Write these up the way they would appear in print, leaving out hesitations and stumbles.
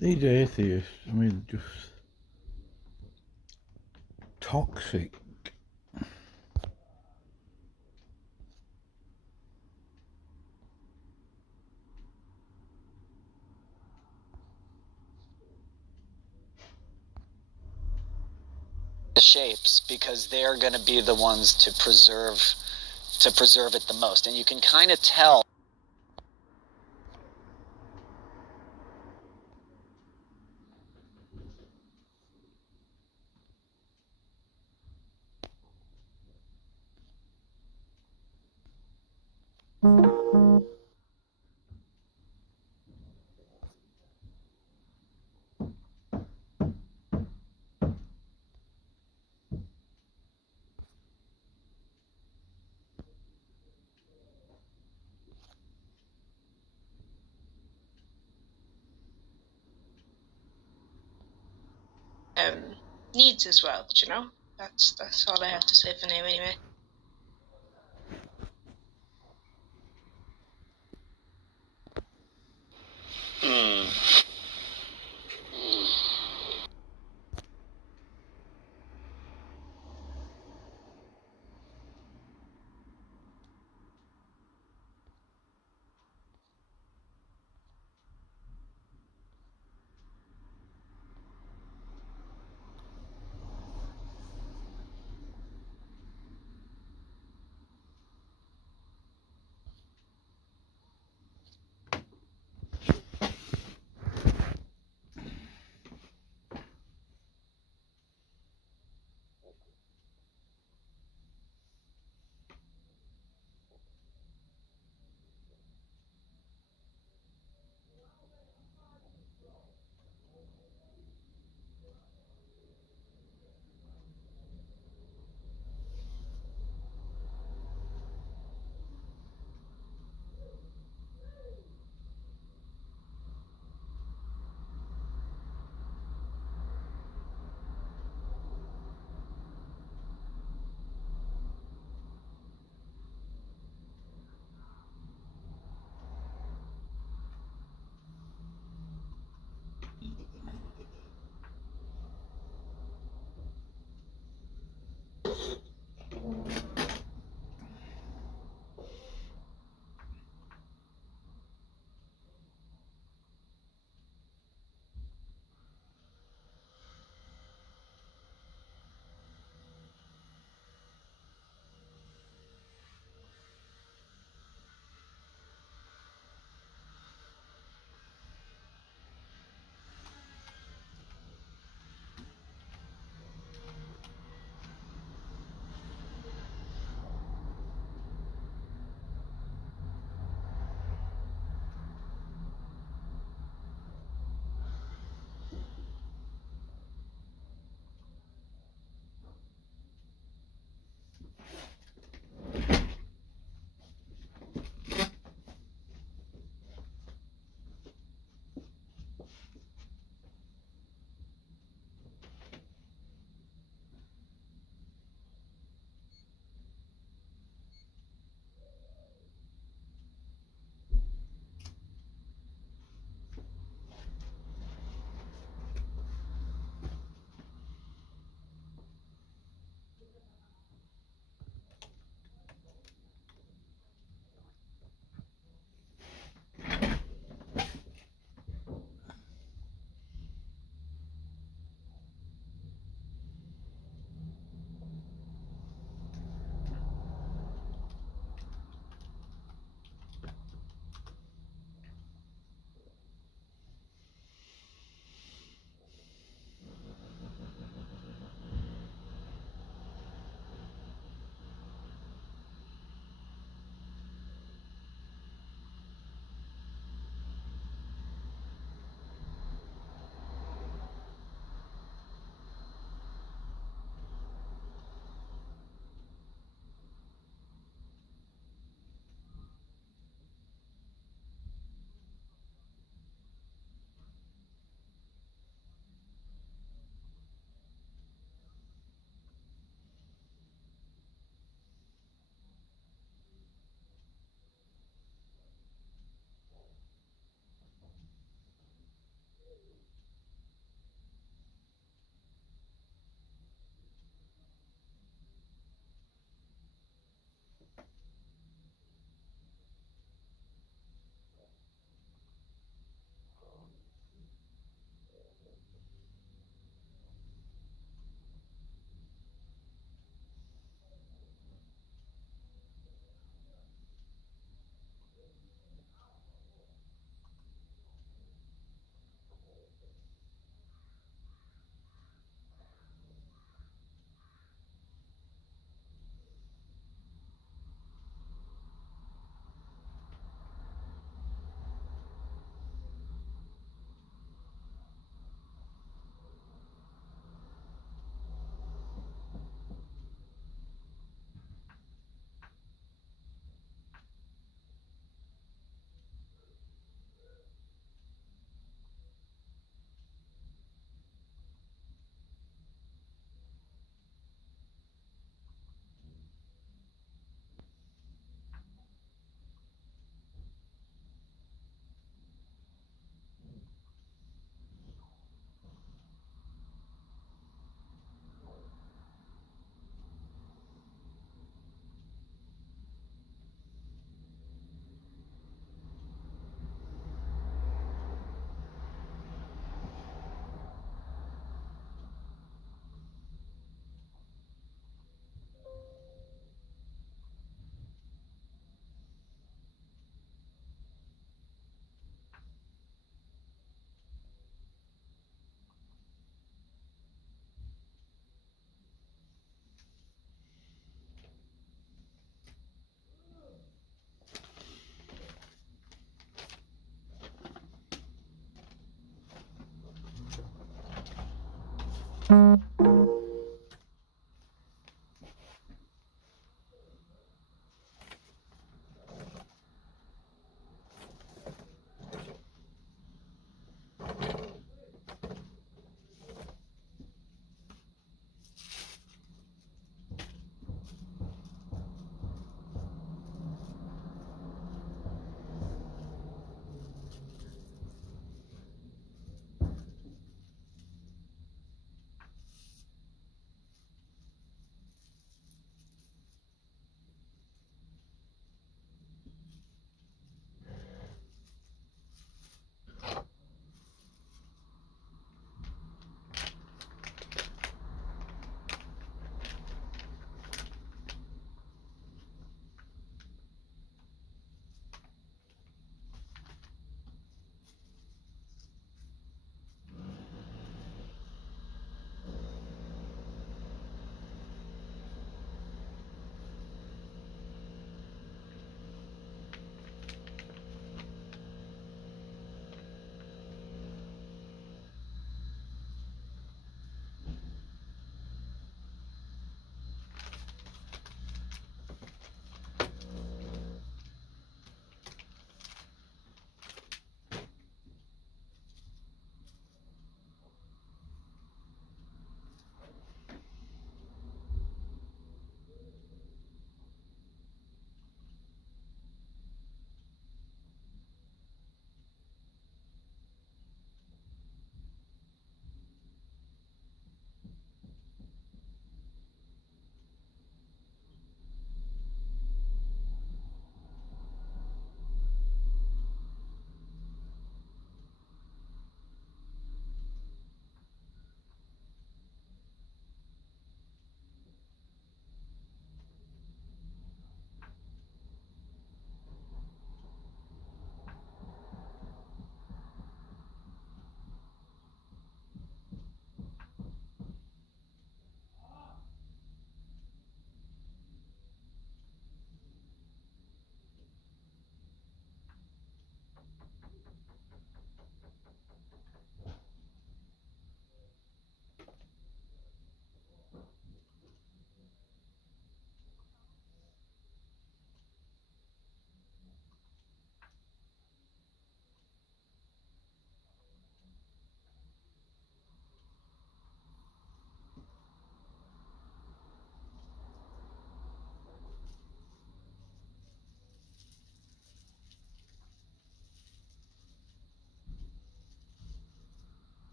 These atheists, I mean, just toxic. The shapes, because they're going to be the ones to preserve it the most, and you can kind of tell. Needs as well, you know. That's all I have to say for now, anyway.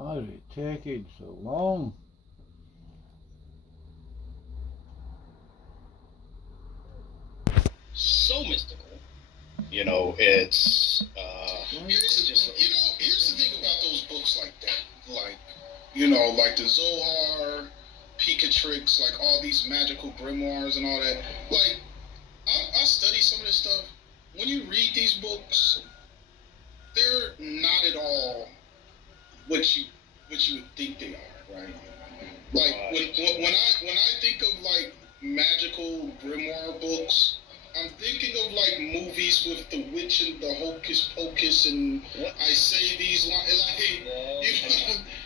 Why is it taking so long? So mystical. You know, it's Here's just here's the thing about those books like that. Like the Zohar, Pikatrix, like all these magical grimoires and all that. Like, I study some of this stuff. When you read these books, they're not at all what you would think they are, right? Like when I think of like magical grimoire books, I'm thinking of like movies with the witch and the hocus pocus, and I say these lines like, you know.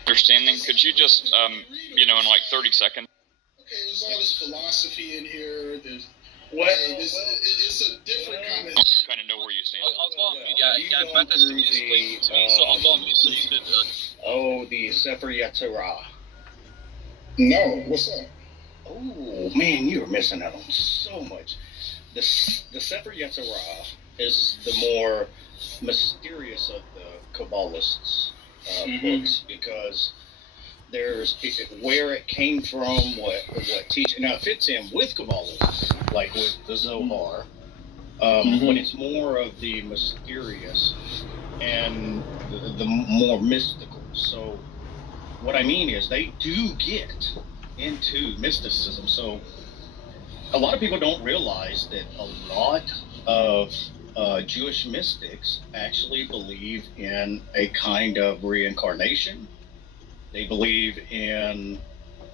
Understanding? Could you just, in like 30 seconds? Okay, there's all this philosophy in here. There's it's a different kind of. Kind of know where you stand. I'll go on mute. Yeah, Beth has to explain to me, so I'll go on mute so you could. Oh, the Sefer Yetzirah. No, what's up? Oh man, you're missing out on so much. The Sefer Yetzirah is the more mysterious of the Kabbalists' books, because there's where it came from, what teaching. Now it fits in with Kabbalists, like with the Zohar, but it's more of the mysterious and the more mystical. So what I mean is they do get into mysticism. So a lot of people don't realize that a lot of Jewish mystics actually believe in a kind of reincarnation. They believe in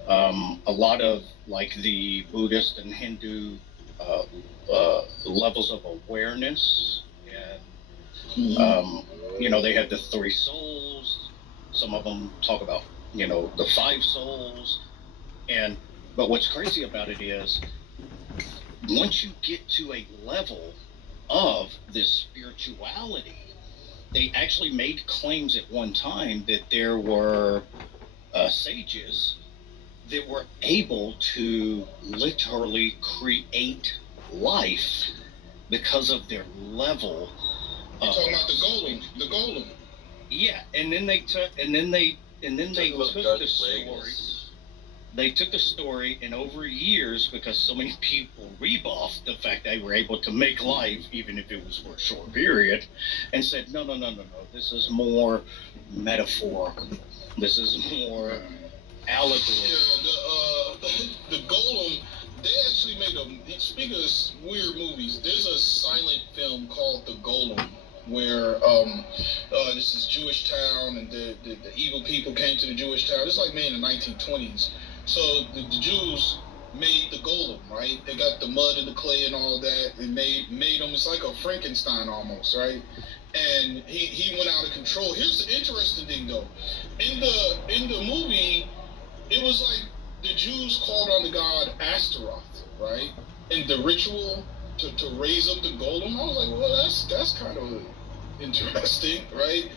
a lot of like the Buddhist and Hindu levels of awareness, and they have the 3 souls. Some of them talk about the 5 souls, but what's crazy about it is once you get to a level of this spirituality, they actually made claims at one time that there were sages that were able to literally create life because of their level. You're talking about the golem. Yeah, and then they took the story. They took the story, and over years, because so many people rebuffed the fact they were able to make life, even if it was for a short period, and said, no, this is more metaphorical. This is more allegory. Yeah, the golem, they actually made speaking of weird movies, there's a silent film called The Golem, where this is Jewish town, and the evil people came to the Jewish town. It's like made in the 1920s. So the Jews made the golem, right? They got the mud and the clay and all that, and made him. It's like a Frankenstein almost, right? And he went out of control. Here's the interesting thing, though. In the movie, it was like the Jews called on the god Astaroth, right? And the ritual to raise up the golem. I was like, well, that's kind of interesting, right?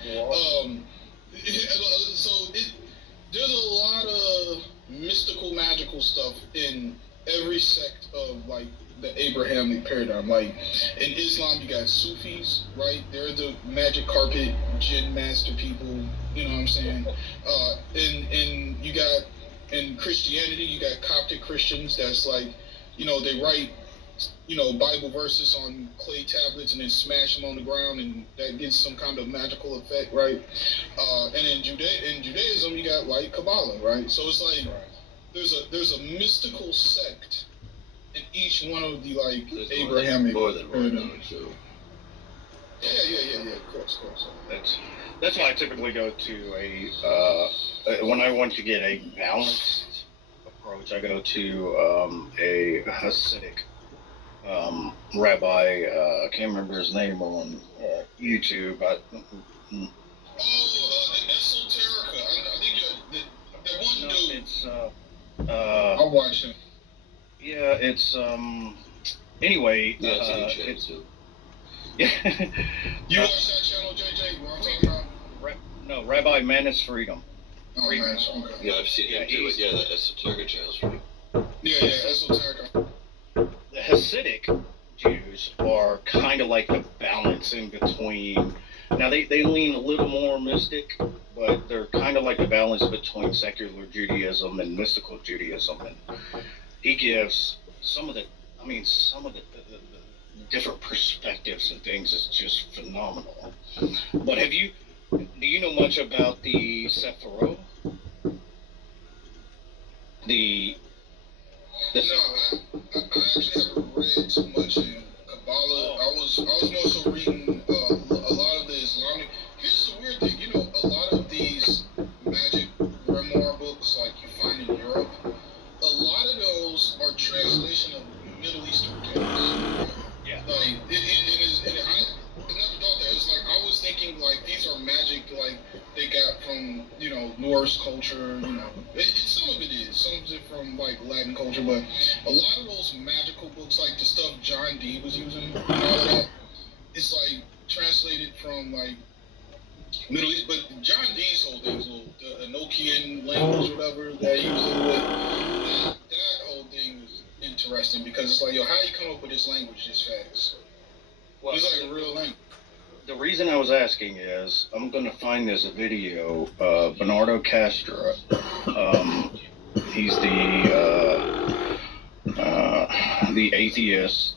There's a lot of mystical, magical stuff in every sect of like the Abrahamic paradigm. Like in Islam, you got Sufis, right? They're the magic carpet jinn master people. You know what I'm saying? And you got in Christianity, you got Coptic Christians. That's like, they write, Bible verses on clay tablets and then smash them on the ground, and that gives some kind of magical effect, right? And in Judaism, you got like Kabbalah, right? So it's like there's a mystical sect in each one of the like Abrahamic. More than one, too. Yeah. Of course. That's why I typically go to when I want to get a balanced approach, I go to a Hasidic rabbi. I can't remember his name on YouTube. Esoterica. I think the one dude. It's I'll watch him. Yeah, it's anyway. It's Yeah. You watch that channel, JJ? What I'm talking about? No, Rabbi Manis Freedom. Oh, nice. Okay. Yeah, I've seen him too. Yeah, the Esoterica channel's right. Yeah, Esoterica. The Hasidic Jews are kind of like the balance in between. Now they lean a little more mystic, but they're kind of like the balance between secular Judaism and mystical Judaism. And he gives some of the different perspectives and things is just phenomenal. But do you know much about the Sephirot? No, I actually haven't read too much in Kabbalah. I was more so reading a lot of the Islamic. culture, you know. Some of it is. Some of it from, like, Latin culture, but a lot of those magical books, like the stuff John Dee was using, and all of that, it's, like, translated from, like, Middle East. But John Dee's whole thing was the Enochian language or whatever that he was dealing with. That whole thing was interesting because it's like, yo, how do you come up with this language this fast? Well, It's like a real language. the reason I was asking is I'm going to find this video. Bernardo Castro. He's the atheist,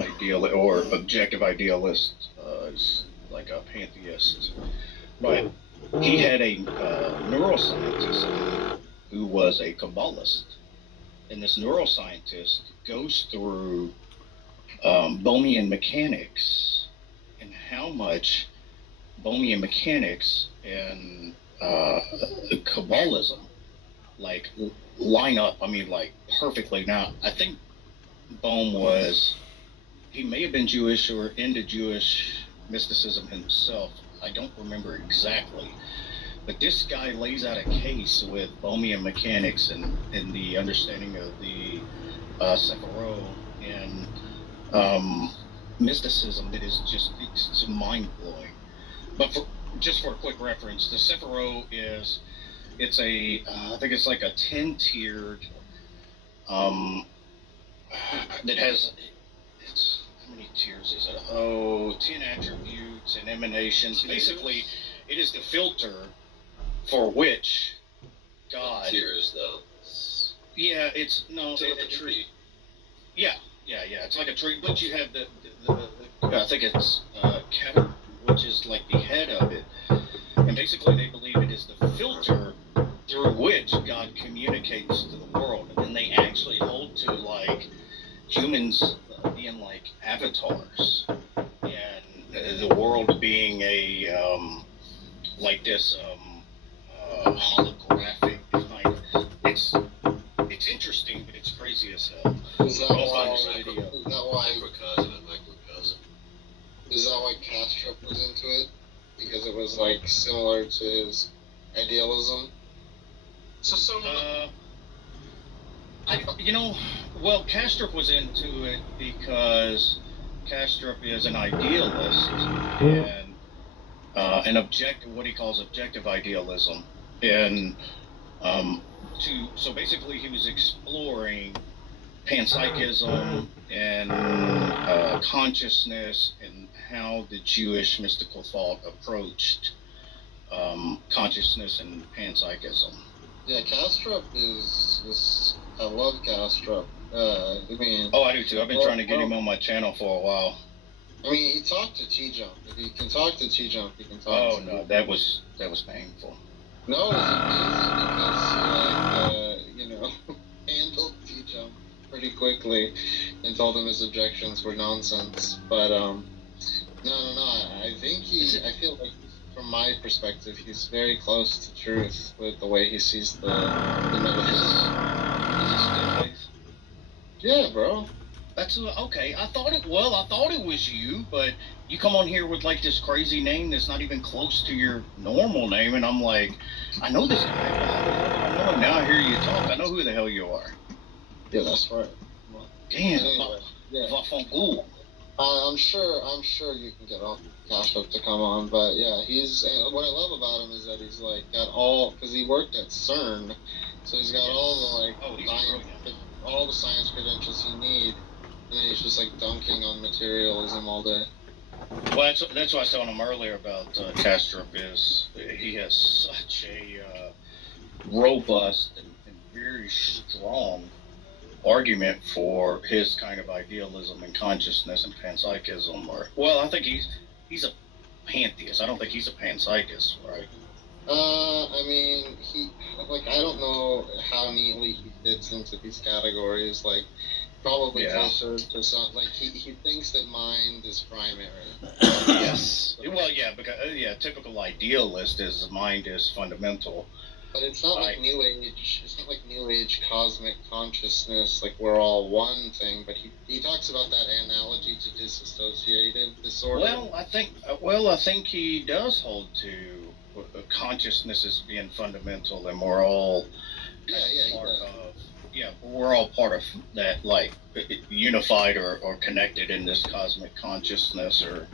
ideal or objective idealist. Is like a pantheist, but he had a neuroscientist who was a Kabbalist, and this neuroscientist goes through Bohmian mechanics and how much Bohmian mechanics and Kabbalism like line up. I mean, like perfectly. Now, I think Bohm he may have been Jewish or into Jewish mysticism himself. I don't remember exactly. But this guy lays out a case with Bohmian mechanics and the understanding of the Sephiroth and mysticism that is just it's mind-blowing. But just for a quick reference, the Sephiroth it's a I think it's like a 10-tiered that has how many tiers is it? 10 attributes and emanations. Basically, it is the filter for which God. Tears, though. Yeah, it's It's like a tree. Yeah. It's like a tree, but you have the I think it's Keter, which is like the head of it, and basically they believe it is the filter through which God communicates to the world, and they actually hold to like humans being like avatars, and the world being a like this holographic kind of. It's interesting, but it's crazy as hell. Is that why Microcosm and microcosm. Is that why Kastrup was into it? Because it was like similar to his idealism. So Well, Kastrup was into it because Kastrup is an idealist and an what he calls objective idealism, and so basically he was exploring panpsychism and consciousness and how the Jewish mystical thought approached consciousness and panpsychism. Yeah, Kastrup is I love Kastrup. I mean. Oh, I do too. I've been trying to get him on my channel for a while. I mean, he talked to T-Jump. If he can talk to T-Jump, he can talk to. Oh no, that was painful. No, it was amazing because handled T-Jump pretty quickly and told him his objections were nonsense. But no. I think I feel like from my perspective, he's very close to truth with the way he sees the metaphysics. Yeah, bro. That's okay. I thought it was you, but you come on here with like this crazy name that's not even close to your normal name, and I'm like, I know this guy. But how the hell do I know him? Now I hear you talk. I know who the hell you are. Yeah, that's right. Damn. Anyway, yeah. I'm sure you can get Kastrup to come on, but yeah, what I love about him is that he's like got because he worked at CERN, so he's got all the all the science credentials you need, and then he's just like dunking on materialism all day. Well, that's what I was telling him earlier about Kastrup is he has such a robust and very strong argument for his kind of idealism and consciousness and panpsychism. I think he's a pantheist. I don't think he's a panpsychist, right? I mean, I don't know how neatly he fits into these categories. Like, probably closer to some. Like, he thinks that mind is primary. Yes. Well, yeah, because typical idealist is mind is fundamental. But it's not like New Age. It's not like New Age cosmic consciousness, like we're all one thing. But he talks about that analogy to dissociative disorder. Well, I think he does hold to consciousness as being fundamental, and we're all we're all part of that, like unified or connected in this cosmic consciousness. Or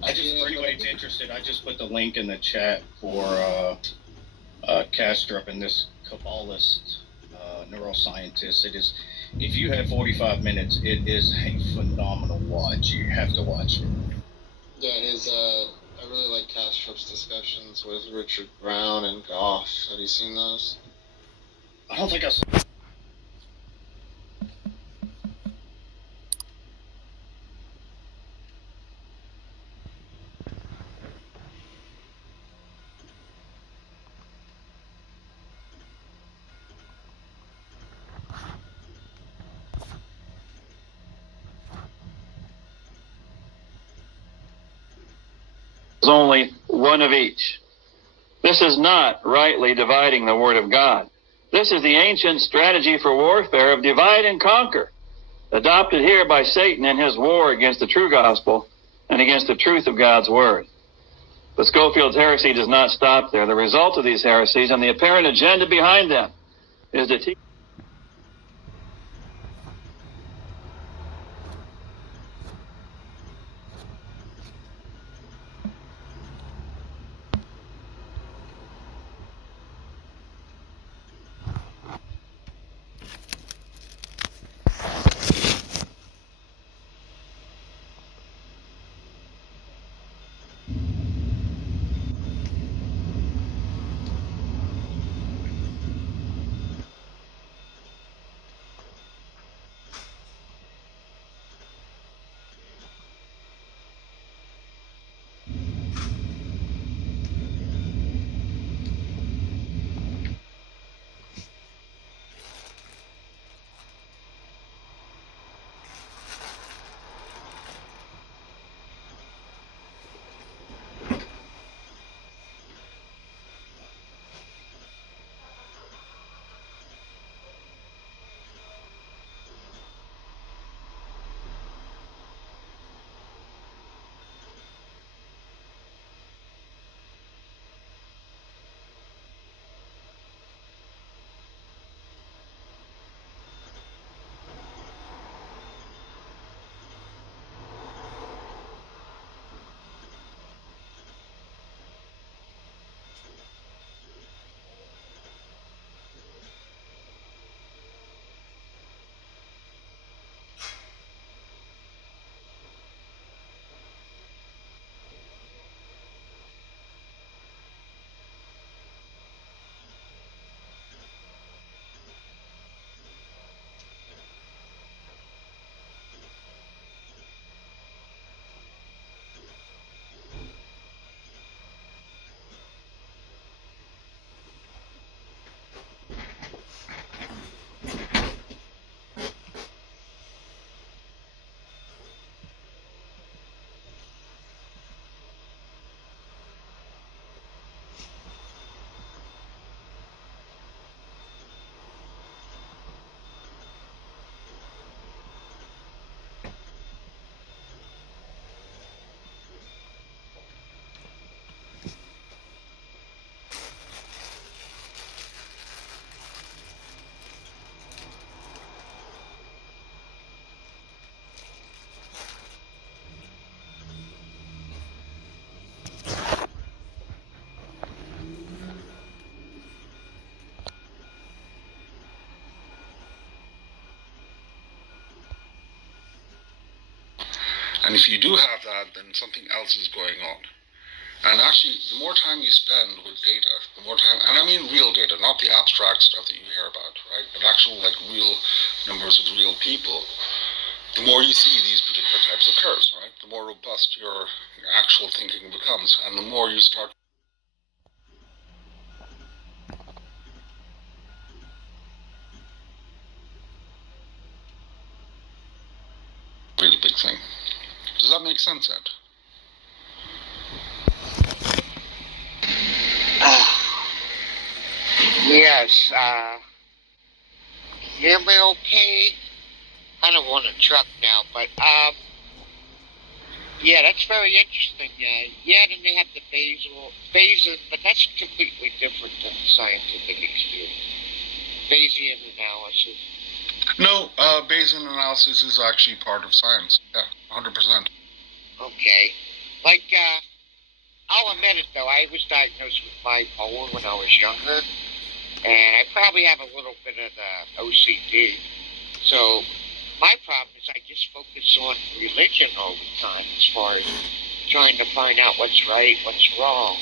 for anybody's interested, I just put the link in the chat for Kastrup and this Kabbalist neuroscientist. It is, if you have 45 minutes, it is a phenomenal watch. You have to watch it. Yeah, I really like Kastrup's discussions with Richard Brown and Goff. Have you seen those? I don't think I saw. Only one of each. This is not rightly dividing the Word of God. This is the ancient strategy for warfare of divide and conquer, adopted here by Satan in his war against the true gospel and against the truth of God's Word. But Schofield's heresy does not stop there. The result of these heresies and the apparent agenda behind them is to teach And if you do have that, then something else is going on. And actually, the more time you spend with data, the more time, and I mean real data, not the abstract stuff that you hear about, right? But actual, like, real numbers with real people, the more you see these particular types of curves, right? The more robust your actual thinking becomes, and the more you start really big thing. Does that make sense, Ed? Yes, hear me okay? I don't want a truck now, but, Yeah, that's very interesting. Yeah, then they have the Bayesian, but that's completely different than scientific experience. Bayesian analysis. No, Bayesian analysis is actually part of science. Yeah, 100%. Okay. Like, I'll admit it though, I was diagnosed with bipolar when I was younger, and I probably have a little bit of the OCD. So, my problem is I just focus on religion all the time as far as trying to find out what's right, what's wrong.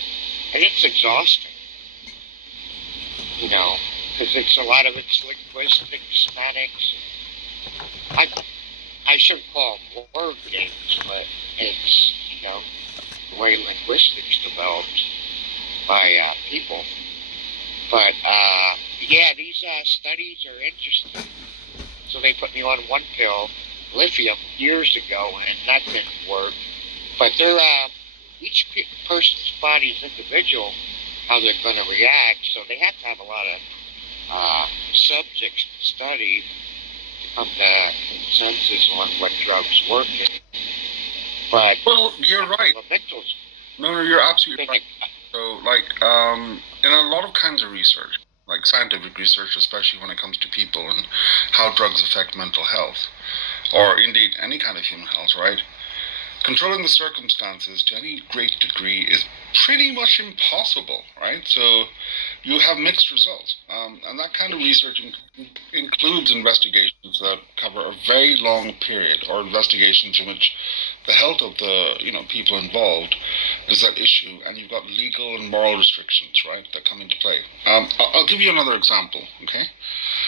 And it's exhausting. You know, because it's a lot of it's linguistic, semantics. I shouldn't call them word games, but it's, you know, the way linguistics developed by people. But, yeah, these studies are interesting. So they put me on one pill, lithium, years ago, and that didn't work. But they're, each person's body is individual, how they're going to react, so they have to have a lot of subjects to study to come to consensus on what drugs work in. But, well, you're right. No, you're absolutely right. So, like, in a lot of kinds of research, like scientific research, especially when it comes to people and how drugs affect mental health, or indeed any kind of human health, right? Controlling the circumstances to any great degree is pretty much impossible, right? So you have mixed results. And that kind of research includes investigations that cover a very long period, or investigations in which the health of the people involved is at issue, and you've got legal and moral restrictions, right, that come into play. I'll give you another example, okay?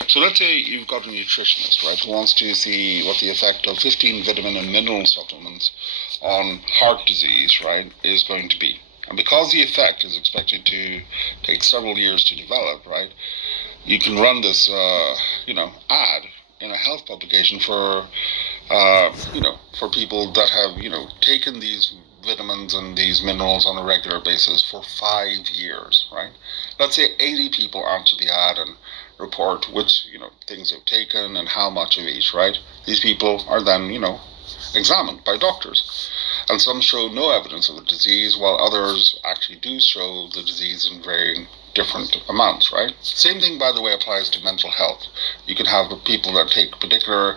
So let's say you've got a nutritionist, right, who wants to see what the effect of 15 vitamin and mineral supplements on heart disease, right, is going to be. And because the effect is expected to take several years to develop, right, you can run this, ad in a health publication for, for people that have, taken these vitamins and these minerals on a regular basis for 5 years, right? Let's say 80 people answer the ad and report which, things they've taken and how much of each, right? These people are then, examined by doctors. And some show no evidence of the disease, while others actually do show the disease in varying different amounts, right? Same thing, by the way, applies to mental health. You can have people that take particular,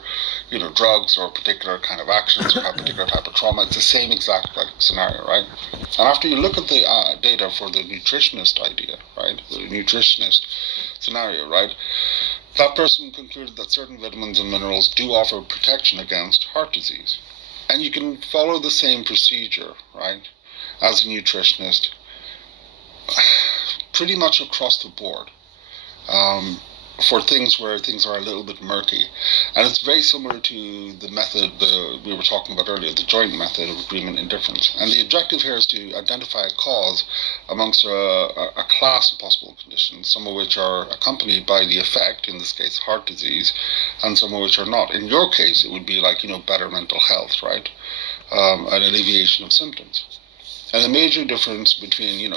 drugs or particular kind of actions or have particular type of trauma. It's the same exact scenario, right? And after you look at the data for the nutritionist idea, right, the nutritionist scenario, right, that person concluded that certain vitamins and minerals do offer protection against heart disease. And you can follow the same procedure, right, as a nutritionist, pretty much across the board, for things where things are a little bit murky. And it's very similar to the method we were talking about earlier, the joint method of agreement indifference. And the objective here is to identify a cause amongst a class of possible conditions, some of which are accompanied by the effect, in this case heart disease, and some of which are not. In your case, it would be like, better mental health, right? An alleviation of symptoms. And the major difference between,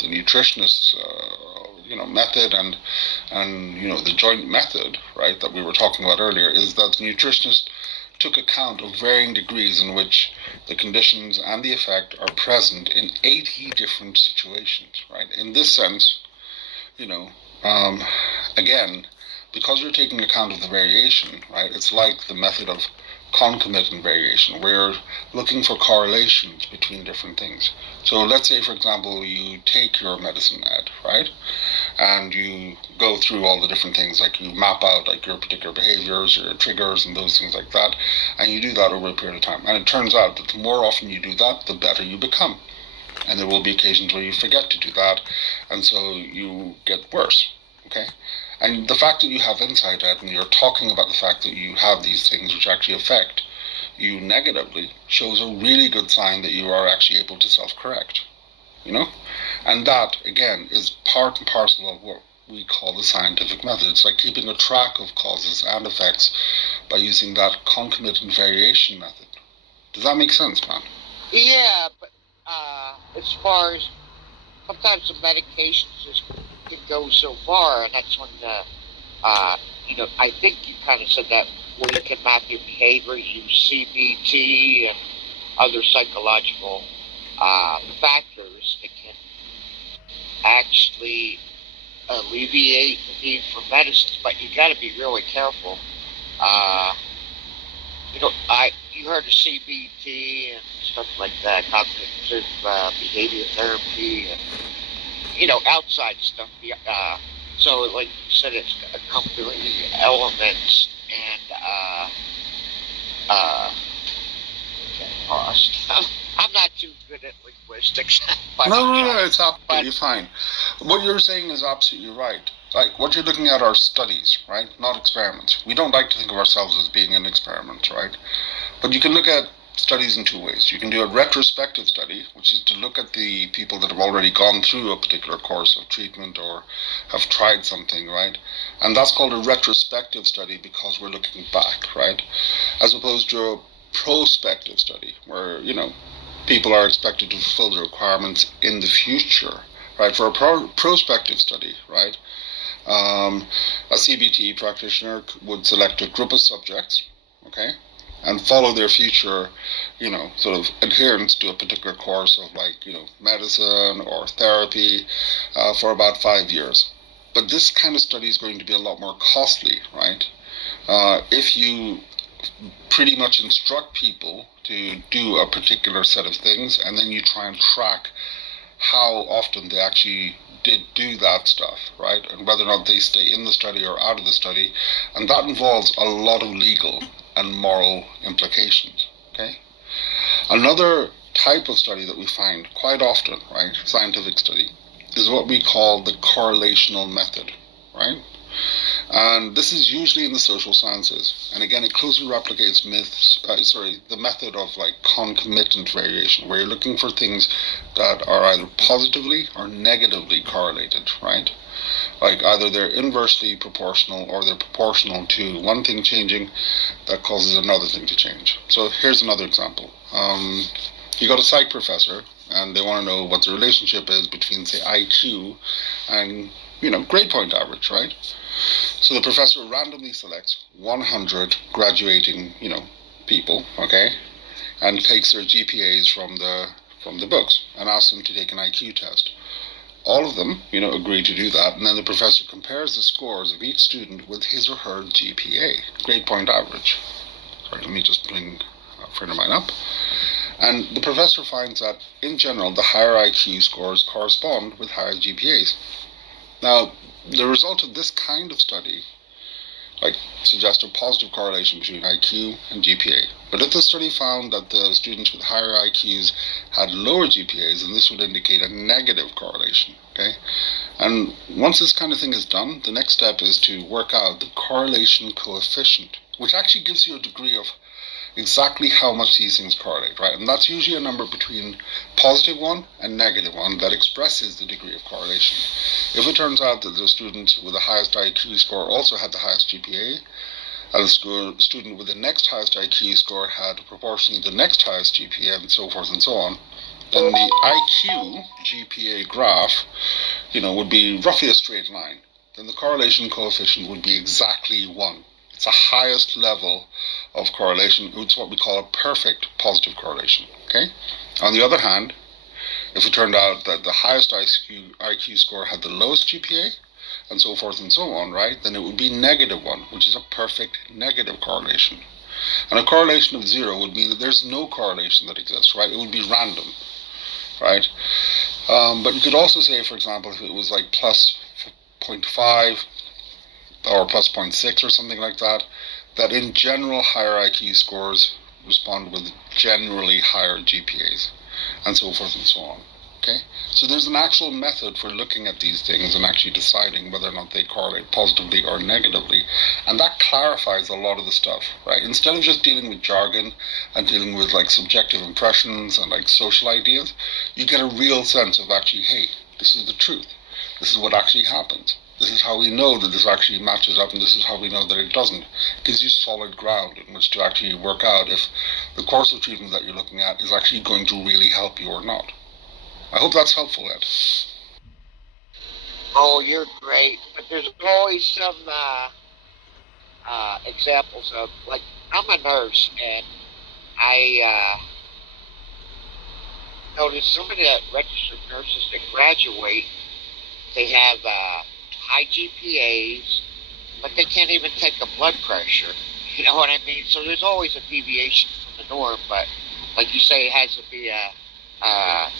the nutritionist's method and the joint method, right, that we were talking about earlier, is that the nutritionist took account of varying degrees in which the conditions and the effect are present in 80 different situations, right? In this sense, again, because you're taking account of the variation, right, it's like the method of concomitant variation, where you're looking for correlations between different things. So let's say, for example, you take your medicine ad, right, and you go through all the different things, like you map out like your particular behaviors, your triggers, and those things like that, and you do that over a period of time. And it turns out that the more often you do that, the better you become. And there will be occasions where you forget to do that, and so you get worse, okay? And the fact that you have insight and you're talking about the fact that you have these things which actually affect you negatively shows a really good sign that you are actually able to self-correct, And that, again, is part and parcel of what we call the scientific method. It's like keeping a track of causes and effects by using that concomitant variation method. Does that make sense, man? Yeah, but as far as sometimes the medications just can go so far, and that's when I think you kind of said that where you can map your behavior, use CBT and other psychological factors that can actually alleviate the need for medicines, but you got to be really careful. You heard of CBT and stuff like that, cognitive behavior therapy, and outside stuff. So, like you said, it's accompanying elements and lost. I'm not too good at linguistics. No, it's absolutely fine. What you're saying is absolutely right. Like, what you're looking at are studies, right? Not experiments. We don't like to think of ourselves as being an experiment, right? But you can look at studies in two ways. You can do a retrospective study, which is to look at the people that have already gone through a particular course of treatment or have tried something, right? And that's called a retrospective study because we're looking back, right? As opposed to a prospective study where, people are expected to fulfill the requirements in the future, right? For a prospective study, right? A CBT practitioner would select a group of subjects, okay, and follow their future, sort of adherence to a particular course of medicine or therapy for about 5 years. But this kind of study is going to be a lot more costly, right? If you pretty much instruct people to do a particular set of things and then you try and track how often they actually did do that stuff, right? And whether or not they stay in the study or out of the study. And that involves a lot of legal and moral implications, okay? Another type of study that we find quite often, right, scientific study, is what we call the correlational method, right? And this is usually in the social sciences. And again, it closely replicates the method of concomitant variation, where you're looking for things that are either positively or negatively correlated, right? Like either they're inversely proportional or they're proportional to one thing changing that causes another thing to change. So here's another example. You got a psych professor and they want to know what the relationship is between, say, IQ and, grade point average, right? So the professor randomly selects 100 graduating, people, okay, and takes their GPAs from the books and asks them to take an IQ test. All of them, agree to do that, and then the professor compares the scores of each student with his or her GPA, grade point average. Sorry, let me just bring a friend of mine up. And the professor finds that, in general, the higher IQ scores correspond with higher GPAs. Now, the result of this kind of study suggests a positive correlation between IQ and GPA. But if the study found that the students with higher IQs had lower GPAs, then this would indicate a negative correlation, okay? And once this kind of thing is done, the next step is to work out the correlation coefficient, which actually gives you a degree of exactly how much these things correlate, right? And that's usually a number between +1 and -1 that expresses the degree of correlation. If it turns out that the student with the highest IQ score also had the highest GPA, and the student with the next highest IQ score had proportionally the next highest GPA, and so forth and so on, then the IQ GPA graph, would be roughly a straight line. Then the correlation coefficient would be exactly 1. It's the highest level of correlation. It's what we call a perfect positive correlation, okay? On the other hand, if it turned out that the highest IQ score had the lowest GPA, and so forth and so on, right, then it would be -1, which is a perfect negative correlation. And a correlation of 0 would mean that there's no correlation that exists, right? It would be random, right? But you could also say, for example, if it was +0.5 or +0.6 or something like that, that in general higher IQ scores respond with generally higher GPAs, and so forth and so on, okay? So there's an actual method for looking at these things and actually deciding whether or not they correlate positively or negatively, and that clarifies a lot of the stuff, right? Instead of just dealing with jargon and dealing with subjective impressions and social ideas, you get a real sense of actually, hey, this is the truth. This is what actually happens. This is how we know that this actually matches up, and this is how we know that it doesn't. It gives you solid ground in which to actually work out if the course of treatment that you're looking at is actually going to really help you or not. I hope that's helpful, Ed. Oh, you're great. But there's always some examples of, I'm a nurse, and noticed some of the registered nurses that graduate, they have high GPAs, but they can't even take a blood pressure. You know what I mean? So there's always a deviation from the norm, but like you say, it has to be a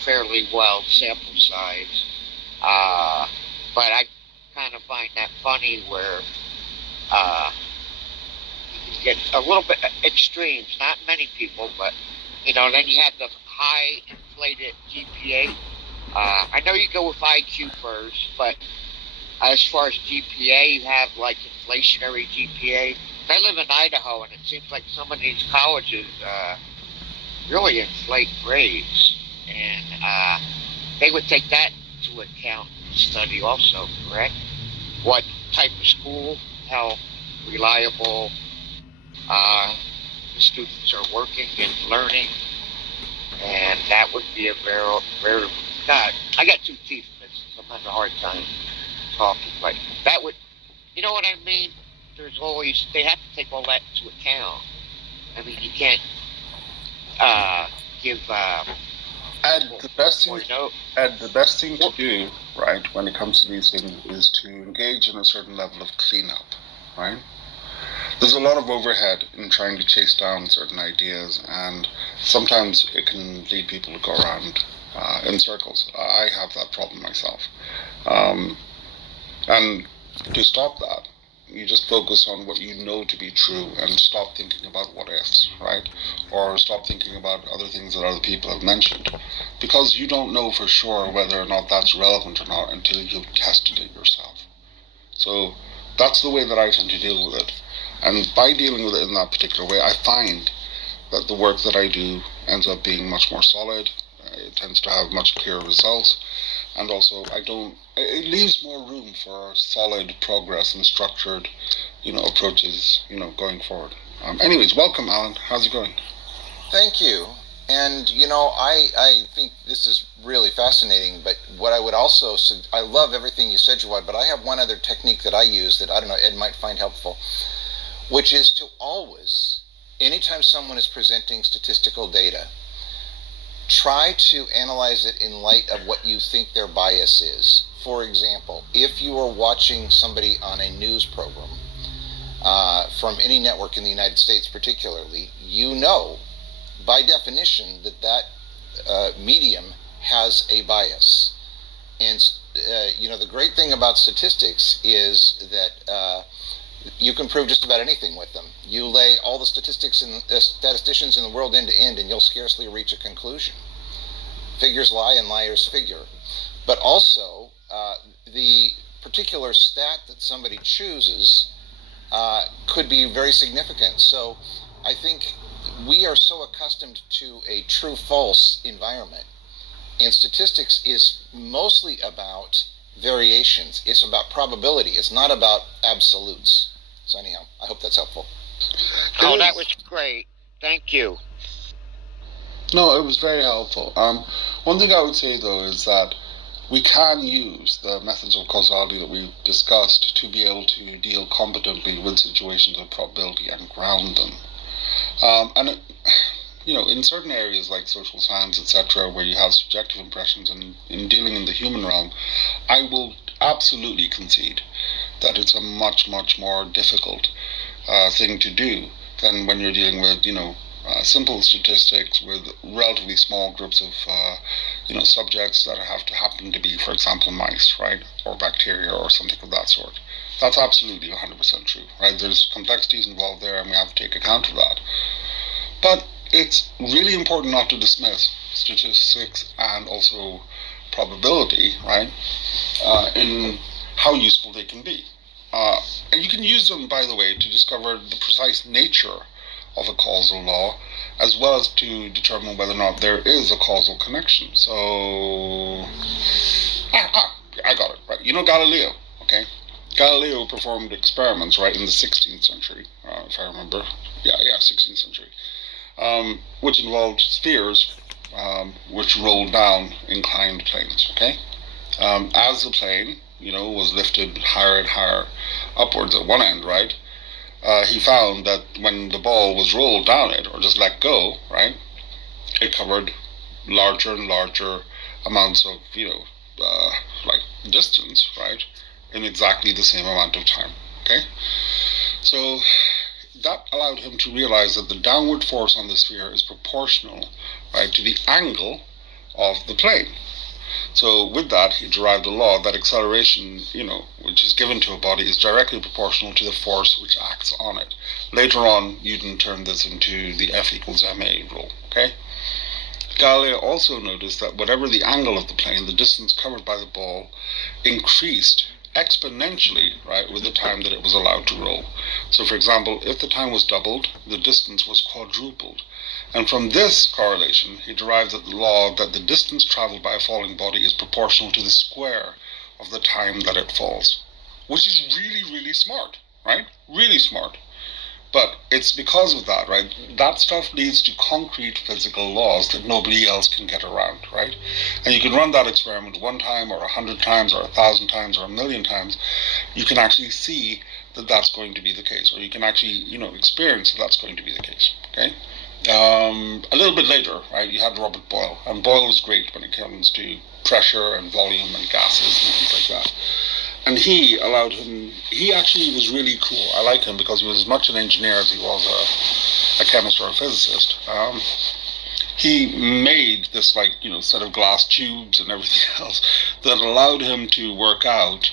fairly well sample size. But I kind of find that funny where you get a little bit extremes. Not many people, but you know. Then you have the high inflated GPA. I know you go with IQ first, but as far as GPA, you have like inflationary GPA. I live in Idaho, and it seems like some of these colleges really inflate grades, and they would take that into account in the study also, correct? What type of school, how reliable the students are working and learning, and that would be a very God, I got 2 teeth, so I'm having a hard time talking, but that would, you know what I mean? There's always, they have to take all that into account. I mean, you can't give the best thing to do, right, when it comes to these things is to engage in a certain level of cleanup, right? There's a lot of overhead in trying to chase down certain ideas, and sometimes it can lead people to go around in circles. I have that problem myself. And to stop that, you just focus on what you know to be true and stop thinking about what ifs, right? Or stop thinking about other things that other people have mentioned. Because you don't know for sure whether or not that's relevant or not until you've tested it yourself. So that's the way that I tend to deal with it. And by dealing with it in that particular way, I find that the work that I do ends up being much more solid. It tends to have much clearer results. And also, it leaves more room for solid progress and structured, approaches, going forward. Anyways, welcome, Alan. How's it going? Thank you. And, I think this is really fascinating, but what I would also, I love everything you said, Jawad, but I have one other technique that I use that, I don't know, Ed might find helpful, which is to always, anytime someone is presenting statistical data, try to analyze it in light of what you think their bias is. For example, if you are watching somebody on a news program from any network in the United States particularly, you know by definition that medium has a bias. And the great thing about statistics is that you can prove just about anything with them. You lay all the statisticians in the world end to end, and you'll scarcely reach a conclusion. Figures lie and liars figure. But also, the particular stat that somebody chooses could be very significant. So I think we are so accustomed to a true-false environment. And statistics is mostly about variations. It's about probability. It's not about absolutes. So anyhow, I hope that's helpful. Oh, that was great. Thank you. No, it was very helpful. One thing I would say, though, is that we can use the methods of causality that we've discussed to be able to deal competently with situations of probability and ground them. In certain areas like social science, etc., where you have subjective impressions, and in dealing in the human realm, I will absolutely concede that it's a much, much more difficult thing to do than when you're dealing with, simple statistics with relatively small groups of, subjects that have to happen to be, for example, mice, right, or bacteria or something of that sort. That's absolutely 100% true, right? There's complexities involved there, and we have to take account of that. But it's really important not to dismiss statistics and also probability, right, in how useful they can be. And you can use them, by the way, to discover the precise nature of a causal law, as well as to determine whether or not there is a causal connection. So, I got it, right. Galileo, okay? Galileo performed experiments, right, in the 16th century, if I remember. Yeah, 16th century. Which involved spheres, which rolled down inclined planes, okay? As the plane, was lifted higher and higher upwards at one end, right? He found that when the ball was rolled down it, or just let go, right, it covered larger and larger amounts of, like distance, right, in exactly the same amount of time. Okay, so that allowed him to realize that the downward force on the sphere is proportional, right, to the angle of the plane. So with that, he derived a law that acceleration, which is given to a body, is directly proportional to the force which acts on it. Later on, Newton turned this into the F equals ma rule. Okay. Galileo also noticed that whatever the angle of the plane, the distance covered by the ball increased exponentially, right, with the time that it was allowed to roll. So, for example, if the time was doubled, the distance was quadrupled. And from this correlation, he derived that the law that the distance traveled by a falling body is proportional to the square of the time that it falls, which is really, really smart, right? Really smart. But it's because of that, right? That stuff leads to concrete physical laws that nobody else can get around, right? And you can run that experiment 1 time or 100 times or 1,000 times or 1,000,000 times. You can actually see that that's going to be the case, or you can actually, experience that that's going to be the case, okay? A little bit later, right, you had Robert Boyle, and Boyle was great when it comes to pressure and volume and gases and things like that. And he actually was really cool. I like him because he was as much an engineer as he was a chemist or a physicist. He made this, set of glass tubes and everything else that allowed him to work out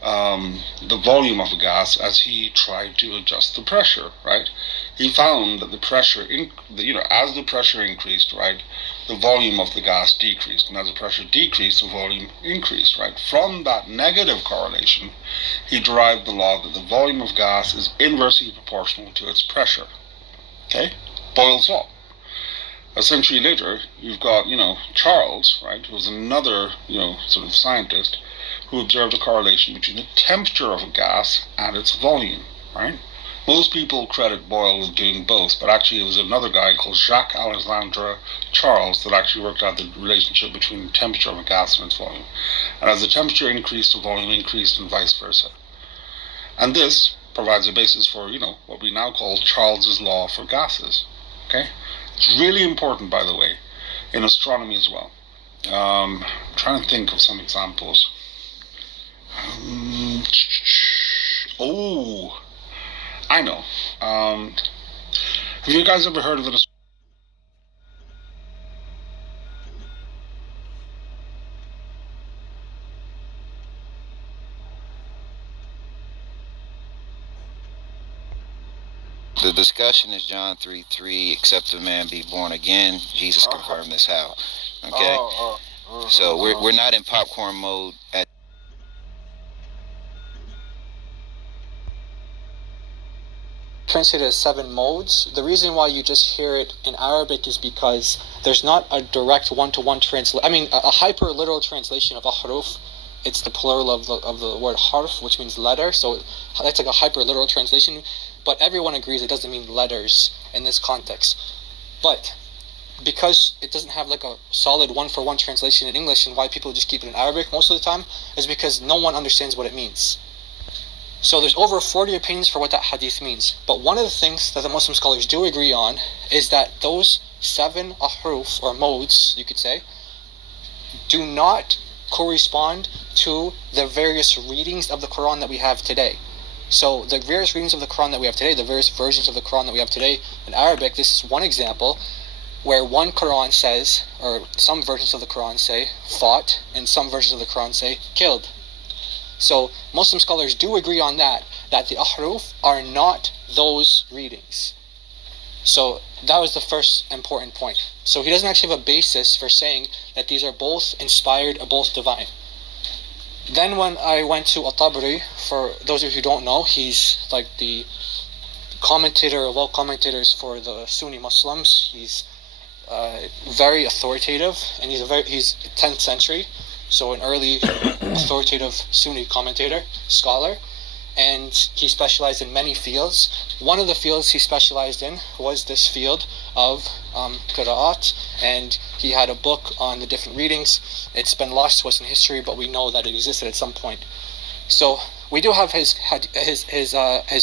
the volume of a gas as he tried to adjust the pressure, right? He found that the pressure, as the pressure increased, right, the volume of the gas decreased, and as the pressure decreased, the volume increased, right? From that negative correlation, he derived the law that the volume of gas is inversely proportional to its pressure. Okay? Boyle's law. A century later, you've got, Charles, right, who was another, sort of scientist, who observed a correlation between the temperature of a gas and its volume, right? Most people credit Boyle with doing both, but actually it was another guy called Jacques Alexandre Charles that actually worked out the relationship between the temperature of a gas and its volume. And as the temperature increased, the volume increased, and vice versa. And this provides a basis for, what we now call Charles's law for gases. Okay? It's really important, by the way, in astronomy as well. I'm trying to think of some examples. I know. Have you guys ever heard of it? The discussion is John 3:3, except a man be born again. Jesus confirmed this how. Okay? So we're not in popcorn mode at translated as 7 modes. The reason why you just hear it in Arabic is because there's not a direct one-to-one translation. A hyper-literal translation of a haruf. It's the plural of the word harf, which means letter. So that's like a hyper-literal translation. But everyone agrees it doesn't mean letters in this context. But because it doesn't have like a solid one-for-one translation in English, and why people just keep it in Arabic most of the time, is because no one understands what it means. So there's over 40 opinions for what that hadith means. But one of the things that the Muslim scholars do agree on is that those 7 ahruf, or modes, you could say, do not correspond to the various readings of the Quran that we have today. So the various readings of the Quran that we have today, the various versions of the Quran that we have today in Arabic, this is one example where one Quran says, or some versions of the Quran say, fought, and some versions of the Quran say, killed. So Muslim scholars do agree on that the ahruf are not those readings. So that was the first important point. So he doesn't actually have a basis for saying that these are both inspired or both divine. Then when I went to At-Tabari, for those of you who don't know, he's like the commentator of all commentators for the Sunni Muslims. He's very authoritative, and he's 10th century. So an early authoritative Sunni commentator, scholar, and he specialized in many fields. One of the fields he specialized in was this field of qira'at, and he had a book on the different readings. It's been lost to us in history, but we know that it existed at some point. So we do have his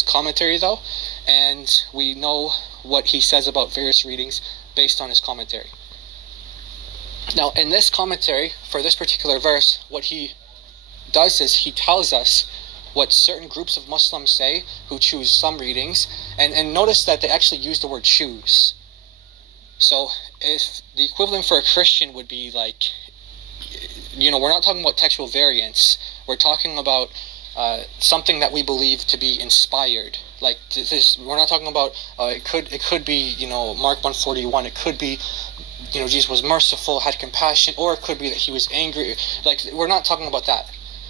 commentary though, and we know what he says about various readings based on his commentary. Now, in this commentary for this particular verse, what he does is he tells us what certain groups of Muslims say who choose some readings, and notice that they actually use the word choose. So if the equivalent for a Christian would be like, we're not talking about textual variants, we're talking about something that we believe to be inspired. Like this, we're not talking about it could be Mark 1:41. It could be Jesus was merciful, had compassion, or it could be that he was angry. Like, we're not talking about that.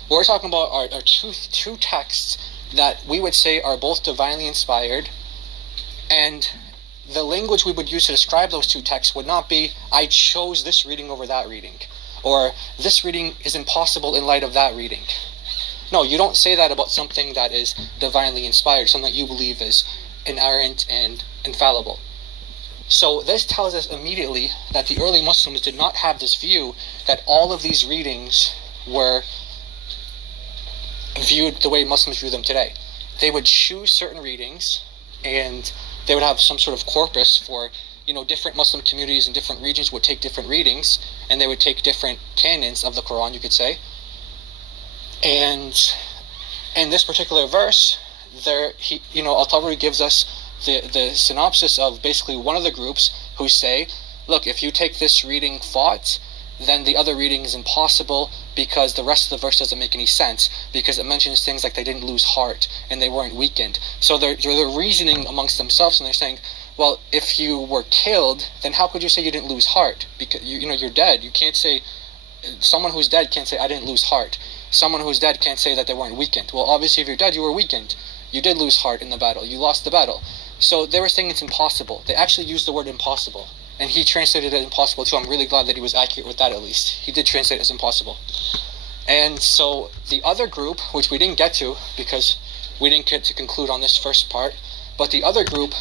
What we're talking about are two texts that we would say are both divinely inspired, and the language we would use to describe those two texts would not be, I chose this reading over that reading, or this reading is impossible in light of that reading. No, you don't say that about something that is divinely inspired, something that you believe is inerrant and infallible. So this tells us immediately that the early Muslims did not have this view that all of these readings were viewed the way Muslims view them today. They would choose certain readings, and they would have some sort of corpus for, different Muslim communities in different regions would take different readings, and they would take different canons of the Quran, you could say. And in this particular verse, Al-Tabari gives us the synopsis of basically one of the groups who say, look, if you take this reading fought, then the other reading is impossible because the rest of the verse doesn't make any sense, because it mentions things like they didn't lose heart and they weren't weakened. So they're reasoning amongst themselves, and they're saying, well, if you were killed, then how could you say you didn't lose heart? Because you're dead. You can't say, someone who's dead can't say I didn't lose heart. Someone who's dead can't say that they weren't weakened. Well, obviously if you're dead, you were weakened. You did lose heart in the battle. You lost the battle. So they were saying it's impossible. They actually used the word impossible. And he translated it impossible too. I'm really glad that he was accurate with that, at least. He did translate it as impossible. And so the other group, which we didn't get to because we didn't get to conclude on this first part, but the other group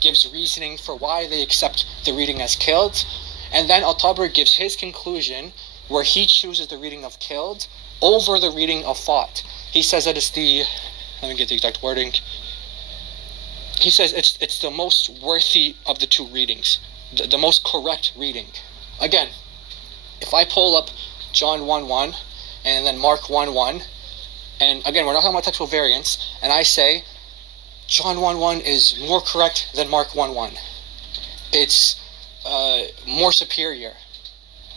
gives reasoning for why they accept the reading as killed. And then Al-Tabari gives his conclusion where he chooses the reading of killed over the reading of fought. He says that it's let me get the exact wording. He says it's the most worthy of the two readings, the most correct reading. Again, if I pull up John 1:1 and then Mark 1:1, and again, we're not talking about textual variants, and I say John 1:1 is more correct than Mark 1:1. It's more superior.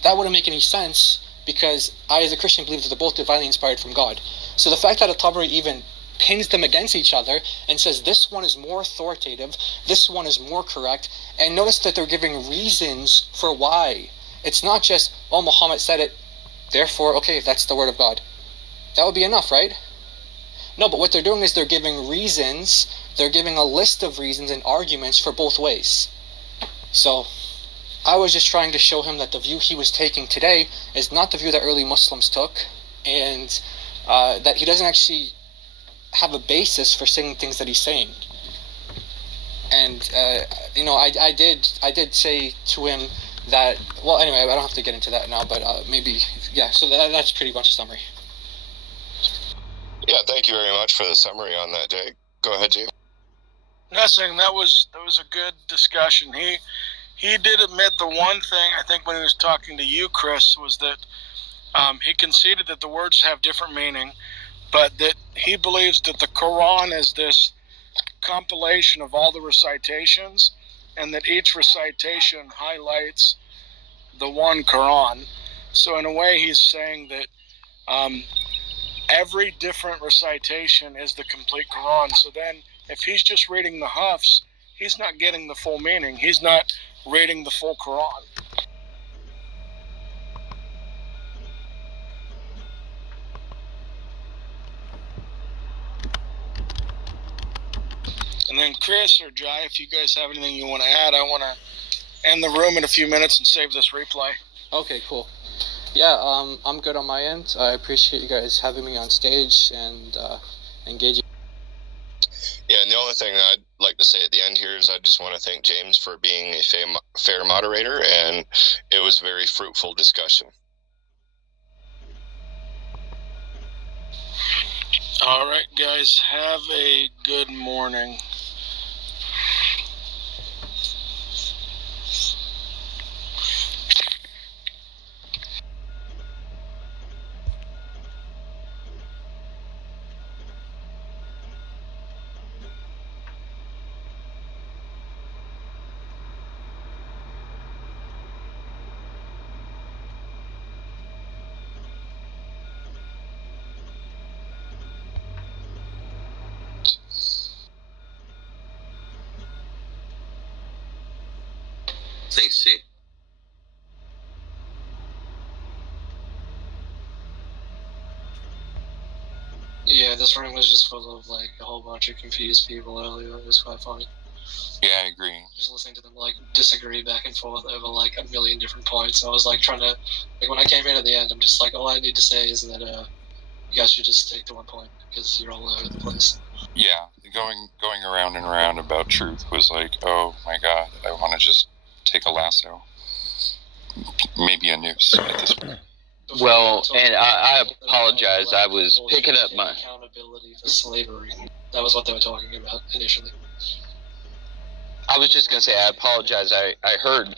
That wouldn't make any sense because I, as a Christian, believe that they're both divinely inspired from God. So the fact that Al-Tabari even pins them against each other and says this one is more authoritative, this one is more correct, and notice that they're giving reasons for why. It's not just, oh, Muhammad said it, therefore, okay, that's the word of God. That would be enough, right? No, but what they're doing is they're giving reasons, they're giving a list of reasons and arguments for both ways. So I was just trying to show him that the view he was taking today is not the view that early Muslims took, and that he doesn't actually have a basis for saying things that he's saying. And I did say to him that, well, anyway, I don't have to get into that now, but maybe, yeah, so that's pretty much a summary. Yeah, thank you very much for the summary on that, Jake. Go ahead, Jake. Nothing. That was a good discussion. He did admit the one thing, I think, when he was talking to you, Chris, was that he conceded that the words have different meaning, but that he believes that the Quran is this compilation of all the recitations, and that each recitation highlights the one Quran. So in a way, he's saying that every different recitation is the complete Quran. So then, if he's just reading the Hafs, he's not getting the full meaning. He's not reading the full Quran. And then Chris or Jai, if you guys have anything you want to add, I want to end the room in a few minutes and save this replay. Okay, cool. Yeah, I'm good on my end. I appreciate you guys having me on stage and engaging. Yeah, and the only thing I'd like to say at the end here is I just want to thank James for being a fair moderator, and it was a very fruitful discussion. All right, guys, have a good morning. Thanks, C. Yeah, this room was just full of like a whole bunch of confused people earlier. It was quite funny. Yeah, I agree. Just listening to them like disagree back and forth over like a million different points. I was like trying to, like when I came in at the end, I'm just like, all I need to say is that you guys should just stick to one point because you're all over the place. Yeah, going around and around about truth was like, oh my god, I want to just take a lasso, maybe a noose at this point. Well, and I apologize. I was picking up my accountability for slavery. That was what they were talking about initially. I was just gonna say I apologize. I heard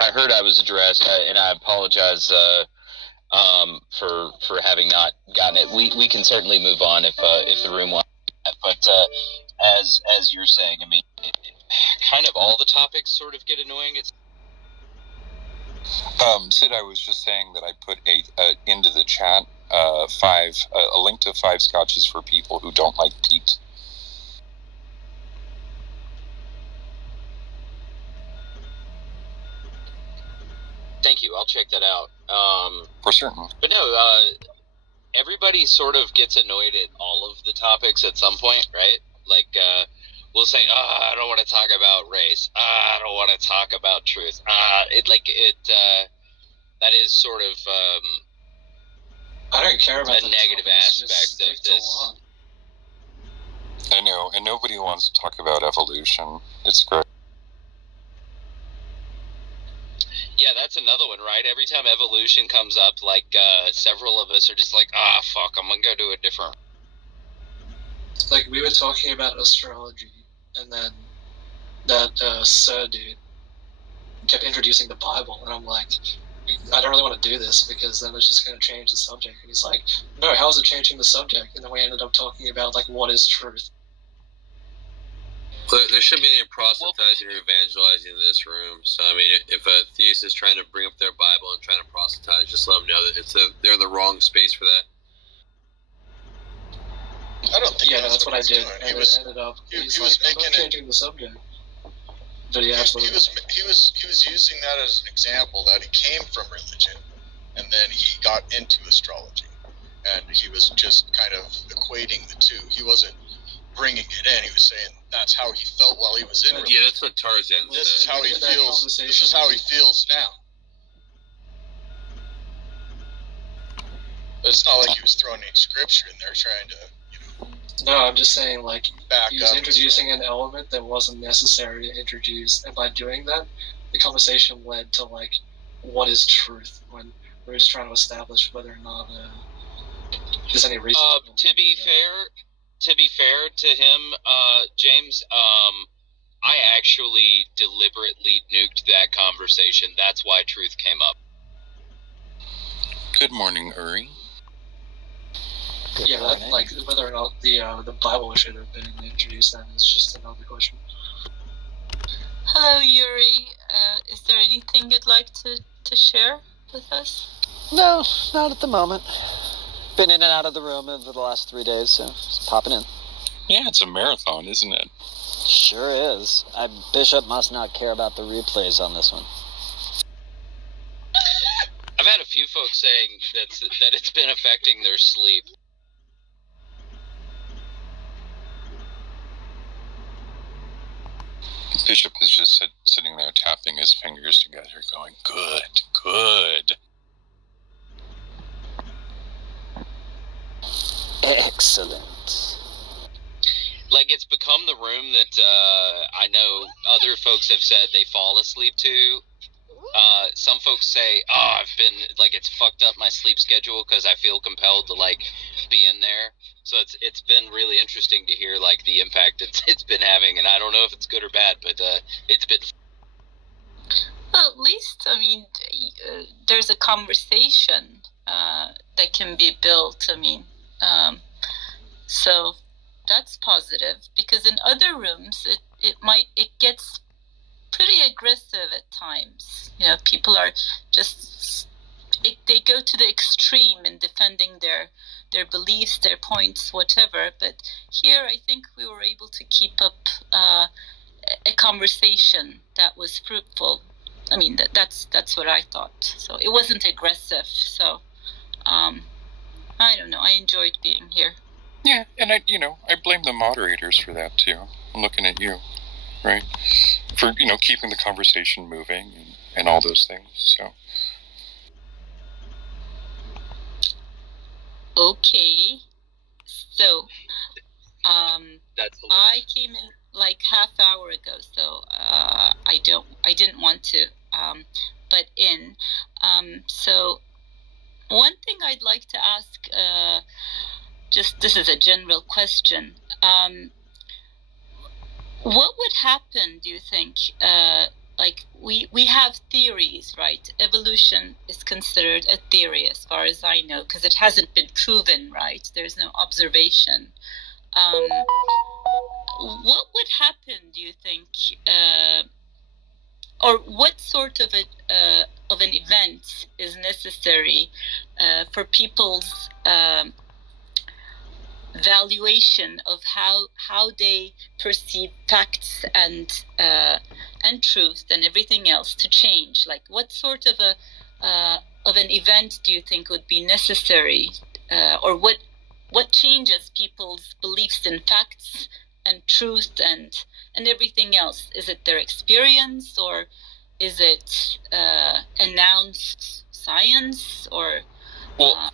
I was addressed, and I apologize for having not gotten it. We can certainly move on if the room wants. But as you're saying, I mean, kind of all the topics sort of get annoying. It's Sid, I was just saying that I put into the chat a link to 5 scotches for people who don't like peat. Thank you. I'll check that out. For certain. But no, everybody sort of gets annoyed at all of the topics at some point, right? Like, we'll say, I don't want to talk about race. I don't want to talk about truth. That is sort of I don't care about a negative aspect of this. I know, and nobody wants to talk about evolution. It's great. Yeah, that's another one, right? Every time evolution comes up, like, several of us are just like, fuck, I'm gonna go do a different... Like, we were talking about astrology, and then that Sir dude kept introducing the Bible, and I'm like, I don't really want to do this, because then it's just going to change the subject. And he's like, no, how is it changing the subject? And then we ended up talking about, like, what is truth? Well, there shouldn't be any proselytizing or evangelizing in this room. So, I mean, if a theist is trying to bring up their Bible and trying to proselytize, just let them know that they're in the wrong space for that. I don't think that's what I did. And it ended up, he was like, I'm not changing the subject. But he absolutely... He was using that as an example that he came from religion, and then he got into astrology. And he was just kind of equating the two. He wasn't bringing it in. He was saying that's how he felt while he was in religion. Yeah, that's what Tarzan said. This is how he feels. This is how he feels now. But it's not like he was throwing any scripture in there trying to, No, I'm just saying, like, he was introducing an element that wasn't necessary to introduce, and by doing that, the conversation led to, like, what is truth, when we were just trying to establish whether or not there's any reason. To be fair to him, James, I actually deliberately nuked that conversation. That's why truth came up. Good morning, Uri. Yeah, that, like, whether or not the Bible should have been introduced then is just another question. Hello, Yuri. Is there anything you'd like to share with us? No, not at the moment. Been in and out of the room over the last 3 days, so just popping in. Yeah, it's a marathon, isn't it? Sure is. Bishop must not care about the replays on this one. I've had a few folks saying that it's been affecting their sleep. Bishop is just sitting there tapping his fingers together, going, good, good. Excellent. Like, it's become the room that I know other folks have said they fall asleep to. Some folks say, I've been, like, it's fucked up my sleep schedule because I feel compelled to, like, be in there. So it's been really interesting to hear, like, the impact it's been having, and I don't know if it's good or bad, but it's been... Well, at least, I mean, there's a conversation that can be built, I mean, so that's positive, because in other rooms, it gets pretty aggressive at times. You know, people are just, they go to the extreme in defending their beliefs, their points, whatever. But here, I think we were able to keep up a conversation that was fruitful. I mean, that's what I thought. So it wasn't aggressive. So I don't know. I enjoyed being here. Yeah, and I blame the moderators for that too. I'm looking at you, right? For keeping the conversation moving and all those things. So. Okay. So, I came in like half hour ago, so I didn't want to butt in. So one thing I'd like to ask, this is a general question. What would happen, do you think? Like we have theories, right? Evolution is considered a theory as far as I know, because it hasn't been proven, right? There's no observation. What would happen, do you think, or what sort of an event is necessary for people's valuation of how they perceive facts and truth and everything else to change? Like, what sort of an event do you think would be necessary, or what changes people's beliefs in facts and truth and everything else? Is it their experience, or is it announced science, or? Well,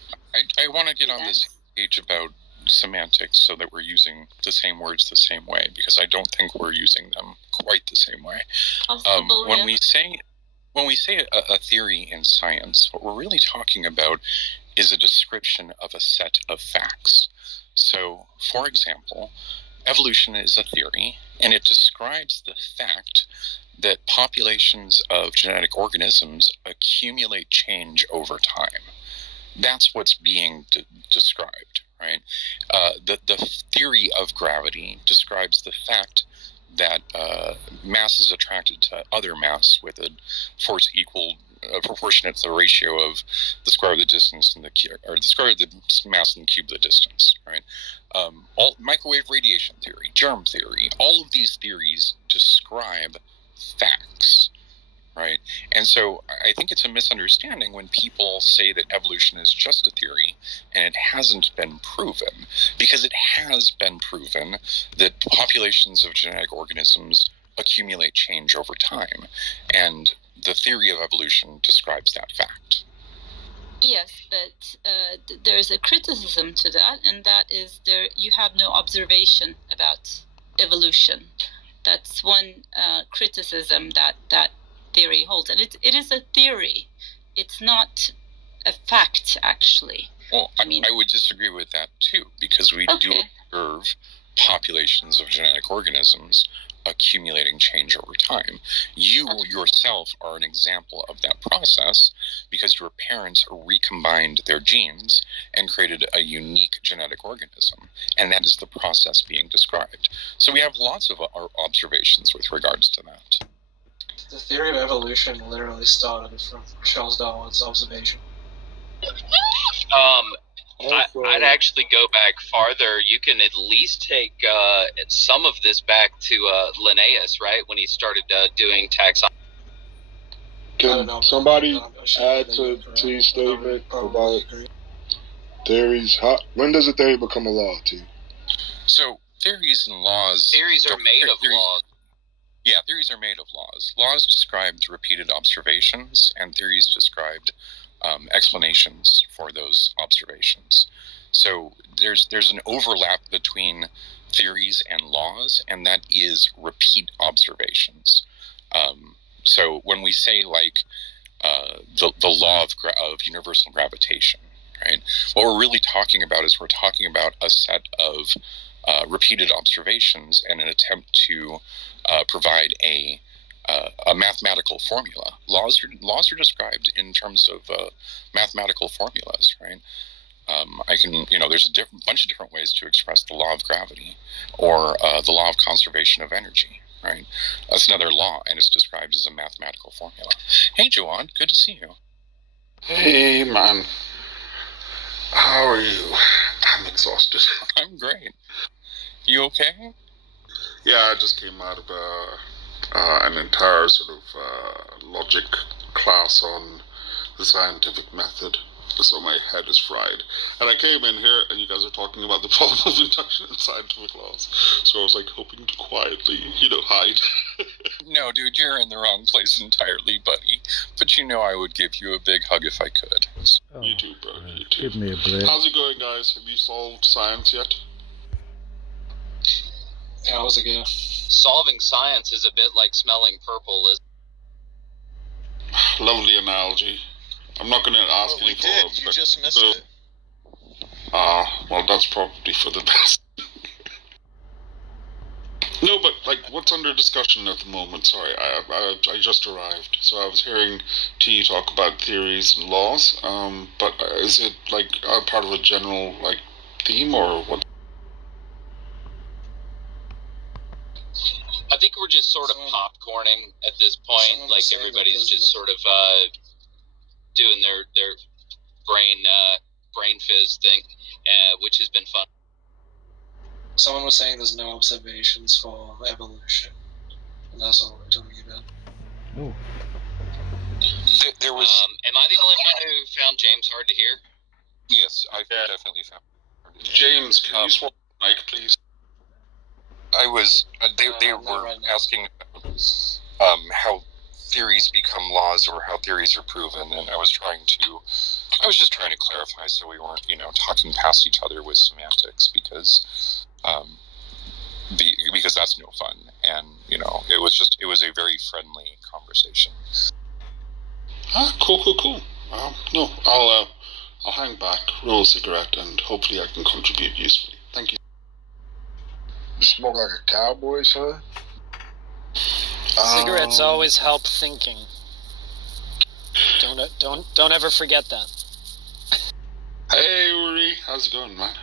I want to get on this page about semantics so that we're using the same words the same way, because I don't think we're using them quite the same way. When we say a theory in science, what we're really talking about is a description of a set of facts. So, for example, evolution is a theory, and it describes the fact that populations of genetic organisms accumulate change over time. That's what's being described, right? The theory of gravity describes the fact that mass is attracted to other mass with a force proportionate to the ratio of the square of the distance and the square of the mass and the cube of the distance, right? All microwave radiation theory, germ theory, all of these theories describe facts, right? And so I think it's a misunderstanding when people say that evolution is just a theory and it hasn't been proven, because it has been proven that populations of genetic organisms accumulate change over time, and the theory of evolution describes that fact. Yes, but there's a criticism to that, and that is you have no observation about evolution. That's one criticism that theory holds, and it is a theory. It's not a fact, actually. Well, I would disagree with that too, because we do observe populations of genetic organisms accumulating change over time. You yourself are an example of that process, because your parents recombined their genes and created a unique genetic organism, and that is the process being described. So we have lots of observations with regards to that. The theory of evolution literally started from Charles Darwin's observation. I'd actually go back farther. You can at least take some of this back to Linnaeus, right, when he started doing taxonomy. Can somebody add to T's statement about theories? When does a theory become a law, T? So theories and laws... Theories are made of laws. Yeah, theories are made of laws. Laws described repeated observations, and theories described explanations for those observations. So there's an overlap between theories and laws, and that is repeat observations. So when we say the law of universal gravitation, right? What we're really talking about is we're talking about a set of repeated observations and an attempt to provide a mathematical formula. Laws are described in terms of mathematical formulas, right? There's a bunch of different ways to express the law of gravity, or the law of conservation of energy, right? That's another law, and it's described as a mathematical formula. Hey, Joanne, good to see you. Hey, man. How are you? I'm exhausted. I'm great. You okay? Yeah, I just came out of an entire sort of logic class on the scientific method. So my head is fried. And I came in here and you guys are talking about the problem of induction in scientific laws. So I was like hoping to quietly, hide. No, dude, you're in the wrong place entirely, buddy. But I would give you a big hug if I could. Oh, you too, brother. You too. Give me a break. How's it going, guys? Have you solved science yet? How's it go? Solving science is a bit like smelling purple. Lovely analogy. I'm not going to ask any follow-up. You just missed it. Well, that's probably for the best. No, but, what's under discussion at the moment? Sorry, I just arrived. So I was hearing T talk about theories and laws, but is it, part of a general, theme, or what? I think we're just sort of popcorning at this point. Everybody's just sort of doing their brain fizz thing, which has been fun. Someone was saying there's no observations for evolution, and that's all we're talking about. Oh. There was. Am I the only one who found James hard to hear? Yes, I definitely found. James, can you swap the mic, please? I was. They were asking how theories become laws or how theories are proven, and I was just trying to clarify so we weren't, talking past each other with semantics because that's no fun, and it was a very friendly conversation. Cool. No, I'll hang back, roll a cigarette, and hopefully I can contribute usefully. Thank you. You smoke like a cowboy, son? Cigarettes always help thinking. Don't ever forget that. Hey, Uri, how's it going, man?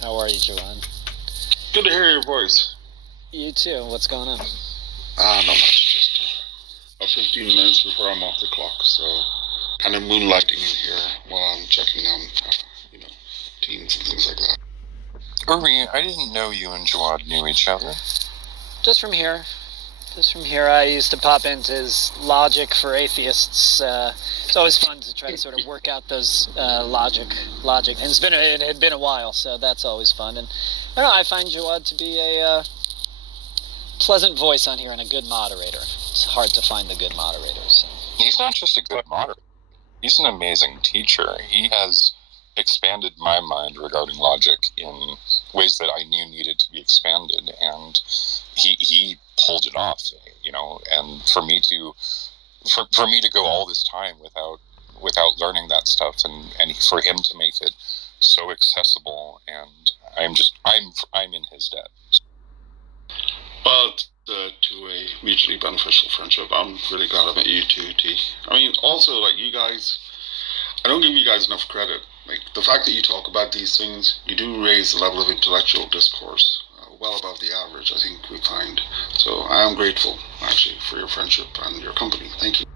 How are you, Joanne? Good to hear your voice. You too. What's going on? Not much. Just 15 minutes before I'm off the clock, so kind of moonlighting in here while I'm checking on, teams and things like that. Uri, I didn't know you and Jawad knew each other. Just from here, I used to pop into his Logic for Atheists. It's always fun to try to sort of work out those logic. And it had been a while, so that's always fun. And I don't know, I find Jawad to be a pleasant voice on here and a good moderator. It's hard to find the good moderators. So. He's not just a good moderator. He's an amazing teacher. He has expanded my mind regarding logic in ways that I knew needed to be expanded, and he pulled it off, and for me to go all this time without learning that stuff, and for him to make it so accessible, and I'm in his debt. But to a mutually beneficial friendship, I'm really glad I met you too, T. I mean, also, you guys, I don't give you guys enough credit. The fact that you talk about these things, you do raise the level of intellectual discourse well above the average, I think we find. So I am grateful, actually, for your friendship and your company. Thank you.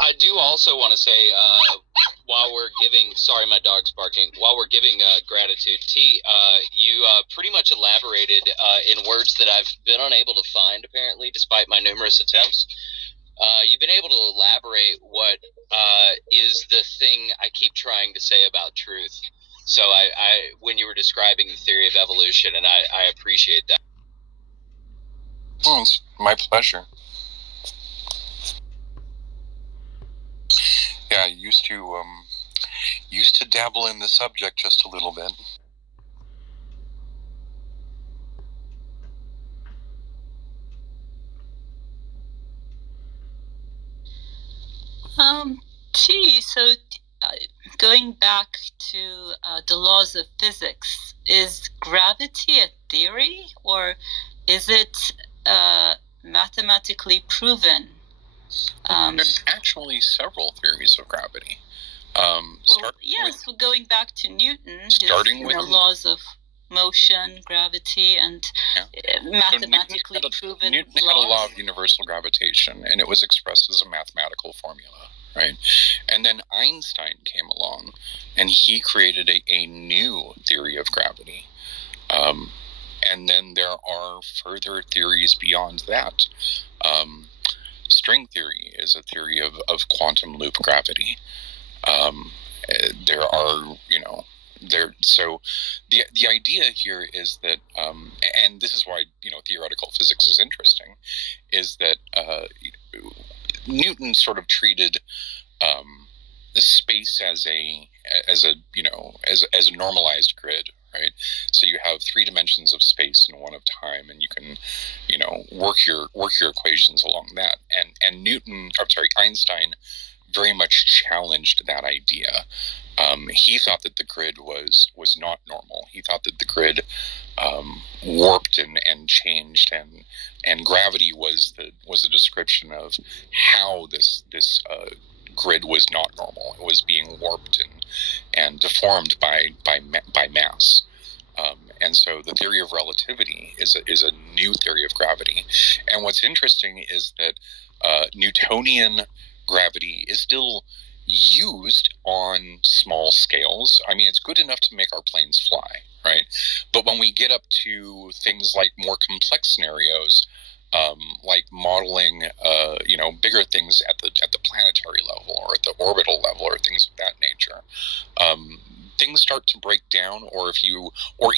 I do also want to say, while we're giving, sorry, my dog's barking, while we're giving gratitude, T, you pretty much elaborated in words that I've been unable to find, apparently, despite my numerous attempts. You've been able to elaborate what is the thing I keep trying to say about truth. So I when you were describing the theory of evolution, and I appreciate that. Oh, it's my pleasure. Yeah, I used to dabble in the subject just a little bit. T, so going back to the laws of physics, is gravity a theory, or is it mathematically proven? There's actually several theories of gravity. Going back to Newton, starting with laws of motion, gravity, and mathematically proven Newton had a law of universal gravitation, and it was expressed as a mathematical formula. right? And then Einstein came along, and he created a new theory of gravity. And then there are further theories beyond that. String theory is a theory of quantum loop gravity. There are, so the idea here is that, and this is why, theoretical physics is interesting, is that Newton sort of treated the space as a normalized grid, right? So you have 3 dimensions of space and 1 of time, and you can, work your equations along that. And Einstein very much challenged that idea. He thought that the grid was not normal. He thought that the grid warped and changed, and gravity was a description of how this grid was not normal. It was being warped and deformed by mass. And so the theory of relativity is a new theory of gravity. And what's interesting is that Newtonian gravity is still used on small scales. I mean, it's good enough to make our planes fly, right? But when we get up to things like more complex scenarios, like modeling, bigger things at the planetary level or at the orbital level or things of that nature, things start to break down. Or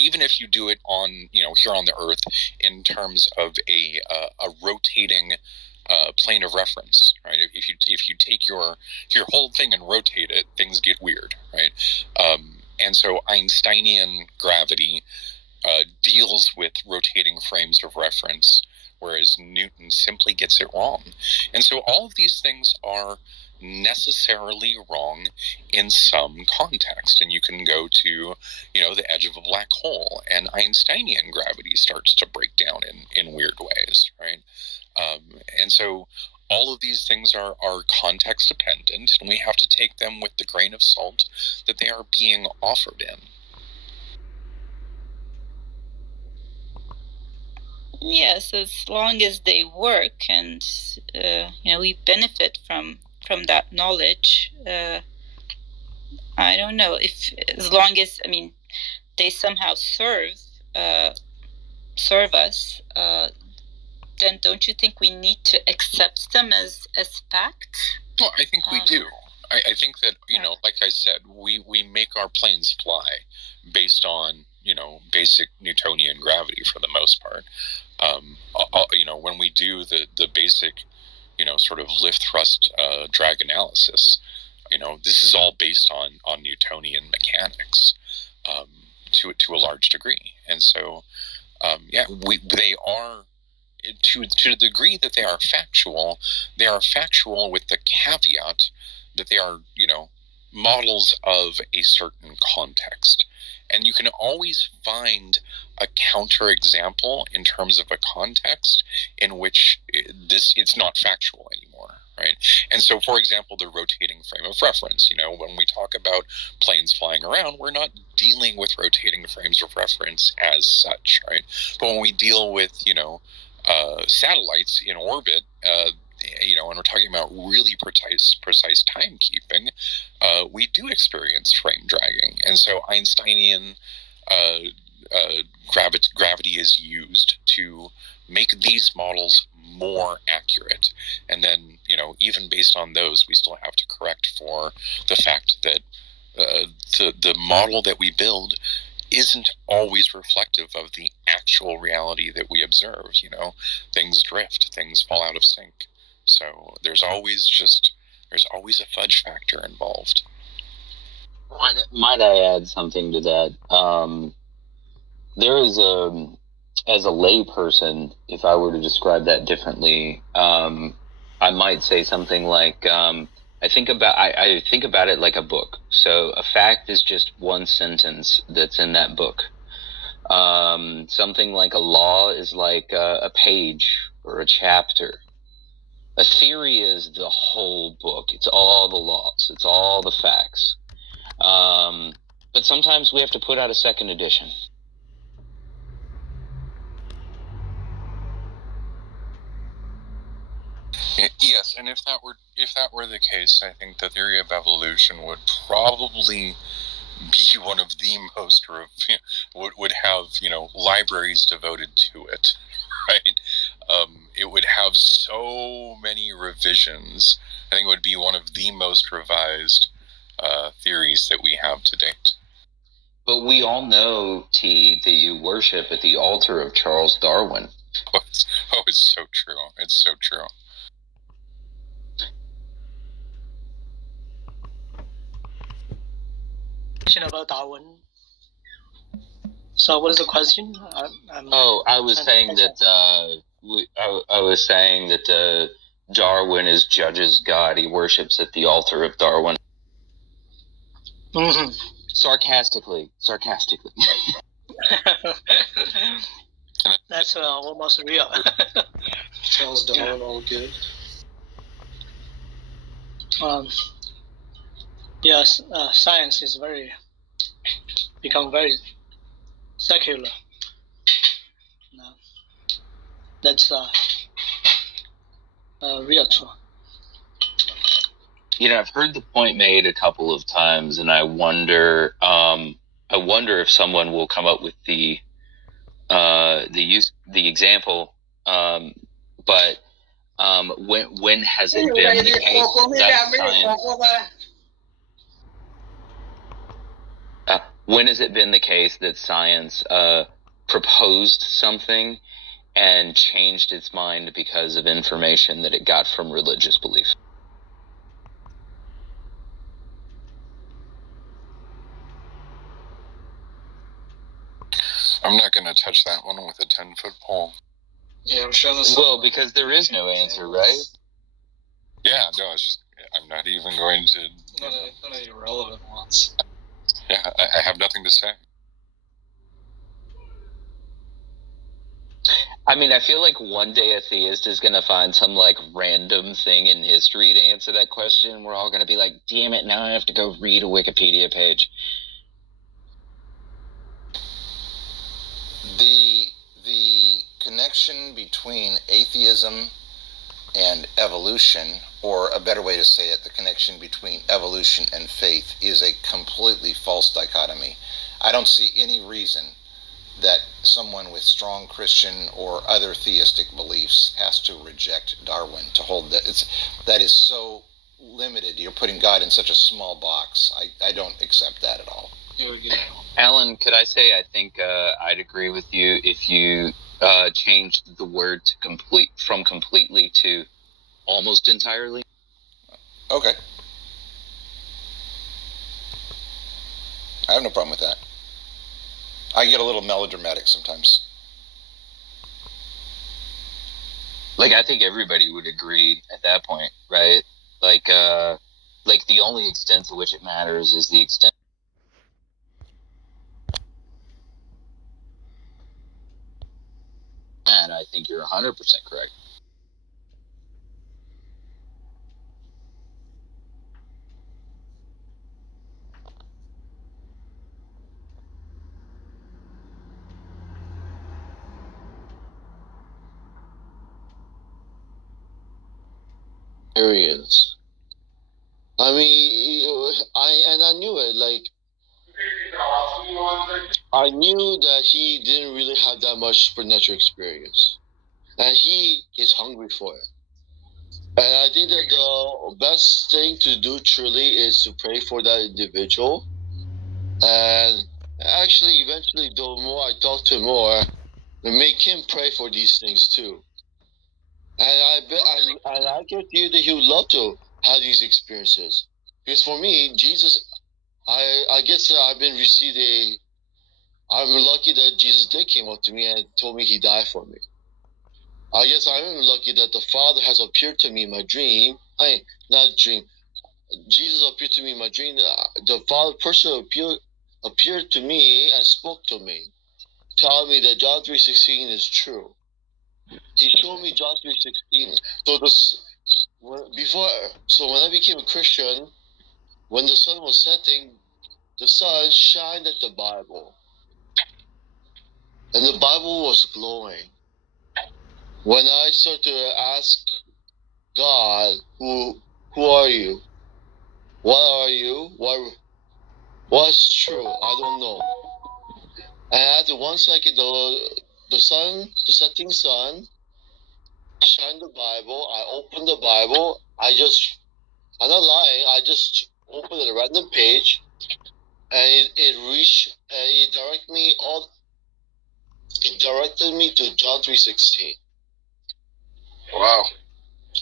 even if you do it on, here on the Earth, in terms of a rotating plane of reference, right? If you take your whole thing and rotate it, things get weird, right? And so Einsteinian gravity deals with rotating frames of reference, whereas Newton simply gets it wrong. And so all of these things are necessarily wrong in some context. And you can go to, the edge of a black hole, and Einsteinian gravity starts to break down in weird ways, right? And so all of these things are context dependent, and we have to take them with the grain of salt that they are being offered in. Yes, as long as they work, and we benefit from that knowledge. I don't know if, as long as they somehow serve us. Then don't you think we need to accept them as fact? Well, I think we do. I think that, like I said, we make our planes fly based on, basic Newtonian gravity for the most part. When we do the basic, sort of lift thrust drag analysis, this is all based on Newtonian mechanics to a large degree. And so, they are, to the degree that they are factual with the caveat that they are, models of a certain context. And you can always find a counterexample in terms of a context in which it's not factual anymore, right? And so, for example, the rotating frame of reference, when we talk about planes flying around, we're not dealing with rotating frames of reference as such, right? But when we deal with, satellites in orbit, and we're talking about really precise timekeeping, we do experience frame dragging. And so Einsteinian gravity is used to make these models more accurate. And then, even based on those, we still have to correct for the fact that the model that we build isn't always reflective of the actual reality that we observe. Things drift, things fall out of sync. So there's always a fudge factor involved. Might I add something to that? There is as a lay person, if I were to describe that differently, I might say something like, I think about it like a book. So a fact is just one sentence that's in that book. Something like a law is like a page or a chapter. A theory is the whole book. It's all the laws. It's all the facts. But sometimes we have to put out a second edition. Yes, and if that were the case, I think the theory of evolution would probably be one of the most would have libraries devoted to it, right? It would have so many revisions. I think it would be one of the most revised theories that we have to date. But we all know, T, that you worship at the altar of Charles Darwin. It's so true. It's so true. About Darwin. So, what is the question? I was saying that I was saying that Darwin is judge's God. He worships at the altar of Darwin. Mm-hmm. Sarcastically. That's almost real. Charles Darwin, all good. Yes, science is become very secular. That's real true. I've heard the point made a couple of times, and I wonder if someone will come up with the example. But when has it been the case that science? When has it been the case that science proposed something and changed its mind because of information that it got from religious belief? I'm not going to touch that one with a 10-foot pole. Yeah, I'm sure this. Well, because there is no answer, right? Yeah, no, I'm not even going to. Not any irrelevant ones. Yeah, I have nothing to say. I mean, I feel like one day a theist is going to find some, random thing in history to answer that question. We're all going to be like, damn it, now I have to go read a Wikipedia page. The connection between atheism and evolution, or a better way to say it, the connection between evolution and faith, is a completely false dichotomy. I don't see any reason that someone with strong Christian or other theistic beliefs has to reject Darwin, to hold that. That is so limited. You're putting God in such a small box. I don't accept that at all. Alan, could I say I think I'd agree with you if you changed the word to from completely to almost entirely? Okay. I have no problem with that. I get a little melodramatic sometimes. I think everybody would agree at that point, right? The only extent to which it matters is the extent. And I think you're 100% correct. Experience. I mean, I knew it. I knew that he didn't really have that much supernatural experience, and he is hungry for it. And I think that the best thing to do truly is to pray for that individual. And actually, eventually, the more I talk to him more, make him pray for these things too. And I guarantee you that he would love to have these experiences. Because for me, Jesus, I guess that I'm lucky that Jesus did came up to me and told me he died for me. I guess I'm lucky that the Father has appeared to me in my dream. Jesus appeared to me in my dream. The Father person appeared to me and spoke to me, telling me that John 3:16 is true. He showed me John 3:16. So when I became a Christian, when the sun was setting, the sun shined at the Bible, and the Bible was glowing. When I started to ask God, who are you? What are you? What's true? I don't know. And after 1 second, the setting sun, shine the Bible. I open the Bible. I'm not lying. I just opened a random page, and it directed me to John 3:16. Wow.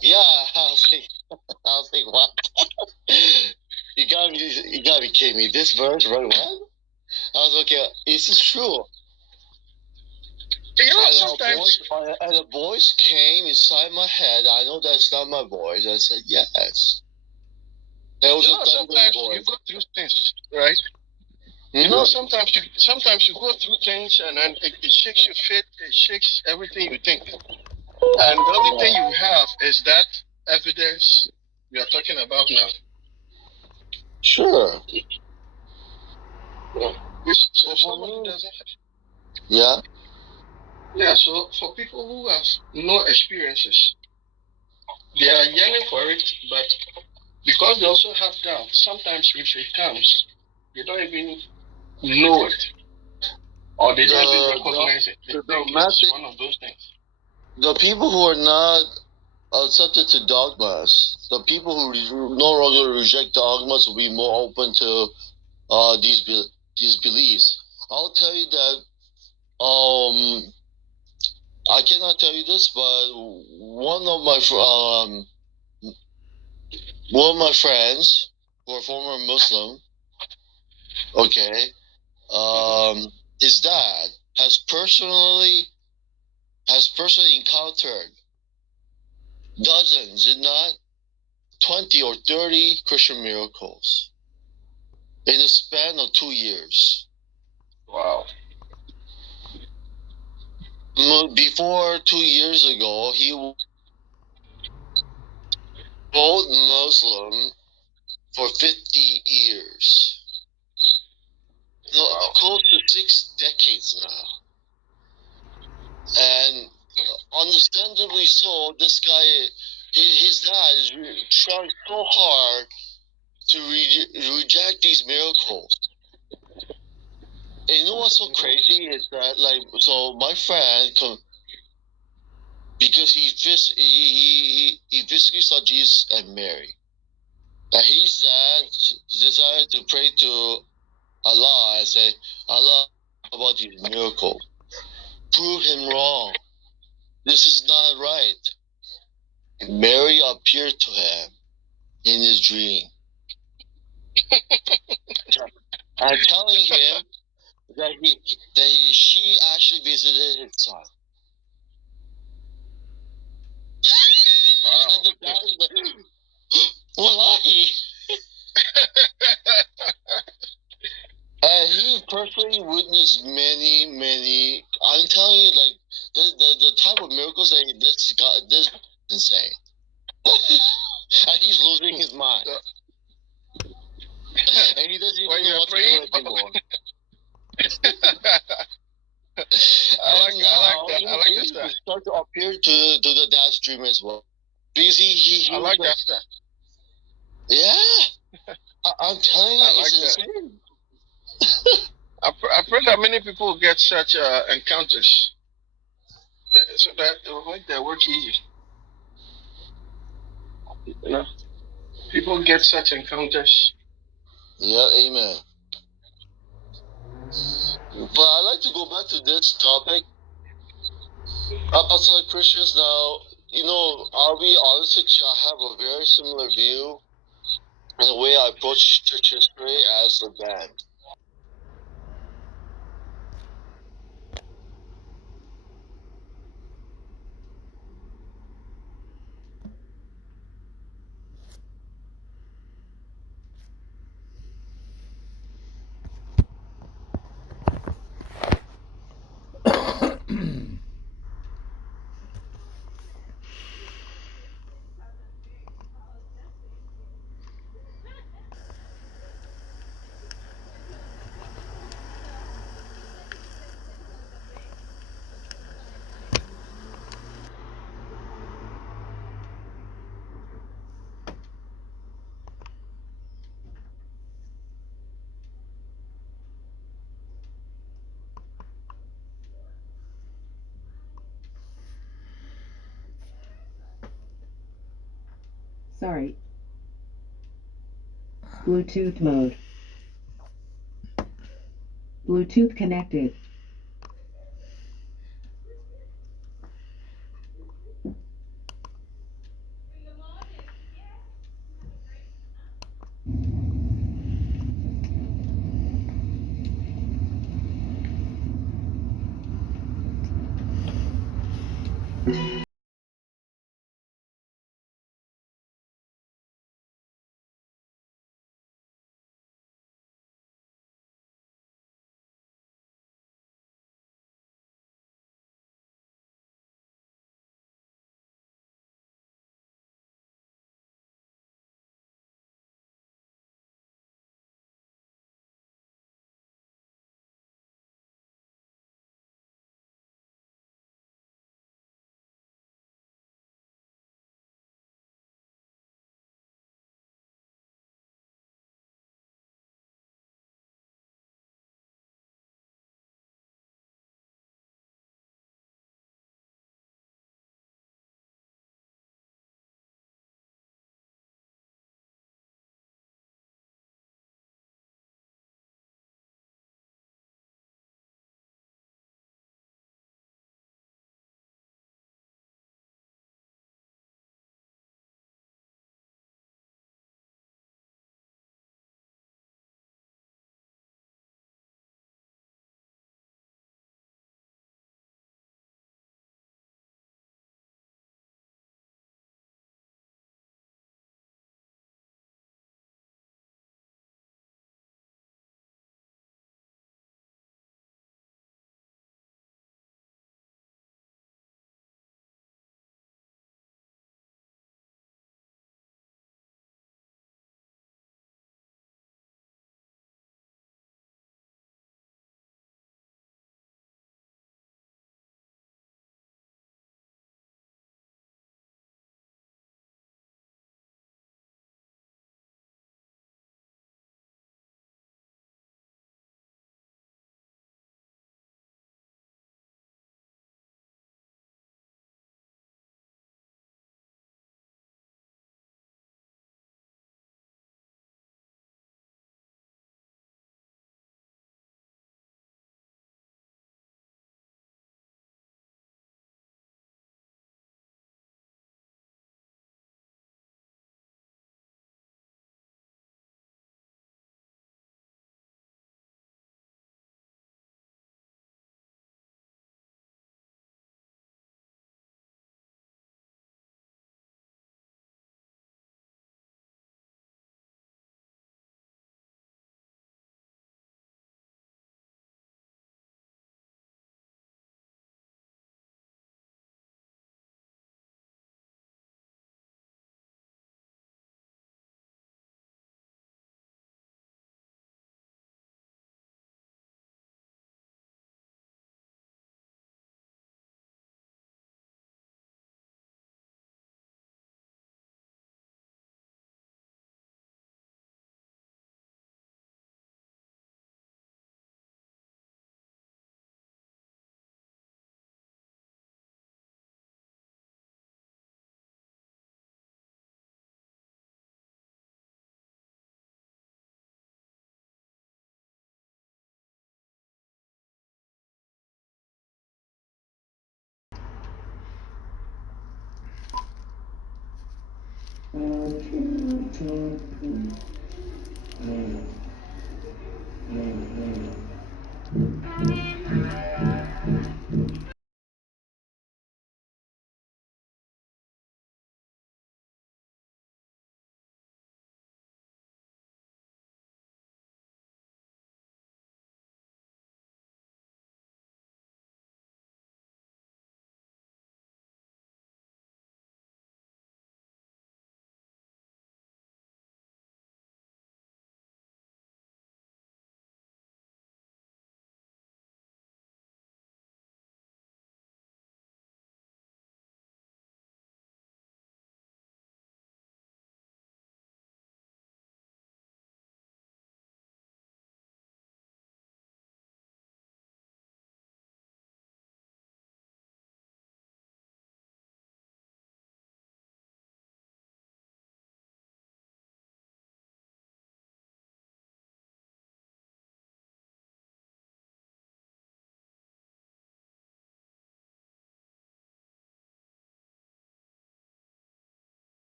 Yeah, I was like, what? You gotta be kidding me. This verse, right? What? I was like, is this true? You know, sometimes. And a voice came inside my head. I know that's not my voice. I said, yes. It was sometimes you go through things, right? Mm-hmm. You know, sometimes you go through things, and then it shakes your faith. It shakes everything you think. And the only thing you have is that evidence we are talking about now. Sure. Which somebody doesn't have. Yeah. Yeah, so for people who have no experiences, they are yearning for it, but because they also have doubt, sometimes if it comes, they don't even know it. Or they don't even recognize it. They think it's one of those things. The people who are not accepted to dogmas, the people who no longer reject dogmas will be more open to these beliefs. I'll tell you that I cannot tell you this, but one of my friends who are former Muslim, okay, his dad has personally encountered dozens, if not 20 or 30 Christian miracles in a span of 2 years. Wow. Before 2 years ago, he was Muslim for 50 years. Wow. Close to 6 decades now. And understandably so, this guy, his dad is trying so hard to reject these miracles. And you know what's so crazy is that, so my friend, because he physically saw Jesus and Mary, and he decided to pray to Allah and say, Allah, about these miracles, prove him wrong. This is not right. Mary appeared to him in his dream. I'm telling him that she actually visited his son. Wow. And the guy is like, wallahi. And he personally witnessed many. I'm telling you, the type of miracles that this is insane. And he's losing his mind. And he doesn't even know what to do anymore. I like that. Start to appear to the dad's dream as well. Because he I like that stuff. Yeah. I'm telling you, it's insane. I pray that many people get such encounters so that it will make their work easy. You know? People get such encounters. Yeah, amen. But I'd like to go back to this topic. Apostolic Christians now, I'll be honest with you, I have a very similar view in the way I approach church history as the band. Sorry. Bluetooth mode. Bluetooth connected.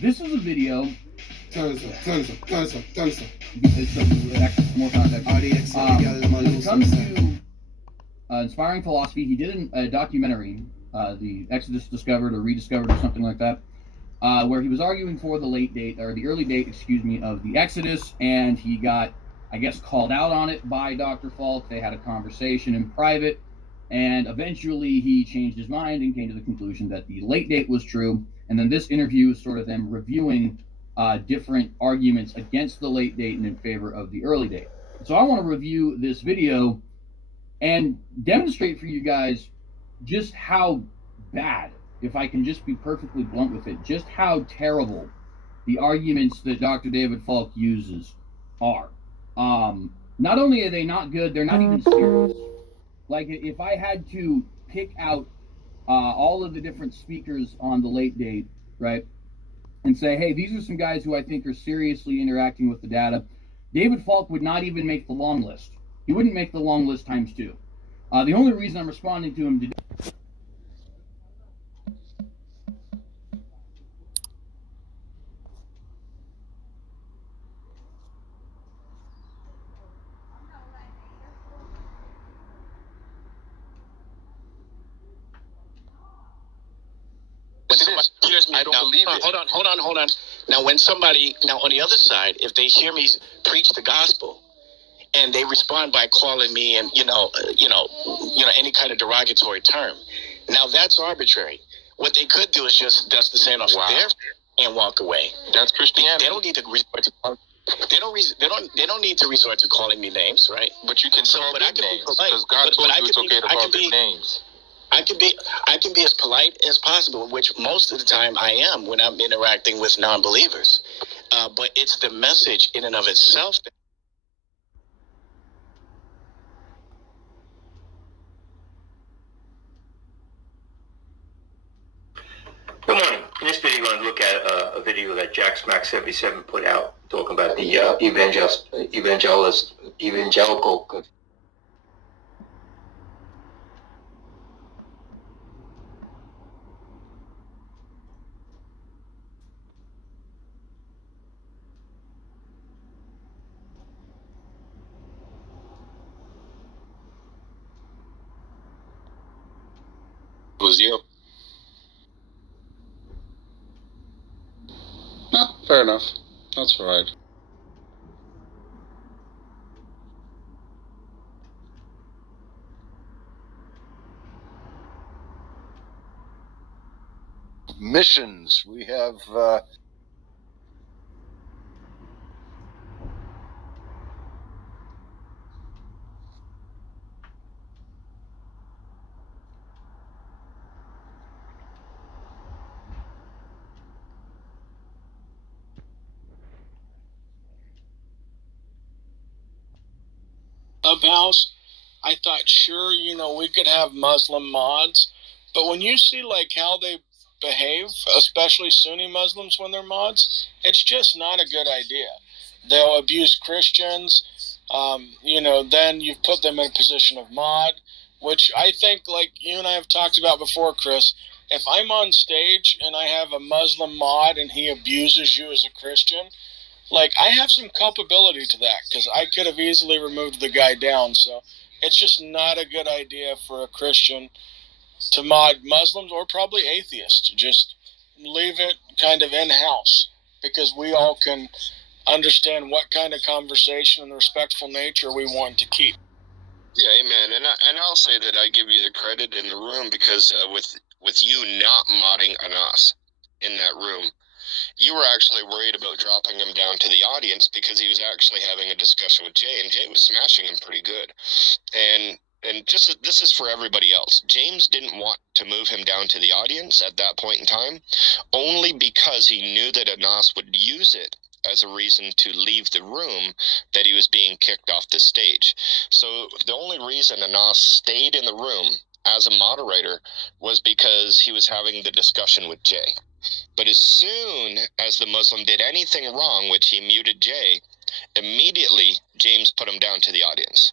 This is a video. Closer. More context. When it comes to inspiring philosophy, he did a documentary, The Exodus Discovered or Rediscovered or something like that, where he was arguing for the early date, of the Exodus, and he got, I guess, called out on it by Dr. Falk. They had a conversation in private, and eventually he changed his mind and came to the conclusion that the late date was true. And then this interview is sort of them reviewing different arguments against the late date and in favor of the early date. So I want to review this video and demonstrate for you guys just how bad, if I can just be perfectly blunt with it, just how terrible the arguments that Dr. David Falk uses are. Not only are they not good, they're not even serious. Like, if I had to pick out all of the different speakers on the late date, right, and say, hey, these are some guys who I think are seriously interacting with the data, David Falk would not even make the long list. He wouldn't make the long list times 2. The only reason I'm responding to him today I don't believe it. Hold on. Now, when somebody, on the other side, if they hear me preach the gospel, and they respond by calling me and any kind of derogatory term, now that's arbitrary. What they could do is just dust the sand off their and walk away. That's Christianity. They don't need to resort to. They don't need to resort to calling me names, right? But you can call them names because God told you it's okay to call them names. I can be as polite as possible, which most of the time I am when I'm interacting with non-believers. But it's the message in and of itself. Good morning. In this video, we're going to look at a video that Jack Smack 77 put out talking about the evangelical. Was you? No, fair enough. That's all right. Missions. We have Clubhouse, I thought, sure, we could have Muslim mods, but when you see like how they behave, especially Sunni Muslims when they're mods, it's just not a good idea. They'll abuse Christians, then you've put them in a position of mod, which I think, like you and I have talked about before, Chris, if I'm on stage and I have a Muslim mod and he abuses you as a Christian, like, I have some culpability to that because I could have easily removed the guy down. So it's just not a good idea for a Christian to mod Muslims or probably atheists. Just leave it kind of in-house because we all can understand what kind of conversation and respectful nature we want to keep. Yeah, amen. And I'll say that I give you the credit in the room because with you not modding Anas in that room, you were actually worried about dropping him down to the audience because he was actually having a discussion with Jay, and Jay was smashing him pretty good. And and just this is for everybody else. James didn't want to move him down to the audience at that point in time, only because he knew that Anas would use it as a reason to leave the room, that he was being kicked off the stage. So the only reason Anas stayed in the room as a moderator was because he was having the discussion with Jay. But as soon as the Muslim did anything wrong, which he muted Jay, immediately James put him down to the audience.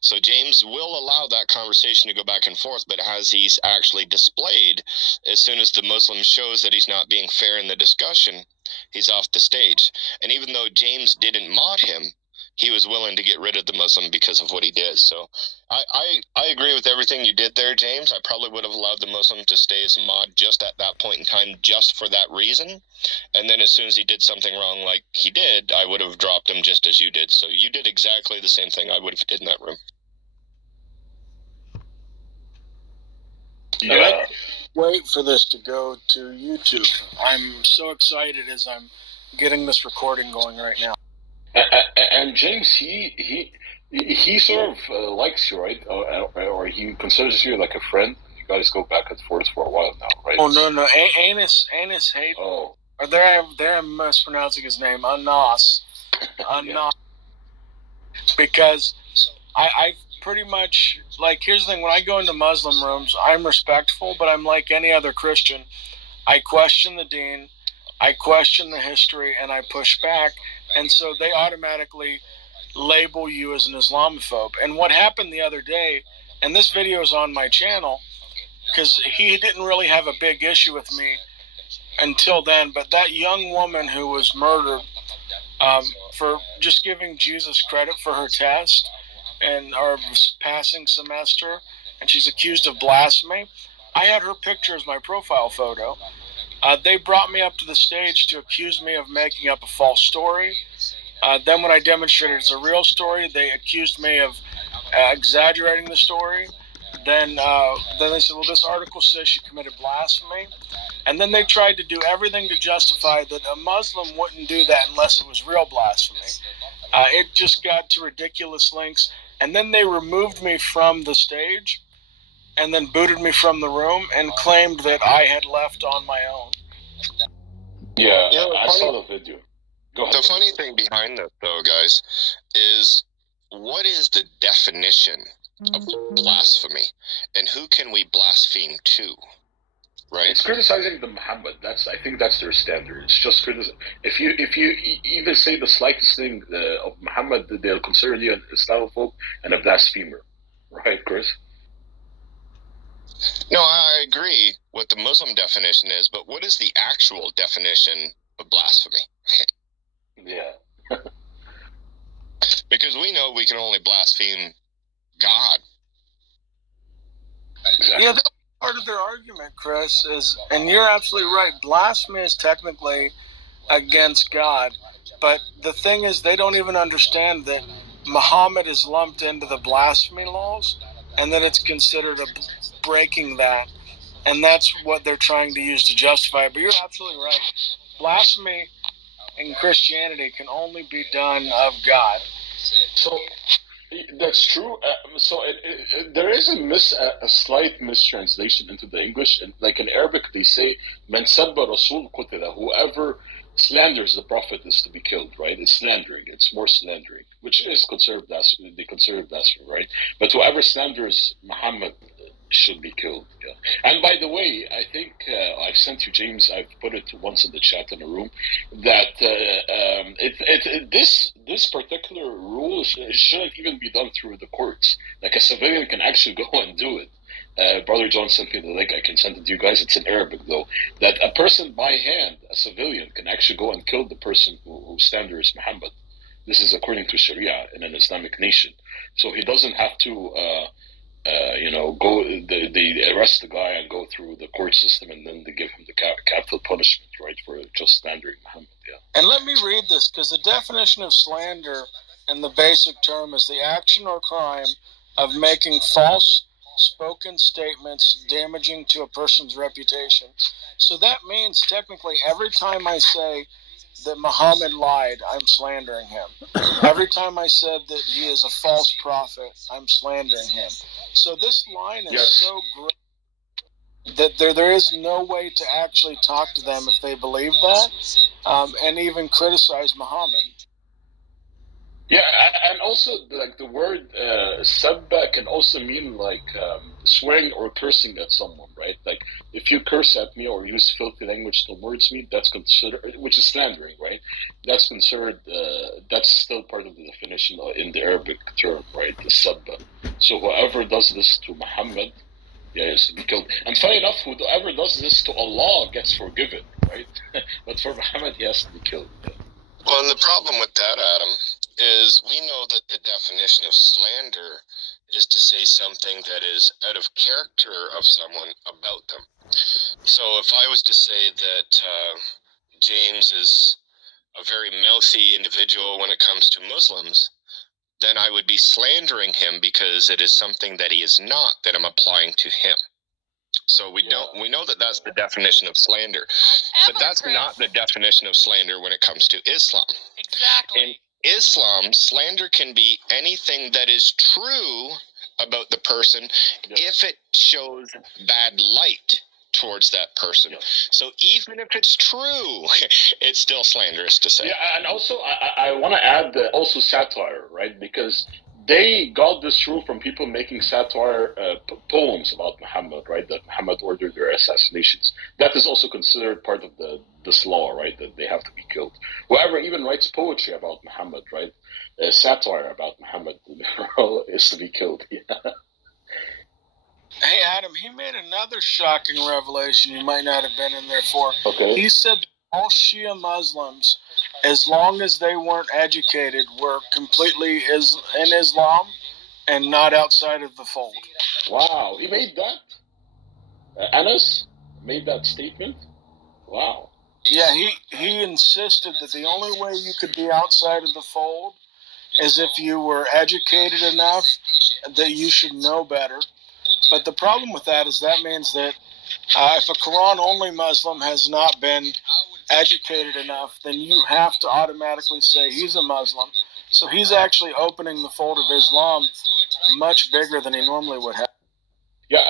So James will allow that conversation to go back and forth, but as he's actually displayed, as soon as the Muslim shows that he's not being fair in the discussion, he's off the stage. And even though James didn't mod him, he was willing to get rid of the Muslim because of what he did. So I agree with everything you did there, James. I probably would have allowed the Muslim to stay as a mod just at that point in time, just for that reason. And then as soon as he did something wrong like he did, I would have dropped him just as you did. So you did exactly the same thing I would have did in that room. Yeah. Wait for this to go to YouTube. I'm so excited as I'm getting this recording going right now. And James, he sort of likes you, right? Or he considers you like a friend. You guys go back and forth for a while now, right? Oh no, Anis hate. Oh, or there I'm mispronouncing his name. Anas, Anas. Because I pretty much, like, here's the thing: when I go into Muslim rooms, I'm respectful, but I'm like any other Christian. I question the deen, I question the history, and I push back. And so they automatically label you as an Islamophobe. And what happened the other day, and this video is on my channel, because he didn't really have a big issue with me until then, but that young woman who was murdered for just giving Jesus credit for her test and our passing semester, and she's accused of blasphemy. I had her picture as my profile photo. They brought me up to the stage to accuse me of making up a false story. Then when I demonstrated it's a real story, they accused me of exaggerating the story. Then they said, well, this article says she committed blasphemy. And then they tried to do everything to justify that a Muslim wouldn't do that unless it was real blasphemy. It just got to ridiculous lengths. And then they removed me from the stage and then booted me from the room and claimed that I had left on my own. Yeah, I saw the video. Go ahead. The funny thing behind this, though, guys, is what is the definition of blasphemy, and who can we blaspheme to? Right? It's criticizing the Muhammad. I think that's their standard. It's just criticism. If you even say the slightest thing of Muhammad, they'll consider you an Islamophobe and a blasphemer. Right, Chris? No, I agree what the Muslim definition is, but what is the actual definition of blasphemy? Yeah. Because we know we can only blaspheme God. Exactly. Yeah, that's part of their argument, Chris, is, and you're absolutely right, blasphemy is technically against God, but the thing is they don't even understand that Muhammad is lumped into the blasphemy laws, and that it's considered a breaking that, and that's what they're trying to use to justify it. But you're absolutely right. Blasphemy in Christianity can only be done of God. So that's true. There is a slight mistranslation into the English. Like in Arabic, they say "Man sabba Rasul qutila." Whoever slanders the Prophet is to be killed. Right? It's slandering. It's more slandering, which is considered blasphemy. They consider blasphemy, right? But whoever slanders Muhammad should be killed. Yeah. And by the way, I think I've sent you, James. I've put it once in the chat in a room that this particular rule shouldn't even be done through the courts. Like a civilian can actually go and do it. Brother John sent me the link. I can send it to you guys. It's in Arabic though. That a person by hand, a civilian, can actually go and kill the person who slanders Muhammad. This is according to Sharia in an Islamic nation. So he doesn't have to. They arrest the guy and go through the court system, and then they give him the capital punishment, right, for just slandering Muhammad. Yeah. And let me read this, because the definition of slander in the basic term is the action or crime of making false spoken statements damaging to a person's reputation. So that means technically every time I say that Muhammad lied, I'm slandering him. Every time I said that he is a false prophet, I'm slandering him. So this line is so great that there is no way to actually talk to them if they believe that, and even criticize Muhammad. Yeah, and also like the word sabba can also mean like swearing or cursing at someone, right? Like if you curse at me or use filthy language towards me, that's considered, which is slandering, right? That's considered, that's still part of the definition in the Arabic term, right? The sabba. So whoever does this to Muhammad, is to be killed. And funny enough, whoever does this to Allah gets forgiven, right? But for Muhammad, he has to be killed. Yeah. Well, and the problem with that, Adam, is we know that the definition of slander is to say something that is out of character of someone about them. So if I was to say that James is a very mouthy individual when it comes to Muslims, then I would be slandering him because it is something that he is not that I'm applying to him. So we know that that's the definition of slander, but that's not the definition of slander when it comes to Islam. Exactly. In Islam, slander can be anything that is true about the person if it shows bad light towards that person. So even if it's true, it's still slanderous to say. Yeah, and also I want to add also satire, right? Because they got this rule from people making satire poems about Muhammad, right? That Muhammad ordered their assassinations. That is also considered part of this law, right? That they have to be killed. Whoever even writes poetry about Muhammad, right? Satire about Muhammad is to be killed. Yeah. Hey, Adam, he made another shocking revelation you might not have been in there for. Okay. He said that all Shia Muslims, as long as they weren't educated, were completely in Islam and not outside of the fold. Wow, he made that? Anas made that statement? Wow. Yeah, he insisted that the only way you could be outside of the fold is if you were educated enough that you should know better. But the problem with that is that means that if a Quran-only Muslim has not been educated enough, then you have to automatically say he's a Muslim. So he's actually opening the fold of Islam much bigger than he normally would have. Yeah,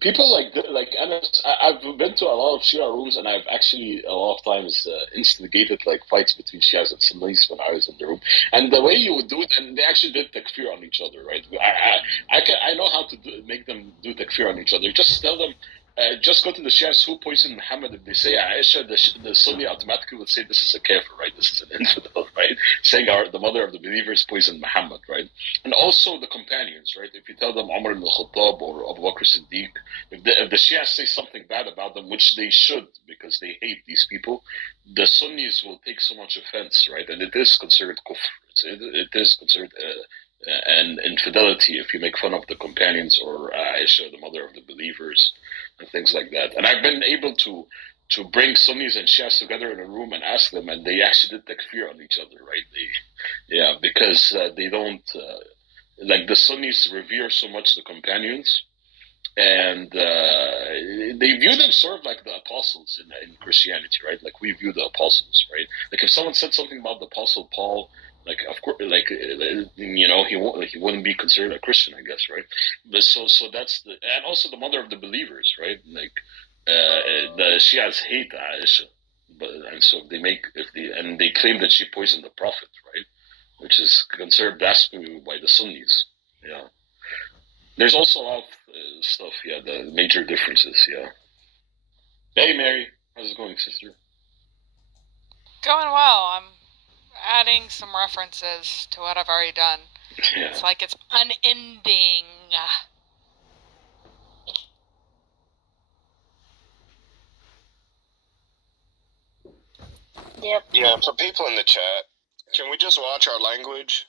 people like Anas, I've been to a lot of Shia rooms, and I've actually a lot of times instigated like fights between Shias and Sunnis when I was in the room. And the way you would do it, and they actually did takfir on each other, right? I know how to make them do takfir on each other. Just tell them. Just go to the Shias who poisoned Muhammad. If they say Aisha, the Sunni automatically would say this is a kafir, right? This is an infidel, right? Saying the mother of the believers poisoned Muhammad, right? And also the companions, right? If you tell them Umar ibn al-Khattab or Abu Bakr Siddiq, if the Shias say something bad about them, which they should because they hate these people, the Sunnis will take so much offense, right? And it is considered kufr. It is considered an infidelity if you make fun of the companions or Aisha, the mother of the believers, and things like that. And I've been able to bring Sunnis and Shias together in a room and ask them, and they actually did takfir on each other, right? Because they don't like the Sunnis revere so much the companions, and they view them sort of like the apostles in Christianity, right? Like we view the apostles, right? Like if someone said something about the Apostle Paul, like of course, like he wouldn't be considered a Christian, I guess, right? But so that's and also the mother of the believers, right? Like the Shias hate Aisha, and so they claim that she poisoned the Prophet, right? Which is considered blasphemy by the Sunnis. Yeah. There's also a lot of stuff. Yeah, the major differences. Yeah. Hey, Mary, how's it going, sister? Going well. I'm adding some references to what I've already done. Yeah. It's like it's unending. Yep. Yeah, for people in the chat, can we just watch our language?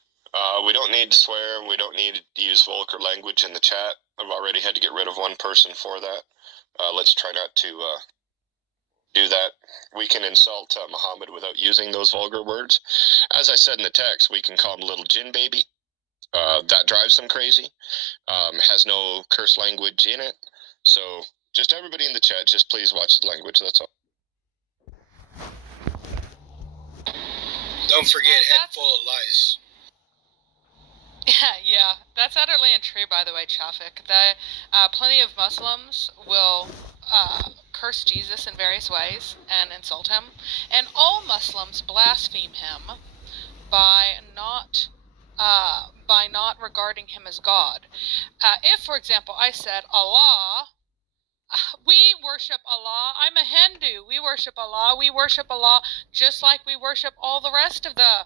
We don't need to swear. We don't need to use vulgar language in the chat. I've already had to get rid of one person for that. Let's try not to do that. We can insult Muhammad without using those vulgar words. As I said in the text, we can call him little Jinn baby. That drives them crazy. Has no curse language in it. So just everybody in the chat, just please watch the language. That's all. Don't forget, head full of lice. Yeah, that's utterly untrue, by the way, Chafik. Plenty of Muslims will curse Jesus in various ways and insult him, and all Muslims blaspheme him by not regarding him as God. If, for example, I said, Allah, we worship Allah, I'm a Hindu, we worship Allah just like we worship all the rest of the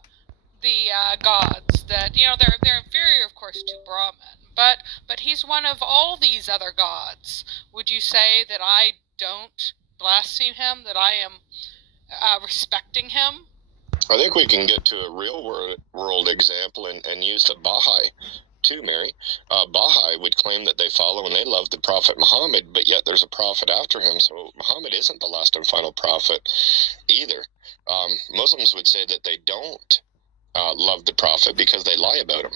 gods that, they're inferior, of course, to Brahman, but he's one of all these other gods. Would you say that I don't blaspheme him, that I am respecting him? I think we can get to a real world example and use the Baha'i too, Mary. Baha'i would claim that they follow and they love the Prophet Muhammad, but yet there's a prophet after him, so Muhammad isn't the last and final prophet either. Muslims would say that they don't love the Prophet because they lie about him.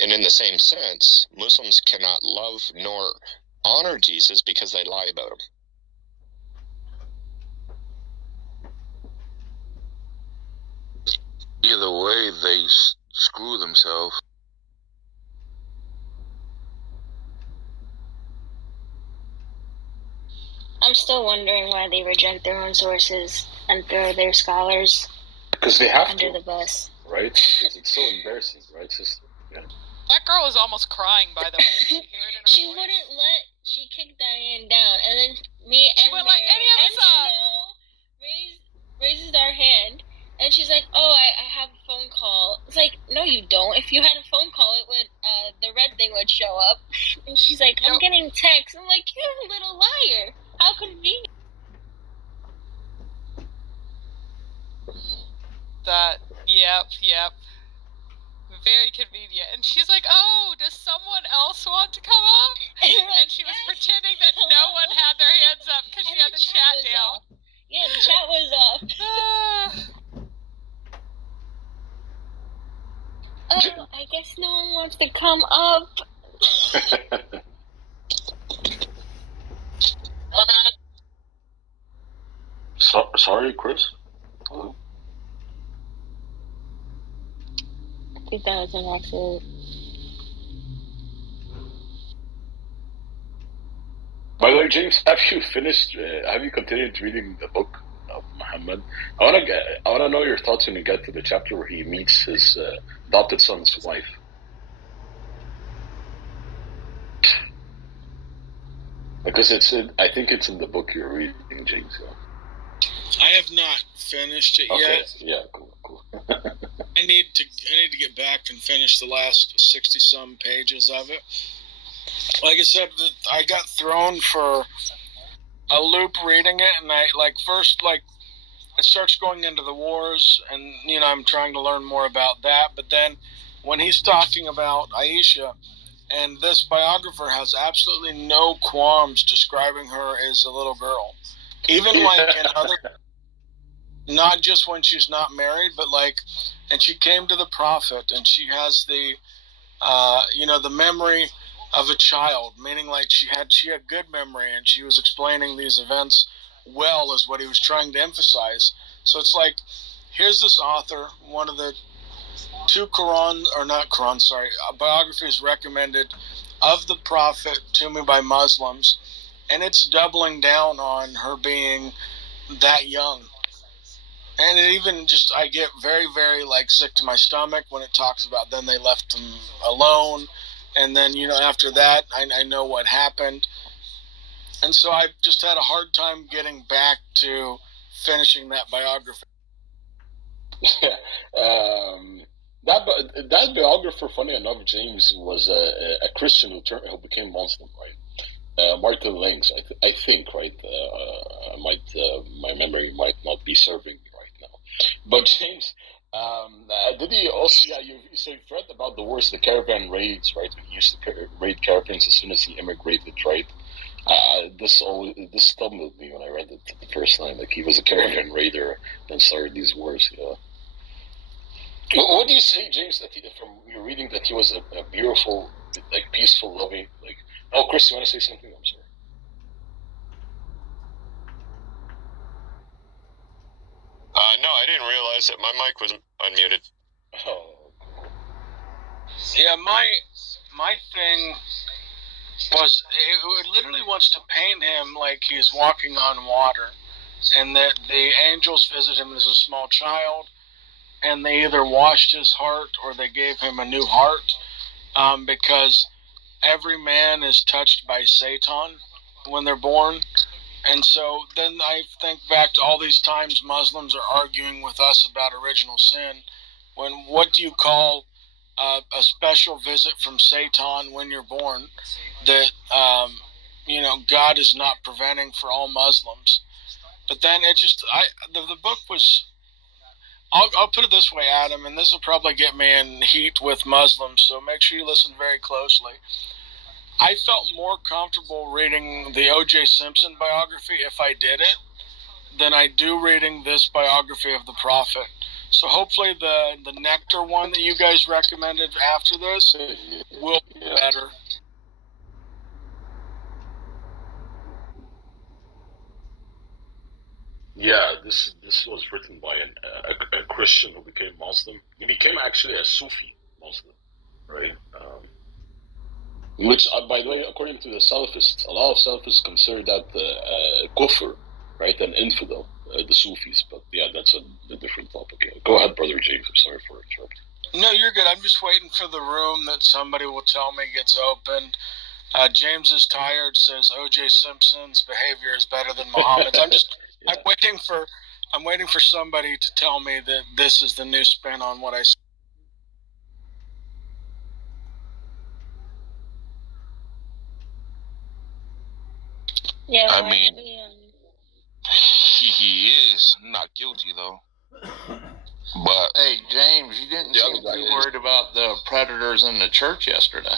And in the same sense, Muslims cannot love nor honor Jesus because they lie about him. Either way, they screw themselves. I'm still wondering why they reject their own sources and throw their scholars Because they have under to, the bus. right? Because it's so embarrassing, right? It's just, yeah. That girl is almost crying, by the way. Did you hear it in her She voice? wouldn't let. She kicked Diane down, and then me She and wouldn't let Mary any of and us up. Snow raises our hand, and she's like, "Oh, I have a phone call." It's like, no, you don't. If you had a phone call, it would the red thing would show up. And she's like, "I'm getting texts." I'm like, "You're a little liar. How convenient." Yep. Very convenient. And she's like, "Oh, does someone else want to come up?" And she was pretending that no one had their hands up because she had the chat down. Yeah, the chat was up. Oh, I guess no one wants to come up. Sorry, Chris? Hello? I think that was an accident. By the way, James, have you continued reading the book of Muhammad? I wanna know your thoughts when you get to the chapter where he meets his adopted son's wife. Because I think it's in the book you're reading, James. Yeah. I have not finished it yet. Yeah, cool. I need to get back and finish the last 60-some pages of it. Like I said, I got thrown for a loop reading it, and it starts going into the wars, and I'm trying to learn more about that. But then when he's talking about Aisha, and this biographer has absolutely no qualms describing her as a little girl, even in other, not just when she's not married, but and she came to the Prophet, and she has the the memory of a child, meaning she had good memory, and she was explaining these events well, is what he was trying to emphasize. So it's here's this author, one of the two biographies recommended of the Prophet to me by Muslims, and it's doubling down on her being that young. And it even I get very, very sick to my stomach when it talks about then they left him alone. And then, after that, I know what happened. And so I just had a hard time getting back to finishing that biography. That biographer, funny enough, James, was a Christian who became Muslim, right? Martin Lings, I think, right? My memory might not be serving me right now. But James, did he also? Yeah, you read about the wars, the caravan raids, right? When he used to raid caravans as soon as he immigrated, right? This stumbled me when I read it the first time. He was a caravan raider and started these wars. Yeah. What do you say, James? That from your reading, that he was a beautiful, peaceful, loving, Oh, Chris, you want to say something? I'm sorry. no, I didn't realize that my mic was unmuted. Oh. Yeah, my thing was it literally wants to paint him like he's walking on water, and that the angels visit him as a small child, and they either washed his heart or they gave him a new heart, because every man is touched by Satan when they're born. And so then I think back to all these times Muslims are arguing with us about original sin. What do you call a special visit from Satan when you're born that God is not preventing for all Muslims? But then the book was. I'll put it this way, Adam, and this will probably get me in heat with Muslims, so make sure you listen very closely. I felt more comfortable reading the O.J. Simpson biography if I did it than I do reading this biography of the Prophet. So hopefully the Nectar one that you guys recommended after this will be better. Yeah, this was written by a Christian who became Muslim. He became actually a Sufi Muslim, right? Which, by the way, according to the Salafists, a lot of Salafists consider that kufr, right, an infidel, the Sufis. But yeah, that's a different topic. Yeah. Go ahead, Brother James. I'm sorry for interrupting. No, you're good. I'm just waiting for the room that somebody will tell me gets open. James is tired, says O.J. Simpson's behavior is better than Muhammad's. I'm waiting for somebody to tell me that this is the new spin on what I said. Yeah, I mean, he is not guilty though. But hey, James, you didn't seem too worried about the predators in the church yesterday.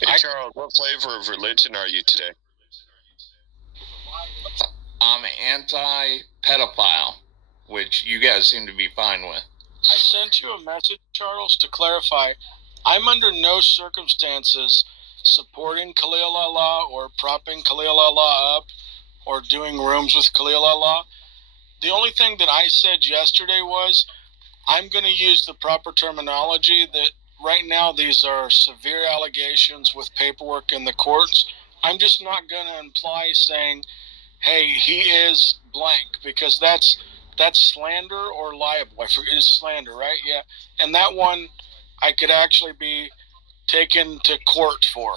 Hey, Charles, what flavor of religion are you today? I'm anti-pedophile, which you guys seem to be fine with. I sent you a message, Charles, to clarify. I'm under no circumstances supporting Khalil Allah or propping Khalil Allah up or doing rooms with Khalil Allah. The only thing that I said yesterday was I'm going to use the proper terminology that right now these are severe allegations with paperwork in the courts. I'm just not going to imply saying, hey, he is blank, because that's slander or liable. I forget, it's slander, right? Yeah. And that one I could actually be taken to court for.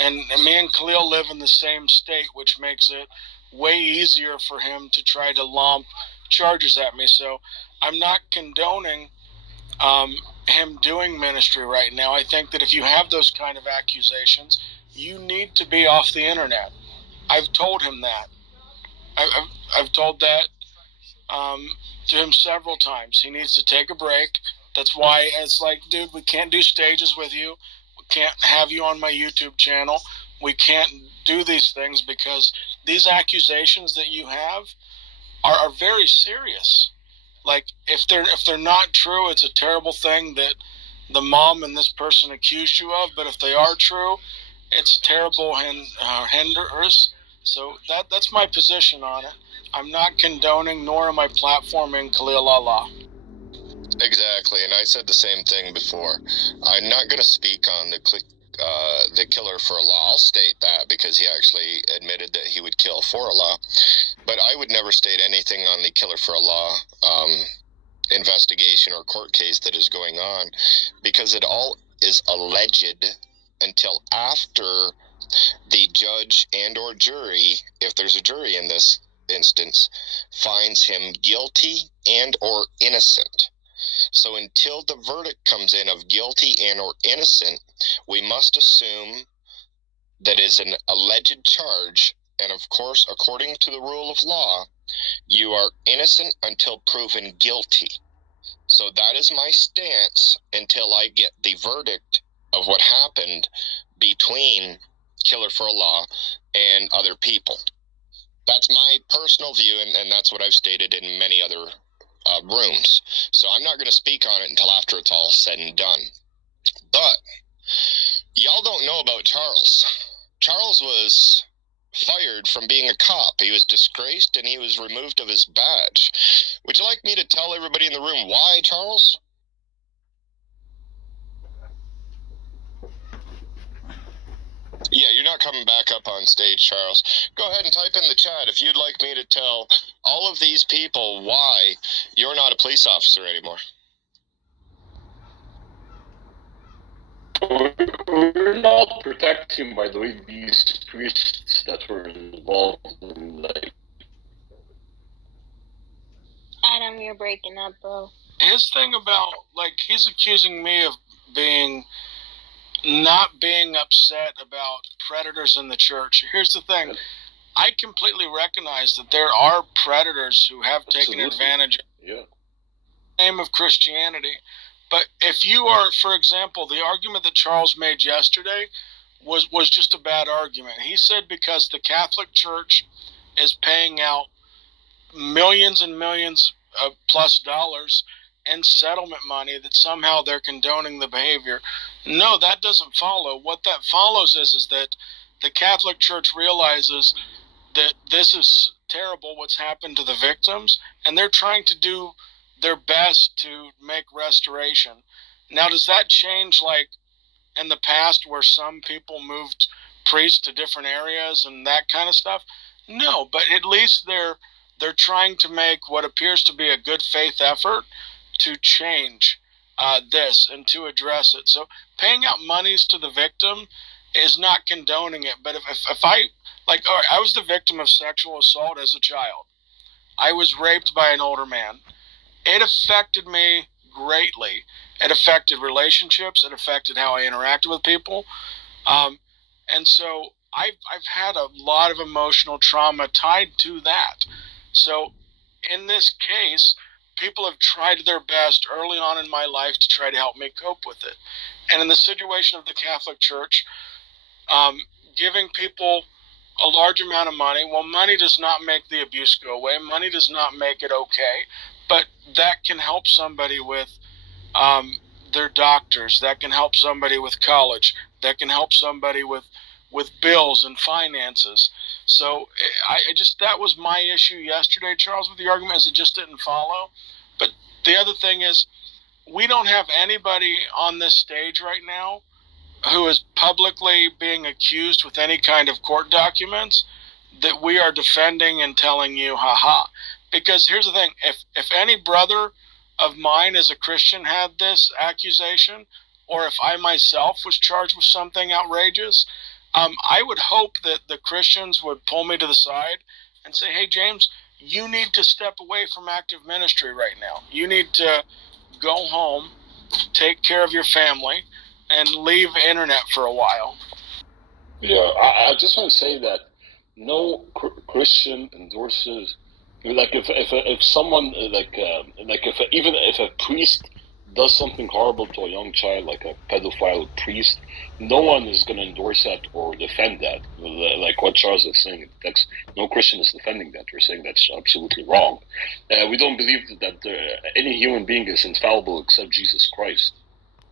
And me and Khalil live in the same state, which makes it way easier for him to try to lump charges at me. So I'm not condoning him doing ministry right now. I think that if you have those kind of accusations, you need to be off the internet. I've told him that. I've told that to him several times. He needs to take a break. That's why it's like, dude, we can't do stages with you. We can't have you on my YouTube channel. We can't do these things because these accusations that you have are very serious. Like, if they're not true, it's a terrible thing that the mom and this person accused you of. But if they are true, it's terrible and hinders. So that's my position on it. I'm not condoning, nor am I platforming Khalil Allah. Exactly, and I said the same thing before. I'm not going to speak on the killer for Allah. I'll state that because he actually admitted that he would kill for Allah. But I would never state anything on the killer for Allah investigation or court case that is going on, because it all is alleged until after the judge and or jury, if there's a jury in this instance, finds him guilty and or innocent. So until the verdict comes in of guilty and or innocent, we must assume that is an alleged charge. And of course, according to the rule of law, you are innocent until proven guilty. So that is my stance until I get the verdict of what happened between Killer for Allah and other people. That's my personal view, and that's what I've stated in many other rooms. So I'm not going to speak on it until after it's all said and done. But y'all don't know about Charles. Charles was fired from being a cop. He was disgraced and he was removed of his badge. Would you like me to tell everybody in the room why, Charles? Yeah, you're not coming back up on stage, Charles. Go ahead and type in the chat if you'd like me to tell all of these people why you're not a police officer anymore. We're not protecting, by the way, these priests that were involved in, like... Adam, you're breaking up, bro. His thing about, like, he's accusing me of not being upset about predators in the church. Here's the thing. I completely recognize that there are predators who have taken advantage of the name of Christianity. But if you are, for example, the argument that Charles made yesterday was just a bad argument. He said because the Catholic Church is paying out millions and millions of plus dollars in settlement money that somehow they're condoning the behavior. No, that doesn't follow. What that follows is that the Catholic Church realizes that this is terrible what's happened to the victims, and they're trying to do their best to make restoration. Now, does that change like in the past where some people moved priests to different areas and that kind of stuff? No, but at least they're trying to make what appears to be a good faith effort to change this and to address it. So paying out monies to the victim is not condoning it. But if I, like, all right, I was the victim of sexual assault as a child. I was raped by an older man. It affected me greatly. It affected relationships. It affected how I interacted with people. And so I've had a lot of emotional trauma tied to that. So in this case, people have tried their best early on in my life to try to help me cope with it. And in the situation of the Catholic Church, giving people a large amount of money, well, money does not make the abuse go away. Money does not make it okay. But that can help somebody with their doctors. That can help somebody with college. That can help somebody with bills and finances. So I just, that was my issue yesterday, Charles, with the argument, is it just didn't follow. But the other thing is, we don't have anybody on this stage right now who is publicly being accused with any kind of court documents that we are defending and telling you, haha. Because here's the thing, if any brother of mine as a Christian had this accusation, or if I myself was charged with something outrageous, I would hope that the Christians would pull me to the side and say, hey, James, you need to step away from active ministry right now. You need to go home, take care of your family, and leave internet for a while. Yeah, I just want to say that no Christian endorses, like if someone if a priest does something horrible to a young child, like a pedophile priest, no one is going to endorse that or defend that. Like what Charles is saying, no Christian is defending that. We're saying that's absolutely wrong. We don't believe that any human being is infallible except Jesus Christ.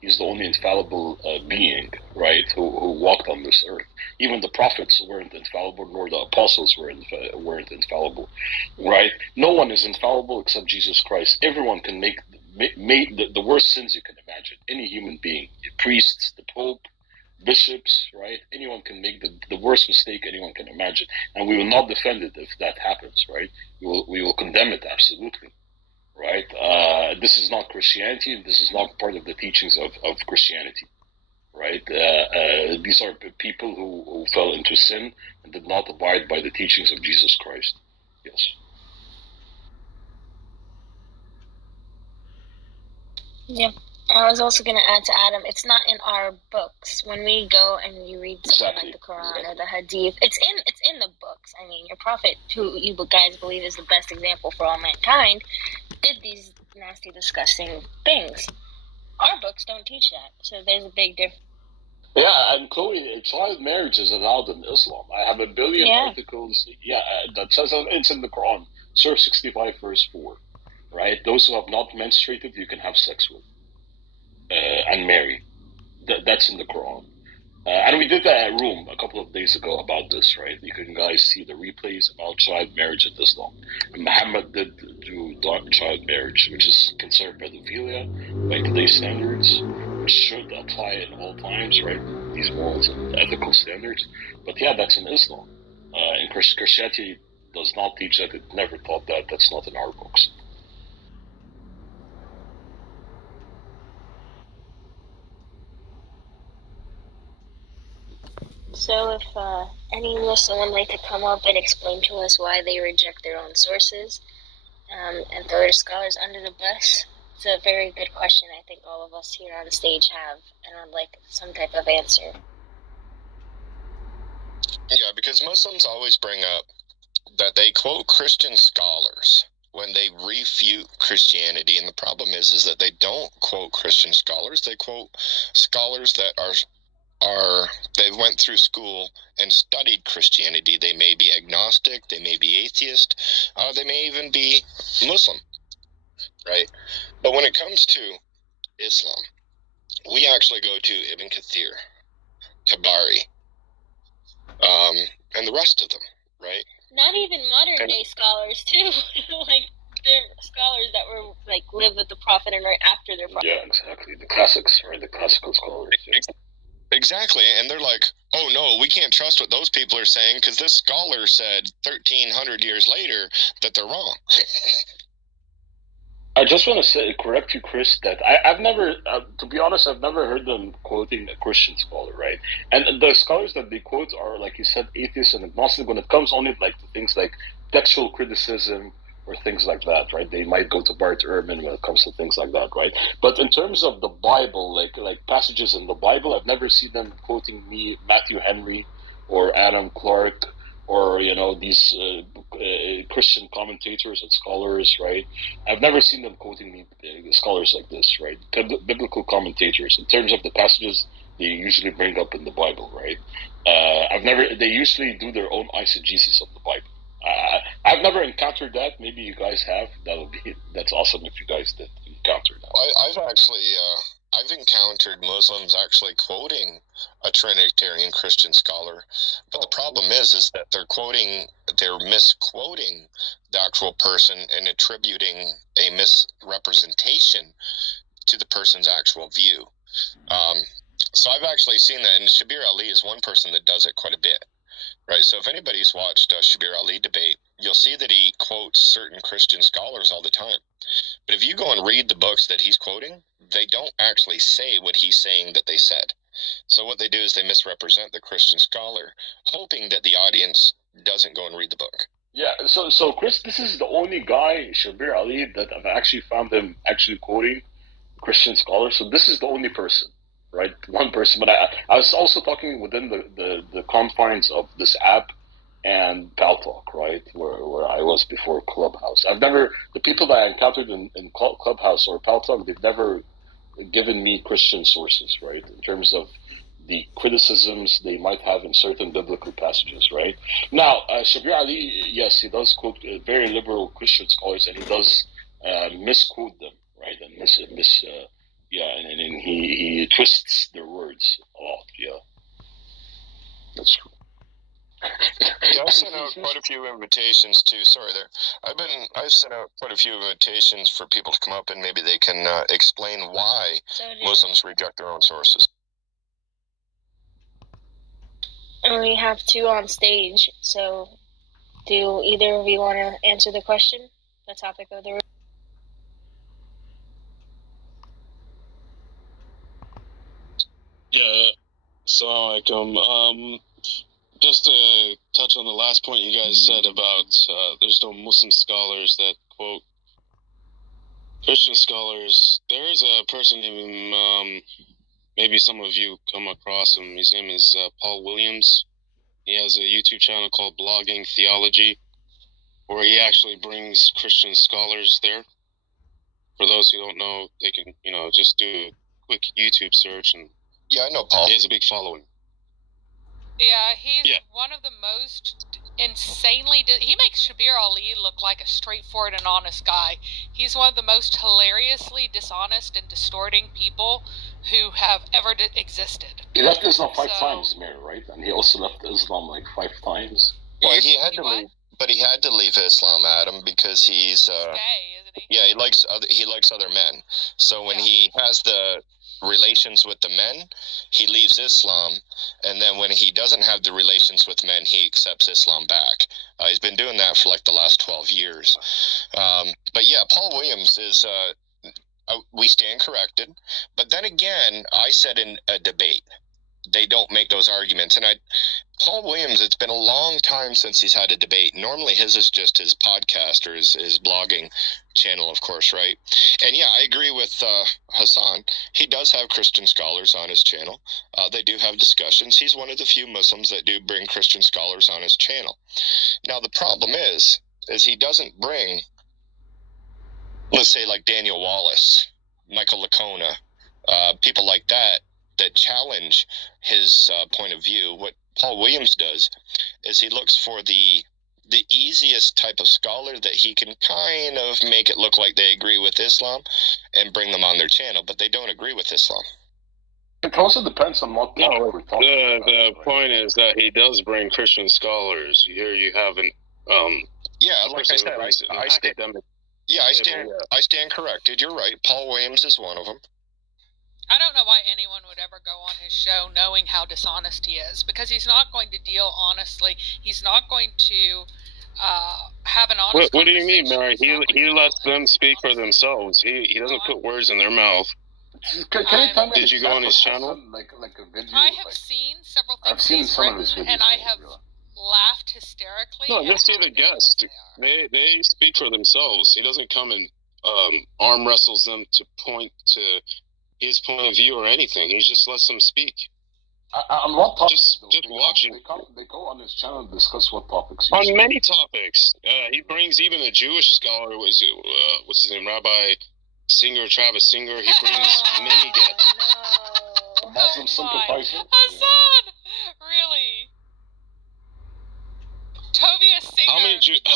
He's the only infallible being, right, who walked on this earth. Even the prophets weren't infallible, nor the apostles weren't infallible, right? No one is infallible except Jesus Christ. Everyone can make the worst sins you can imagine. Any human being, priests, the Pope, bishops, right? Anyone can make the worst mistake anyone can imagine, and we will not defend it if that happens, right? We will condemn it absolutely. Right? This is not Christianity. This is not part of the teachings of Christianity. Right? These are people who fell into sin and did not abide by the teachings of Jesus Christ. Yes. Yeah. I was also going to add to Adam, it's not in our books. When we go and you read something like the Quran or the Hadith, it's in the books. I mean, your prophet, who you guys believe is the best example for all mankind, did these nasty, disgusting things. Our books don't teach that, so there's a big difference. Yeah, and Chloe, child marriage is allowed in Islam. I have a billion articles. Yeah, that says it's in the Quran, Surah 65, verse 4. Right? Those who have not menstruated, you can have sex with. And marry. That's in the Quran. And we did a room a couple of days ago about this, right? You can guys see the replays about child marriage in Islam. And Muhammad did do child marriage, which is considered pedophilia by today's standards, which should apply in all times, right? These morals and ethical standards. But yeah, that's in Islam. And Christianity does not teach that. It never taught that. That's not in our books. So if any Muslim would like to come up and explain to us why they reject their own sources and throw their scholars under the bus, it's a very good question I think all of us here on stage have, and I'd like some type of answer. Yeah, because Muslims always bring up that they quote Christian scholars when they refute Christianity, and the problem is that they don't quote Christian scholars. They quote scholars that are they went through school and studied Christianity. They may be agnostic, they may be atheist, they may even be Muslim, right? But when it comes to Islam, we actually go to Ibn Kathir, Tabari, and the rest of them, right? Not even modern day scholars too. Like they're scholars that were like live with the Prophet and right after their Prophet. Yeah, exactly. The classics, right? The classical scholars. Yeah. Exactly, and they're like, oh no, we can't trust what those people are saying because this scholar said 1,300 years later that they're wrong. I just want to correct you, Chris, that I've never, to be honest, I've never heard them quoting a Christian scholar, right? And the scholars that they quote are, like you said, atheists and agnostic when it comes only like to things like textual criticism or things like that, right? They might go to Bart Ehrman when it comes to things like that, right? But in terms of the Bible, like passages in the Bible, I've never seen them quoting me, Matthew Henry, or Adam Clark, or these Christian commentators and scholars, right? I've never seen them quoting me scholars like this, right? Biblical commentators. In terms of the passages they usually bring up in the Bible, right? They usually do their own eisegesis of the Bible. I've never encountered that. Maybe you guys have. That's awesome if you guys did encounter that. I've encountered Muslims actually quoting a Trinitarian Christian scholar, but the problem is that they're misquoting the actual person and attributing a misrepresentation to the person's actual view. So I've actually seen that, and Shabir Ali is one person that does it quite a bit. Right, so if anybody's watched Shabir Ali debate, you'll see that he quotes certain Christian scholars all the time. But if you go and read the books that he's quoting, they don't actually say what he's saying that they said. So what they do is they misrepresent the Christian scholar, hoping that the audience doesn't go and read the book. Yeah, so Chris, this is the only guy, Shabir Ali, that I've actually found him actually quoting Christian scholars. So this is the only person. Right, one person, but I was also talking within the confines of this app and Paltalk, right, where I was before Clubhouse. The people that I encountered in Clubhouse or Paltalk, they've never given me Christian sources, right, in terms of the criticisms they might have in certain biblical passages, right. Now, Shabir Ali, yes, he does quote very liberal Christian scholars, and he does misquote them, right, and and he twists their words a lot. Yeah, that's true. Yeah, I've sent out quite a few invitations too. Sorry, I've sent out quite a few invitations for people to come up and maybe they can explain why Muslims reject their own sources. And we have two on stage. So, do either of you want to answer the question? The topic of the room. Yeah, assalamu alaikum. Just to touch on the last point you guys said about there's no Muslim scholars that quote Christian scholars. There is a person named, maybe some of you come across him. His name is Paul Williams. He has a YouTube channel called Blogging Theology, where he actually brings Christian scholars there. For those who don't know, they can, just do a quick YouTube search and yeah, I know Paul. He has a big following. Yeah, he's one of the most insanely... He makes Shabir Ali look like a straightforward and honest guy. He's one of the most hilariously dishonest and distorting people who have ever existed. He left Islam 5 times, Mayor, right? And he also left Islam like 5 times. Well, he had to leave, but he had to leave Islam, Adam, because he's... gay, isn't he? he likes other men. So when he has the relations with the men, he leaves Islam, and then when he doesn't have the relations with men, he accepts Islam back. He's been doing that for like the last 12 years. But yeah, Paul Williams is, we stand corrected. But then again, I said in a debate, they don't make those arguments. And Paul Williams, it's been a long time since he's had a debate. Normally his is just his podcast or his blogging channel, of course, right? And yeah, I agree with Hassan. He does have Christian scholars on his channel. They do have discussions. He's one of the few Muslims that do bring Christian scholars on his channel. Now, the problem is he doesn't bring, let's say, like Daniel Wallace, Michael Licona, people like that challenge his point of view. What Paul Williams does is he looks for the easiest type of scholar that he can kind of make it look like they agree with Islam and bring them on their channel, but they don't agree with Islam. It also depends on what we're talking about. The point is that he does bring Christian scholars. Here you have an yeah, like I said, I stand corrected. You're right. Paul Williams is one of them. I don't know why anyone would ever go on his show knowing how dishonest he is, because he's not going to deal honestly. He's not going to have an honest What do you mean, Mary? He lets them speak for themselves. He doesn't put words in their mouth. Can you tell me? Did you go on his channel? Like a video? I have seen several things I've seen some of his videos, and I have laughed hysterically. No, just see the guest. They speak for themselves. He doesn't come and arm wrestles them to point to his point of view or anything. He just lets them speak. On what topics? Just watching. They go on his channel and discuss what topics. On many topics. He brings even a Jewish scholar, what's his name, Rabbi Singer, Travis Singer. He brings many guests. Muslim sympathizer. Hassan! Really? Tovia Singer. How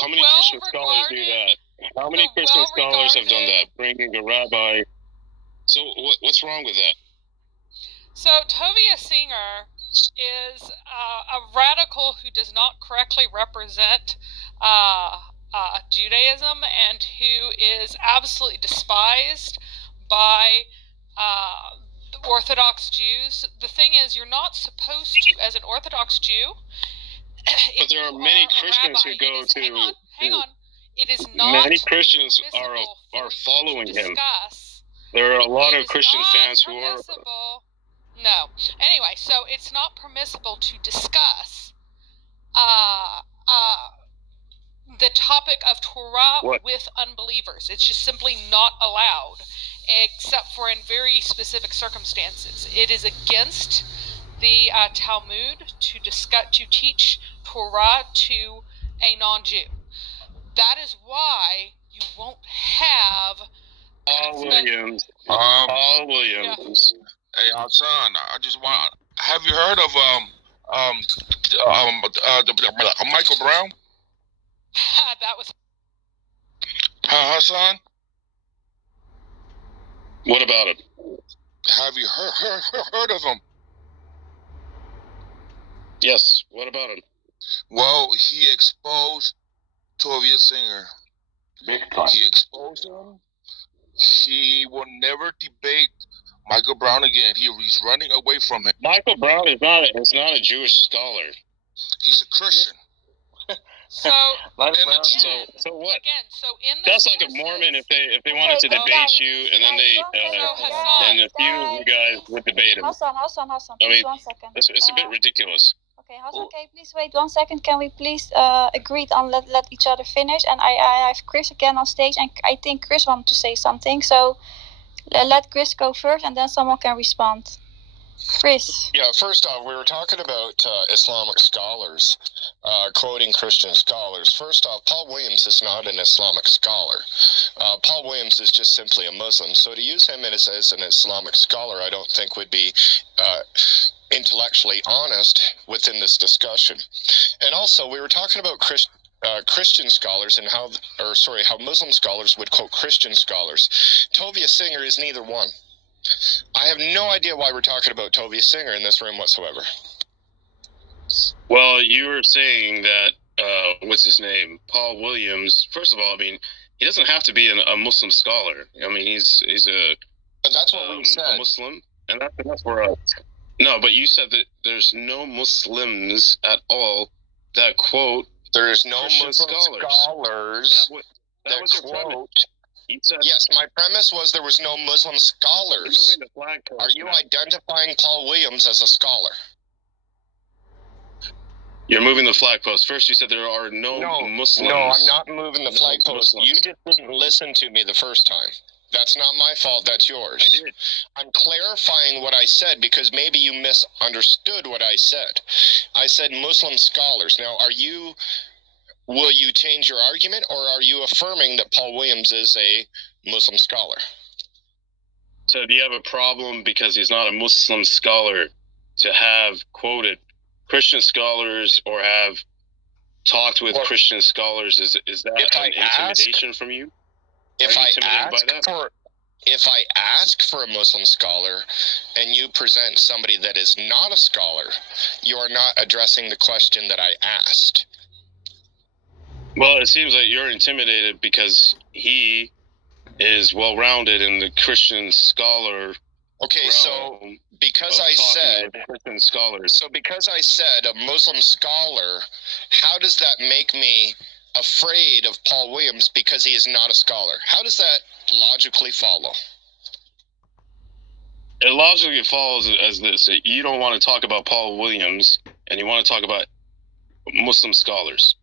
many Christian scholars do that? How many Christian scholars have done that? Bringing a rabbi. So what's wrong with that? So Tovia Singer is a radical who does not correctly represent Judaism and who is absolutely despised by the Orthodox Jews. The thing is, you're not supposed to, as an Orthodox Jew. But there are many Christians who go to. Hang on. It is not. Many Christians are following him. There are a lot of Christian fans who are. No. Anyway, so it's not permissible to discuss the topic of Torah with unbelievers. It's just simply not allowed, except for in very specific circumstances. It is against the Talmud to teach Torah to a non-Jew. That is why you won't have Paul Williams. Paul Williams. Yeah. Hey, Hassan, I just want. Have you heard of Michael Brown? That was. Hassan. What about him? Have you heard of him? Yes. What about him? Well, he exposed Tovia Singer. Big time. He exposed him. He will never debate Michael Brown again. He's running away from him. Michael Brown is not a Jewish scholar. He's a Christian. So what? That's like a Mormon if they wanted to debate you, and then and a few of you guys would debate him. Hassan, I mean, 1 second. It's a bit ridiculous. Okay, Hassan, can you please wait 1 second? Can we please agree on let each other finish? And I have Chris again on stage, and I think Chris wanted to say something. So let Chris go first, and then someone can respond. Chris. Yeah, first off, we were talking about Islamic scholars, quoting Christian scholars. First off, Paul Williams is not an Islamic scholar. Paul Williams is just simply a Muslim. So to use him as an Islamic scholar, I don't think would be intellectually honest within this discussion. And also, we were talking about Christian scholars and how Muslim scholars would quote Christian scholars. Tovia Singer is neither one. I have no idea why we're talking about Tovia Singer in this room whatsoever. Well, you were saying that, what's his name? Paul Williams. First of all, I mean, He doesn't have to be a Muslim scholar. I mean, he's a. But that's what we said. A Muslim, and that's enough for us. No, but you said that there's no Muslims at all that quote. There's no Christian Muslim scholars that was your quote. premise. You said, Yes, my premise was there was no Muslim scholars. You're moving the flagpost Are you now. identifying Paul Williams as a scholar? You're moving the flag post. First, you said there are no Muslims. No, I'm not moving the No flag post. Muslims. You just didn't listen to me the first time. That's not my fault. That's yours. I did. I'm clarifying what I said because maybe you misunderstood what I said. I said Muslim scholars. Now, will you change your argument, or are you affirming that Paul Williams is a Muslim scholar? So do you have a problem because he's not a Muslim scholar to have quoted Christian scholars or have talked with Christian scholars? Is that an intimidation from you? If I ask for a Muslim scholar and you present somebody that is not a scholar, you are not addressing the question that I asked. Well, it seems like you're intimidated because he is well-rounded in the Christian scholar. Okay, so because I said Christian scholars. So because I said a Muslim scholar, how does that make me afraid of Paul Williams because he is not a scholar? How does that logically follow? It logically follows as this: you don't want to talk about Paul Williams, and you want to talk about Muslim scholars.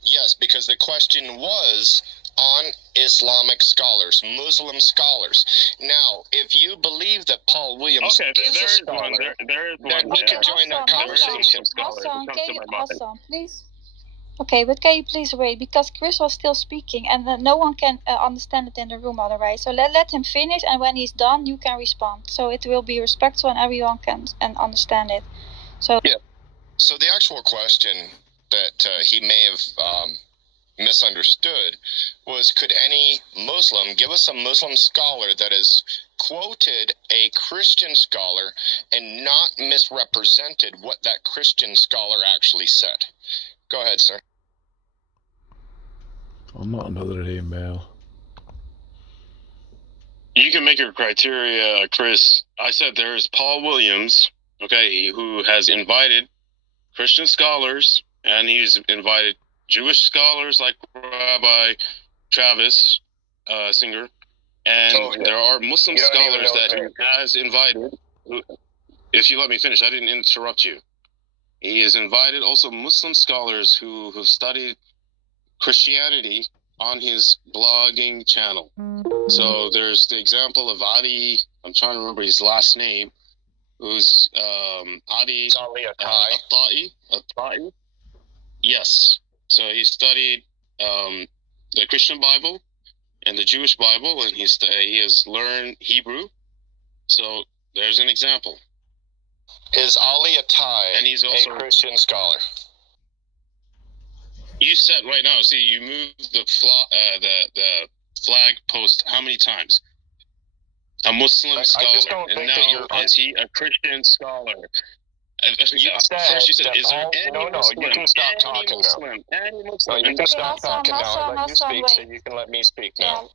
Yes, because the question was on Islamic scholars, Muslim scholars. Now, if you believe that Paul Williams is a scholar, then we can join that conversation. Hassan, please. Okay, but can you please wait? Because Chris was still speaking, and no one can understand it in the room otherwise. So let him finish, and when he's done, you can respond. So it will be respectful, and everyone can understand it. So yeah. So the actual question that he may have misunderstood was, could any Muslim give us a Muslim scholar that has quoted a Christian scholar and not misrepresented what that Christian scholar actually said? Go ahead, sir. I'm not another email. You can make your criteria, Chris. I said there is Paul Williams, okay, who has invited Christian scholars, and he's invited Jewish scholars like Rabbi Travis Singer, and there are Muslim scholars that he has invited. If you let me finish, I didn't interrupt you. He has invited also Muslim scholars who have studied Christianity on his blogging channel. So there's the example of Adi, I'm trying to remember his last name, who's Adi Atai. Yes. So he studied the Christian Bible and the Jewish Bible, and he has learned Hebrew. So there's an example. Is Ali Atai and he's also a Christian scholar? You said right now. See, you moved the flag post how many times? A Muslim scholar, and now is he a Christian scholar? First you said, is there any Muslim? You can stop talking now. Any Muslim? No, you can stop talking now. I'll let you speak, so you can let me speak now.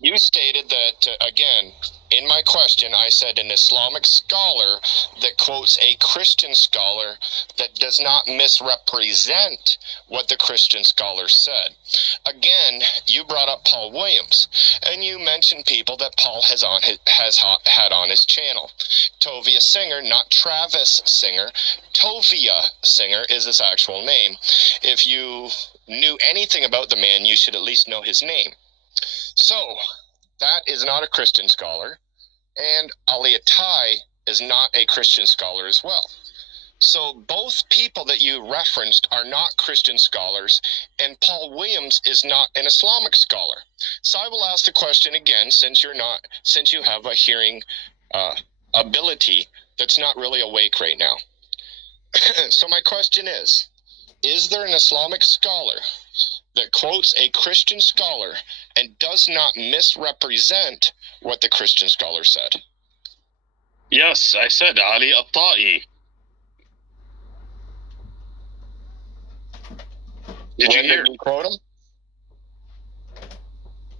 You stated that, again, in my question, I said an Islamic scholar that quotes a Christian scholar that does not misrepresent what the Christian scholar said. Again, you brought up Paul Williams, and you mentioned people that Paul has had on his channel. Tovia Singer, not Travis Singer. Tovia Singer is his actual name. If you knew anything about the man, you should at least know his name. So, that is not a Christian scholar, and Ali Atai is not a Christian scholar as well. So, both people that you referenced are not Christian scholars, and Paul Williams is not an Islamic scholar. So, I will ask the question again, since you have a hearing ability that's not really awake right now. So, my question is there an Islamic scholar that quotes a Christian scholar and does not misrepresent what the Christian scholar said? Yes, I said Ali Atai. Did you hear? Did you quote him?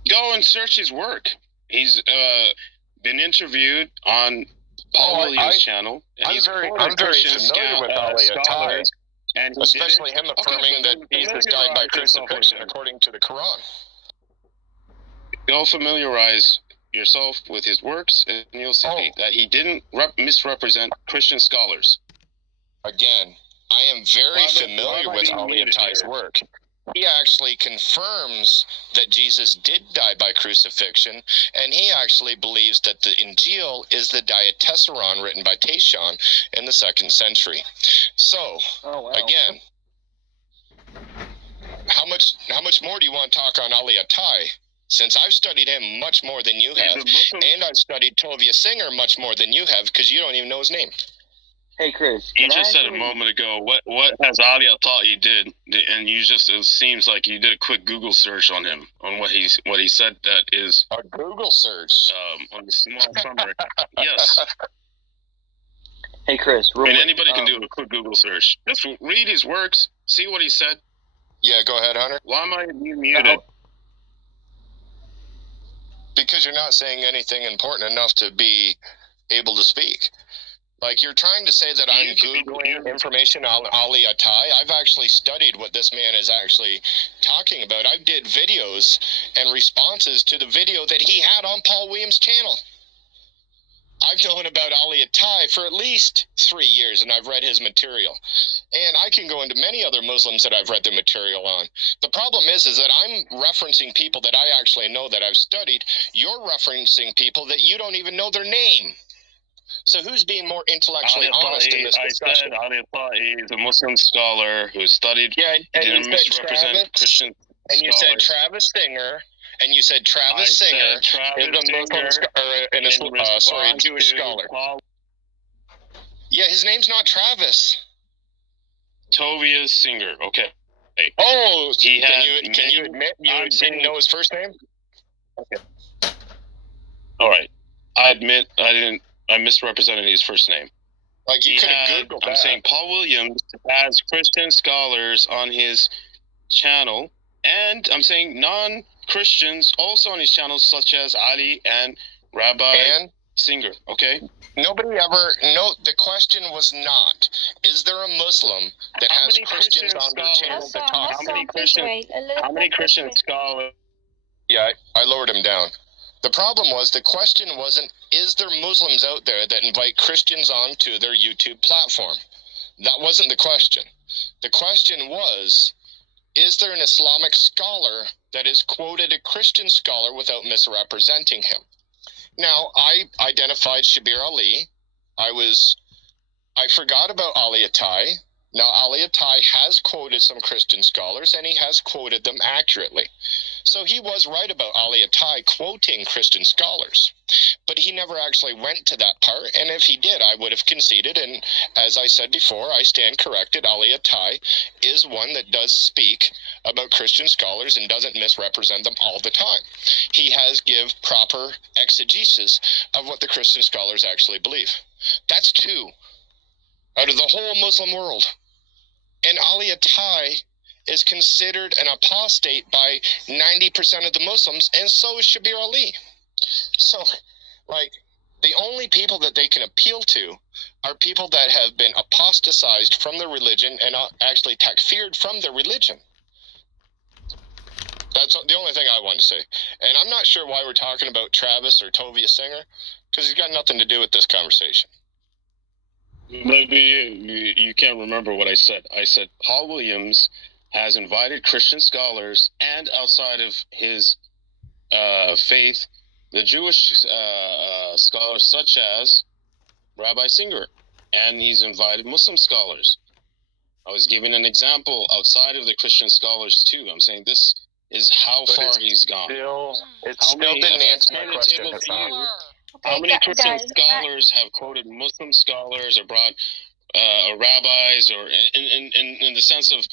Go and search his work. He's been interviewed on Paul Williams' channel. And I'm very familiar with Ali Attai, and especially him affirming that Jesus died by crucifixion according to the Quran. Go familiarize yourself with his works, and you'll see that he didn't misrepresent Christian scholars. Again, I am very familiar with Ali Attai's work. He actually confirms that Jesus did die by crucifixion, and he actually believes that the Injil is the Diatessaron written by Tatian in the 2nd century. So, again, how much more do you want to talk on Ali Attai? Since I've studied him much more than you have, and I've studied Tovia Singer much more than you have, because you don't even know his name. Hey, Chris. You just said a moment ago, what has Ali Attai did, and you just, it seems like you did a quick Google search on him, on what he said that is. A Google search? On the small summary. Yes. Hey, Chris. I mean, anybody can do a quick Google search. Just read his works, see what he said. Yeah, go ahead, Hunter. Why am I being muted? Because you're not saying anything important enough to be able to speak. Like, you're trying to say that I'm Googling information on Ali Attai. I've actually studied what this man is actually talking about. I did videos and responses to the video that he had on Paul Williams' channel. I've known about Ali Attai for at least 3 years, and I've read his material. And I can go into many other Muslims that I've read their material on. The problem is that I'm referencing people that I actually know that I've studied. You're referencing people that you don't even know their name. So who's being more intellectually honest in this discussion? I said Ali Attai is a Muslim scholar who studied. Yeah, and didn't you misrepresent said Christian and you said Travis Singer, and you said Travis Singer is a Muslim Jewish scholar. Yeah, his name's not Travis. Tovia Singer. Okay. Oh, he can you admit you didn't know his first name? Okay. All right. I admit I misrepresented his first name. Like, you could have Googled that. I'm saying Paul Williams has Christian scholars on his channel, and I'm saying non-Christians also on his channel, such as Ali and Rabbi Singer. Okay. Nobody ever. No, the question was not: is there a Muslim that has Christians on their channel that talk? How many Christian scholars? Yeah, I lowered him down. The problem was, the question wasn't, is there Muslims out there that invite Christians onto their YouTube platform? That wasn't the question. The question was, is there an Islamic scholar that has quoted a Christian scholar without misrepresenting him? Now, I identified Shabir Ali. I forgot about Ali Attai. Now, Ali Attai has quoted some Christian scholars, and he has quoted them accurately. So he was right about Ali Attai quoting Christian scholars. But he never actually went to that part, and if he did, I would have conceded. And as I said before, I stand corrected. Ali Attai is one that does speak about Christian scholars and doesn't misrepresent them all the time. He has give proper exegesis of what the Christian scholars actually believe. That's 2 out of the whole Muslim world. And Ali Attai is considered an apostate by 90% of the Muslims, and so is Shabir Ali. So, like, the only people that they can appeal to are people that have been apostatized from their religion and actually takfired from their religion. That's the only thing I wanted to say. And I'm not sure why we're talking about Travis or Tovia Singer, because he's got nothing to do with this conversation. Maybe you can't remember what I said. I said Paul Williams has invited Christian scholars and outside of his faith, the Jewish scholars such as Rabbi Singer, and he's invited Muslim scholars. I was giving an example outside of the Christian scholars too. I'm saying this is how far he's gone. It still didn't answer my question. How many Christian scholars have quoted Muslim scholars or brought rabbis, or in the sense of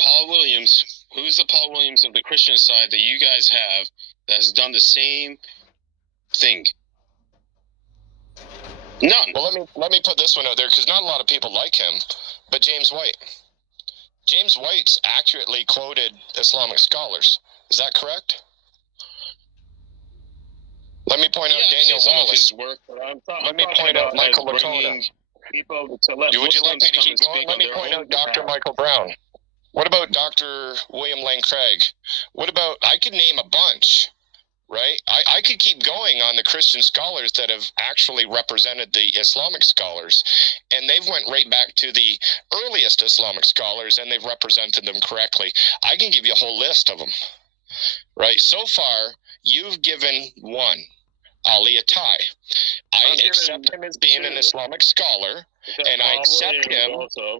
Paul Williams? Who's the Paul Williams of the Christian side that you guys have that has done the same thing? None. Well, let me put this one out there, because not a lot of people like him, but James White. James White's accurately quoted Islamic scholars. Is that correct? point out Yeah, Daniel some of Wallace. his work, but Let me point out Michael bringing Licona. people to let Would you like me Muslims to come keep and going? speak Let on me their point own out Dr. behalf. Michael Brown. What about Dr. William Lane Craig? What about, I could name a bunch, right? I could keep going on the Christian scholars that have actually represented the Islamic scholars, and they've went right back to the earliest Islamic scholars, and they've represented them correctly. I can give you a whole list of them, right? So far, you've given one, Ali Attai. I accept him as being an Islamic scholar, and I accept him.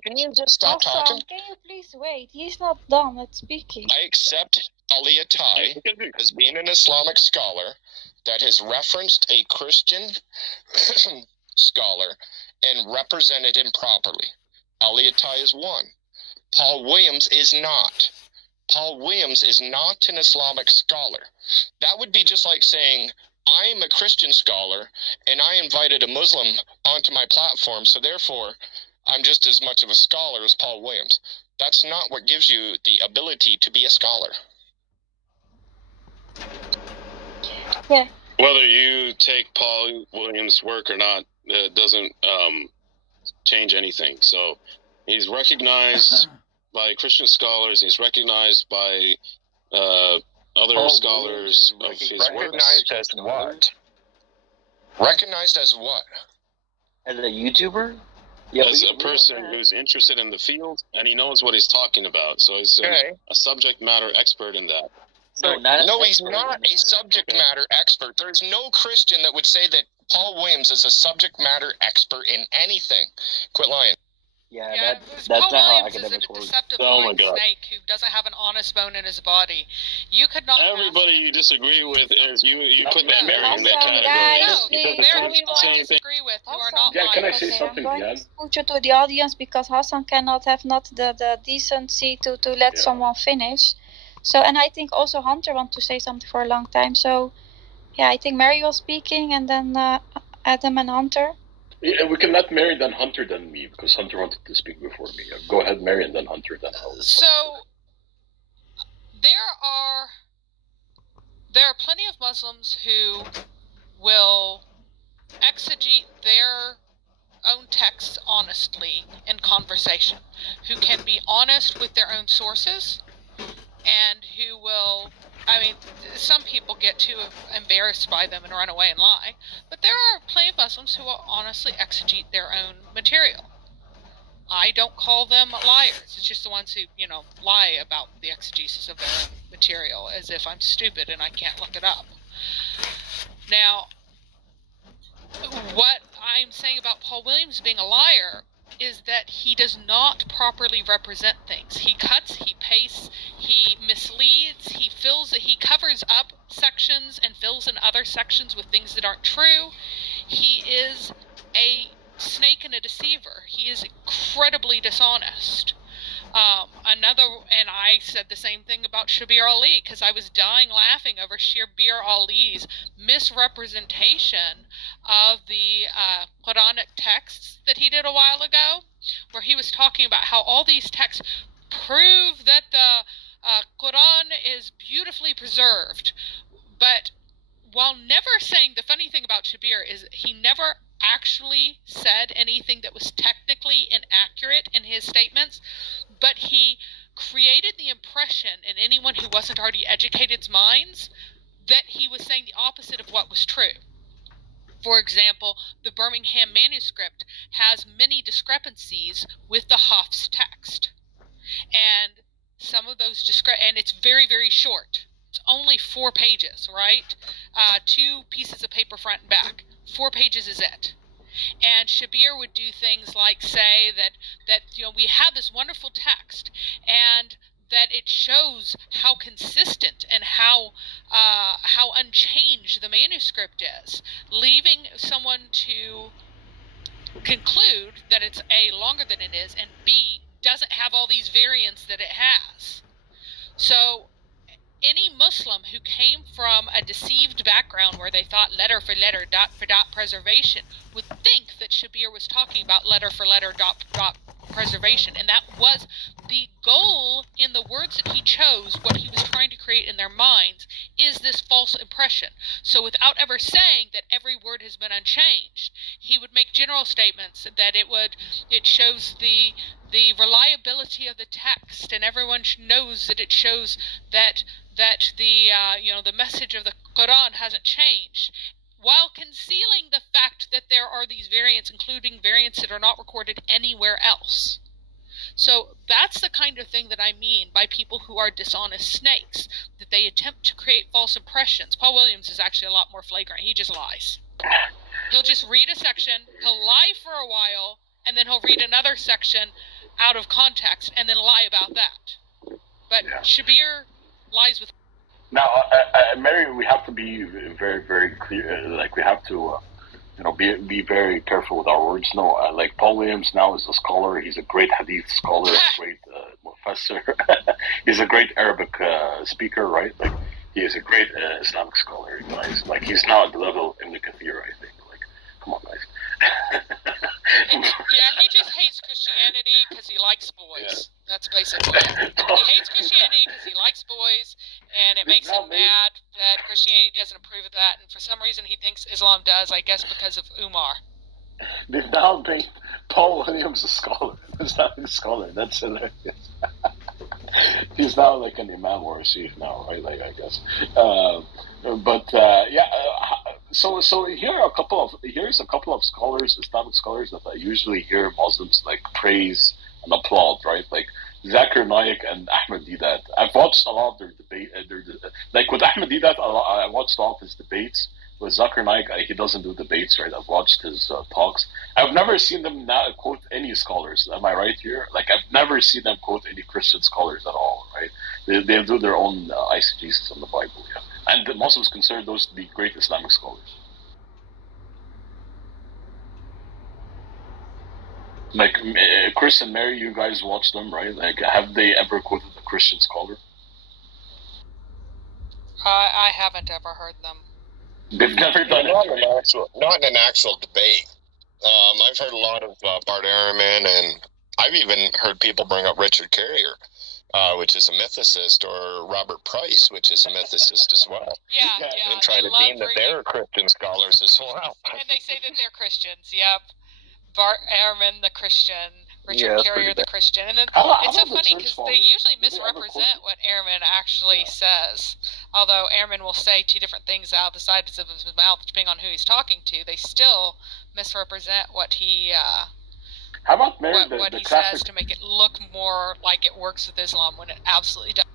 Can you just stop talking? Can you please wait? He's not done at speaking. I accept Ali Attai as being an Islamic scholar that has referenced a Christian scholar and represented him properly. Ali Attai is one. Paul Williams is not. Paul Williams is not an Islamic scholar. That would be just like saying, I'm a Christian scholar, and I invited a Muslim onto my platform, so therefore, I'm just as much of a scholar as Paul Williams. That's not what gives you the ability to be a scholar. Yeah. Whether you take Paul Williams' work or not, it doesn't change anything. So he's recognized by Christian scholars. He's recognized by other scholars of his works. Recognized as what? Recognized as what? As a YouTuber? As a person who's interested in the field, and he knows what he's talking about. So he's a subject matter expert in that. No, he's not a subject matter expert. There's no Christian that would say that Paul Williams is a subject matter expert in anything. Quit lying. Yeah, Paul that's not how Williams is a academics work. deceptive Oh my lying God. snake who doesn't have an honest bone in his body. You could not. Everybody you disagree with is you put that Mary in that Awesome, category. guys, Because please, it's can we the same thing. disagree with who are not Yeah, can I lying. say something, I'm going Diane? to put you to the audience because Hassan cannot have not the decency to let someone finish. So, and I think also Hunter wants to say something for a long time. So, yeah, I think Mary was speaking, and then Adam and Hunter. Yeah, we can let Mary, then Hunter, then me, because Hunter wanted to speak before me. Go ahead, Mary, and then Hunter, then I'll. So there are plenty of Muslims who will exegete their own texts honestly in conversation, who can be honest with their own sources, and who will, I mean, some people get too embarrassed by them and run away and lie, but there are plenty of Muslims who will honestly exegete their own material. I don't call them liars. It's just the ones who, lie about the exegesis of their own material, as if I'm stupid and I can't look it up. Now, what I'm saying about Paul Williams being a liar is that he does not properly represent things. He cuts, he pastes, he misleads, he covers up sections and fills in other sections with things that aren't true. He is a snake and a deceiver. He is incredibly dishonest. And I said the same thing about Shabir Ali, because I was dying laughing over Shabir Ali's misrepresentation of the Quranic texts that he did a while ago, where he was talking about how all these texts prove that the Quran is beautifully preserved. But while never saying, the funny thing about Shabir is he never actually said anything that was technically inaccurate in his statements, but he created the impression in anyone who wasn't already educated's minds that he was saying the opposite of what was true. For example, the Birmingham manuscript has many discrepancies with the Hafs text. And some of those and it's very, very short. It's only 4 pages, right? 2 pieces of paper front and back. 4 pages is it. And Shabir would do things like say that we have this wonderful text, and that it shows how consistent and how unchanged the manuscript is, leaving someone to conclude that it's A, longer than it is, and B, doesn't have all these variants that it has. So any Muslim who came from a deceived background where they thought letter for letter, dot for dot preservation would think that Shabir was talking about letter for letter, dot for dot preservation, and that was the goal in the words that he chose. What he was trying to create in their minds is this false impression. So without ever saying that every word has been unchanged, he would make general statements that it shows the reliability of the text, and everyone knows that it shows that the message of the Quran hasn't changed, while concealing the fact that there are these variants, including variants that are not recorded anywhere else. So that's the kind of thing that I mean by people who are dishonest snakes, that they attempt to create false impressions. Paul Williams is actually a lot more flagrant. He just lies. He'll just read a section, he'll lie for a while, and then he'll read another section out of context and then lie about that. But Shabir lies with... Now, Mary, we have to be very, very clear. Like, we have to, be very careful with our words. No, like Paul Williams now is a scholar. He's a great hadith scholar, a great professor. He's a great Arabic speaker, right? Like, he is a great Islamic scholar, guys. Like, he's now at the level of Ibn Kathir, I think. Like, come on, guys. Yeah, he just hates Christianity because he likes boys. Yeah. That's basically it. He hates Christianity because he likes boys, and it makes him mad that Christianity doesn't approve of that, and for some reason he thinks Islam does, I guess because of Umar. They've now made Paul Williams a scholar. Islamic scholar. That's hilarious. He's now like an imam or a sheikh now, right? Like, I guess. So here's a couple of scholars, Islamic scholars, that I usually hear Muslims like praise and applaud, right? Like Zakir Naik and Ahmed Deedat. I've watched a lot of their debate. Like with Ahmed Deedat, I watched all of his debates. With Zakir Naik, he doesn't do debates, right? I've watched his talks. I've never seen them now quote any scholars. Am I right here? Like, I've never seen them quote any Christian scholars at all, right? They do their own eisegesis on the Bible, yeah. And the Muslims consider those to be great Islamic scholars. Like, Chris and Mary, you guys watch them, right? Like, have they ever quoted a Christian scholar? I haven't ever heard them. They've never done not in an actual debate. I've heard a lot of Bart Ehrman, and I've even heard people bring up Richard Carrier, which is a mythicist, or Robert Price, which is a mythicist as well. Yeah. And try to deem that they're Christian scholars as well. And they say that they're Christians, yep. Bart Ehrman, the Christian. Richard Carrier, the Christian. And it's so funny because they usually misrepresent what Ehrman actually says. Although Ehrman will say two different things out of the sides of his mouth, depending on who he's talking to, they still misrepresent what he How about Mary, what he says to make it look more like it works with Islam when it absolutely doesn't.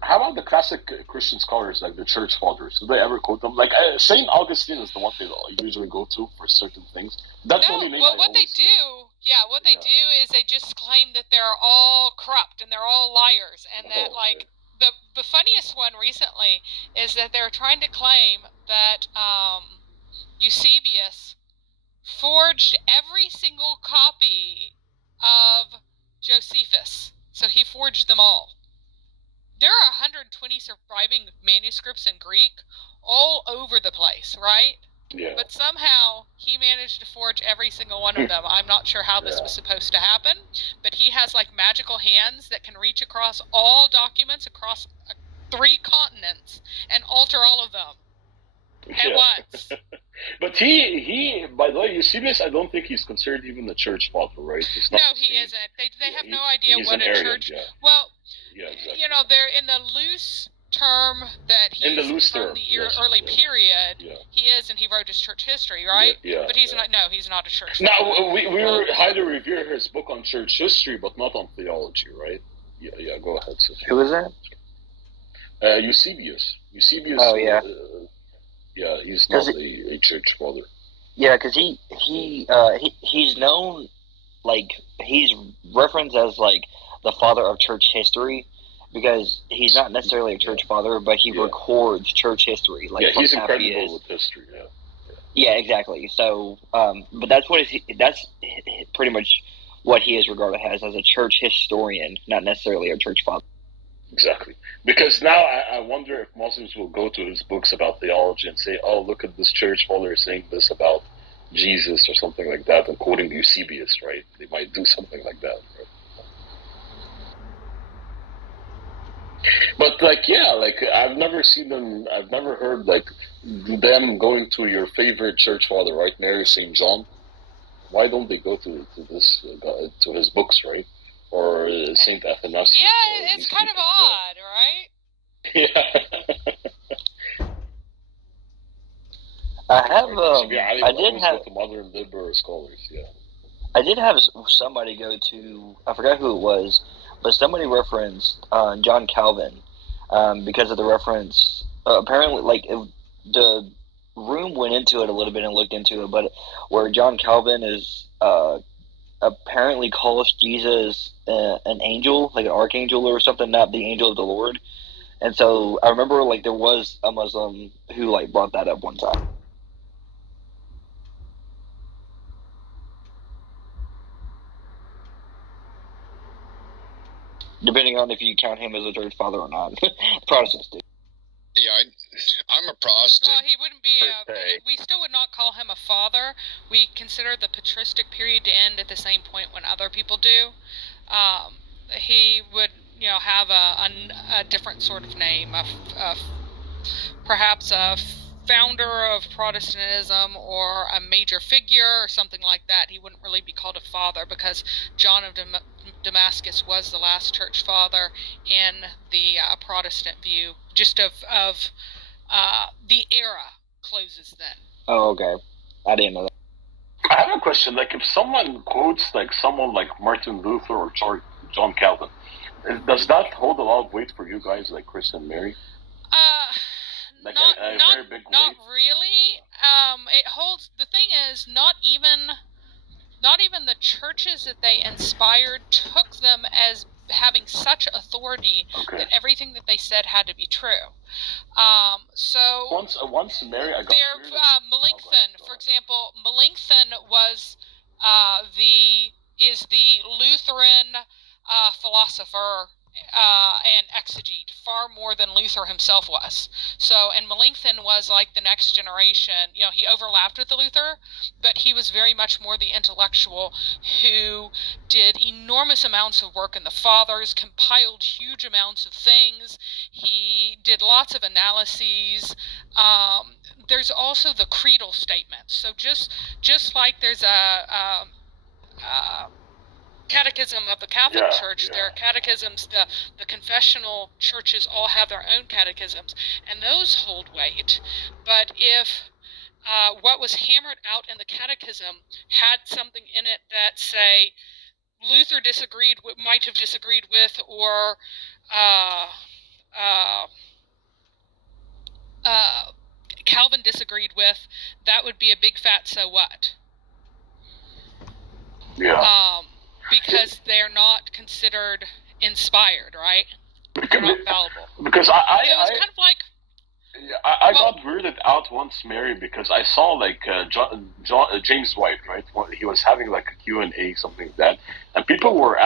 How about the classic Christian scholars, like the church fathers? Do they ever quote them? Like, St. Augustine is the one they usually go to for certain things. That's the only name what they do is they just claim that they're all corrupt and they're all liars. And that, the funniest one recently is that they're trying to claim that Eusebius forged every single copy of Josephus. So he forged them all. There are 120 surviving manuscripts in Greek all over the place, right? Yeah. But somehow he managed to forge every single one of them. I'm not sure how this was supposed to happen, but he has like magical hands that can reach across all documents across 3 continents and alter all of them at once. But he, by the way, Eusebius, I don't think he's considered even a church father, right? No, he isn't. They have no idea what a church... Yeah. Well, yeah, exactly. They're in the loose term that he's from the early period. Yeah. He is, and he wrote his church history, right? Yeah. But he's not. No, he's not a church. Now we highly revere his book on church history, but not on theology, right? Yeah. Go ahead, Sophie. Who is that? Eusebius. Oh yeah. He's not a church father. Yeah, because he's known, like, he's referenced as like the father of church history, because he's not necessarily a church father, but he records church history. Like, he's incredible with history. Yeah, exactly. So, but that's pretty much what he is regarded as a church historian, not necessarily a church father. Exactly. Because now I wonder if Muslims will go to his books about theology and say, oh, look at this church father saying this about Jesus or something like that, and quoting Eusebius, right? They might do something like that. Right? But I've never seen them. I've never heard them going to your favorite church father, right, Mary St. John. Why don't they go to this to his books, right, or Saint Athanasius? Yeah, it's kind of odd, right? Yeah. I did have to modern liberal scholars. Yeah. I did have somebody go to, I forgot who it was, but somebody referenced John Calvin because of the reference. Apparently, the room went into it a little bit and looked into it, but where John Calvin is apparently calls Jesus an angel, like an archangel or something, not the angel of the Lord. And so I remember there was a Muslim who brought that up one time. Depending on if you count him as a church father or not. Protestants do. Yeah, I'm a Protestant. Well, he wouldn't be we still would not call him a father. We consider the patristic period to end at the same point when other people do. He would, have a different sort of name, perhaps a founder of Protestantism or a major figure or something like that. He wouldn't really be called a father because John of Damascus was the last church father in the Protestant view, just of the era closes then. Oh, okay. I didn't know that. I have a question. If someone quotes someone like Martin Luther or John Calvin, does that hold a lot of weight for you guys, like Chris and Mary? Not really. It holds. The thing is, not even the churches that they inspired took them as having such authority that everything that they said had to be true. So once Mary, I got Melanchthon, for example, Melanchthon was the Lutheran philosopher and exegete, far more than Luther himself was. So, and Melanchthon was the next generation. He overlapped with Luther, but he was very much more the intellectual who did enormous amounts of work in the Fathers, compiled huge amounts of things. He did lots of analyses. There's also the creedal statements. So just like there's a catechism of the Catholic Church, there are catechisms, the confessional churches all have their own catechisms, and those hold weight. But if what was hammered out in the catechism had something in it that, say, Luther might have disagreed with, or Calvin disagreed with, that would be a big fat so what. Yeah. Because they're not considered inspired, right? They're not fallible. Because it was kind of like. I got weirded out once, Mary, because I saw James White, right? He was having a Q&A, something like that, and people were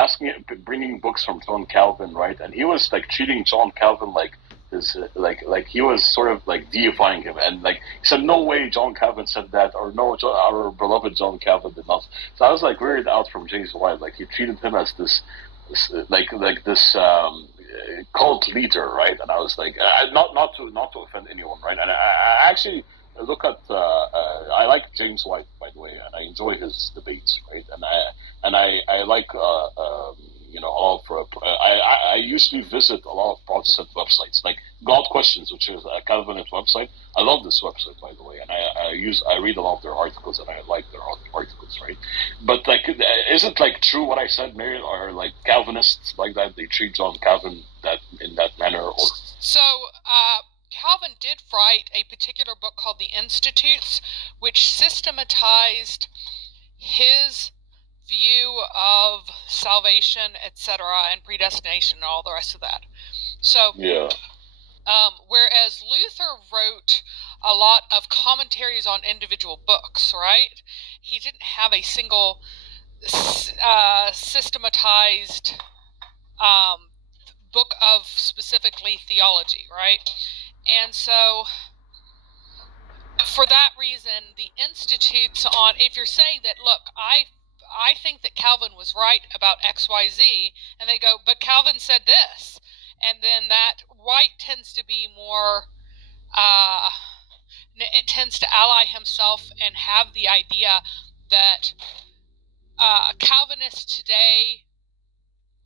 bringing books from John Calvin, right? And he was treating John Calvin like this, he was sort of deifying him, and he said, "No way, John Calvin said that," or "No, our beloved John Calvin did not." So I was weirded out from James White, he treated him as this cult leader, right? And I was not to offend anyone, right? And I actually look at I like James White, by the way, and I enjoy his debates, right? And I like all of I usually visit a lot of Protestant websites, like God Questions, which is a Calvinist website. I love this website, by the way, and I read a lot of their articles, and I like their articles, right? But is it true what I said, Mary, or Calvinists like that, they treat John Calvin in that manner? Or so Calvin did write a particular book called The Institutes, which systematized his view of salvation, etc., and predestination, and all the rest of that. So, whereas Luther wrote a lot of commentaries on individual books, right? He didn't have a single systematized book of specifically theology, right? And so for that reason, the institutes on, if you're saying that, look, I think that Calvin was right about XYZ, and they go, but Calvin said this, and then that White tends to be more, it tends to ally himself and have the idea that Calvinists today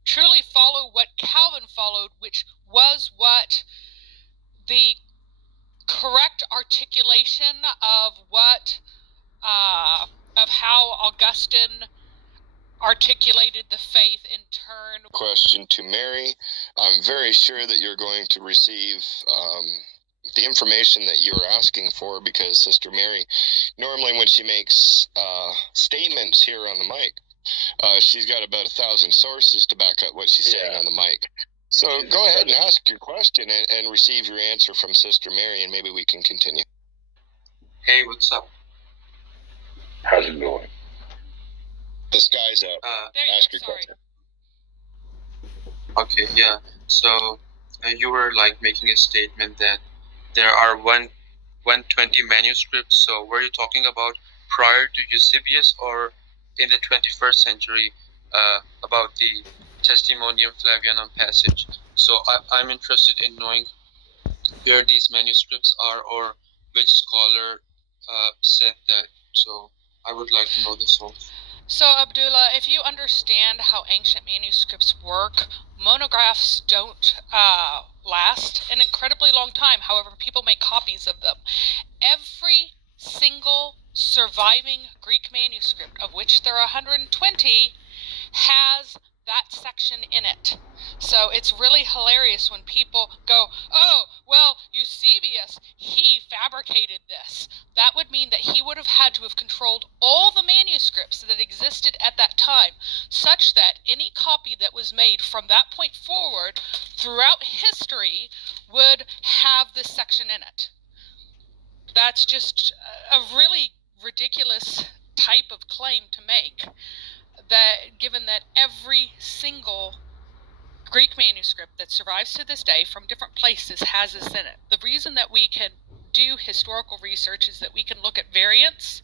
truly follow what Calvin followed, which was what the correct articulation of what of how Augustine articulated the faith in turn. Question to Mary. I'm very sure that you're going to receive the information that you're asking for, because Sister Mary, normally when she makes statements here on the mic, she's got about 1,000 sources to back up what she's saying on the mic. So go ahead and ask your question and receive your answer from Sister Mary, and maybe we can continue. Hey, what's up? How's it going? The sky's up. Ask your question. Okay, yeah. So you were like making a statement that there are 120 manuscripts. So were you talking about prior to Eusebius or in the 21st century about the Testimonium Flavianum passage? So I'm interested in knowing where these manuscripts are or which scholar said that. So I would like to know the source. So, Abdullah, if you understand how ancient manuscripts work, monographs don't last an incredibly long time. However, people make copies of them. Every single surviving Greek manuscript, of which there are 120, has that section in it. So it's really hilarious when people go, oh, well, Eusebius, he fabricated this. That would mean that he would have had to have controlled all the manuscripts that existed at that time, such that any copy that was made from that point forward throughout history would have this section in it. That's just a really ridiculous type of claim to make, that given that every single Greek manuscript that survives to this day from different places has this in it. The reason that we can do historical research is that we can look at variants,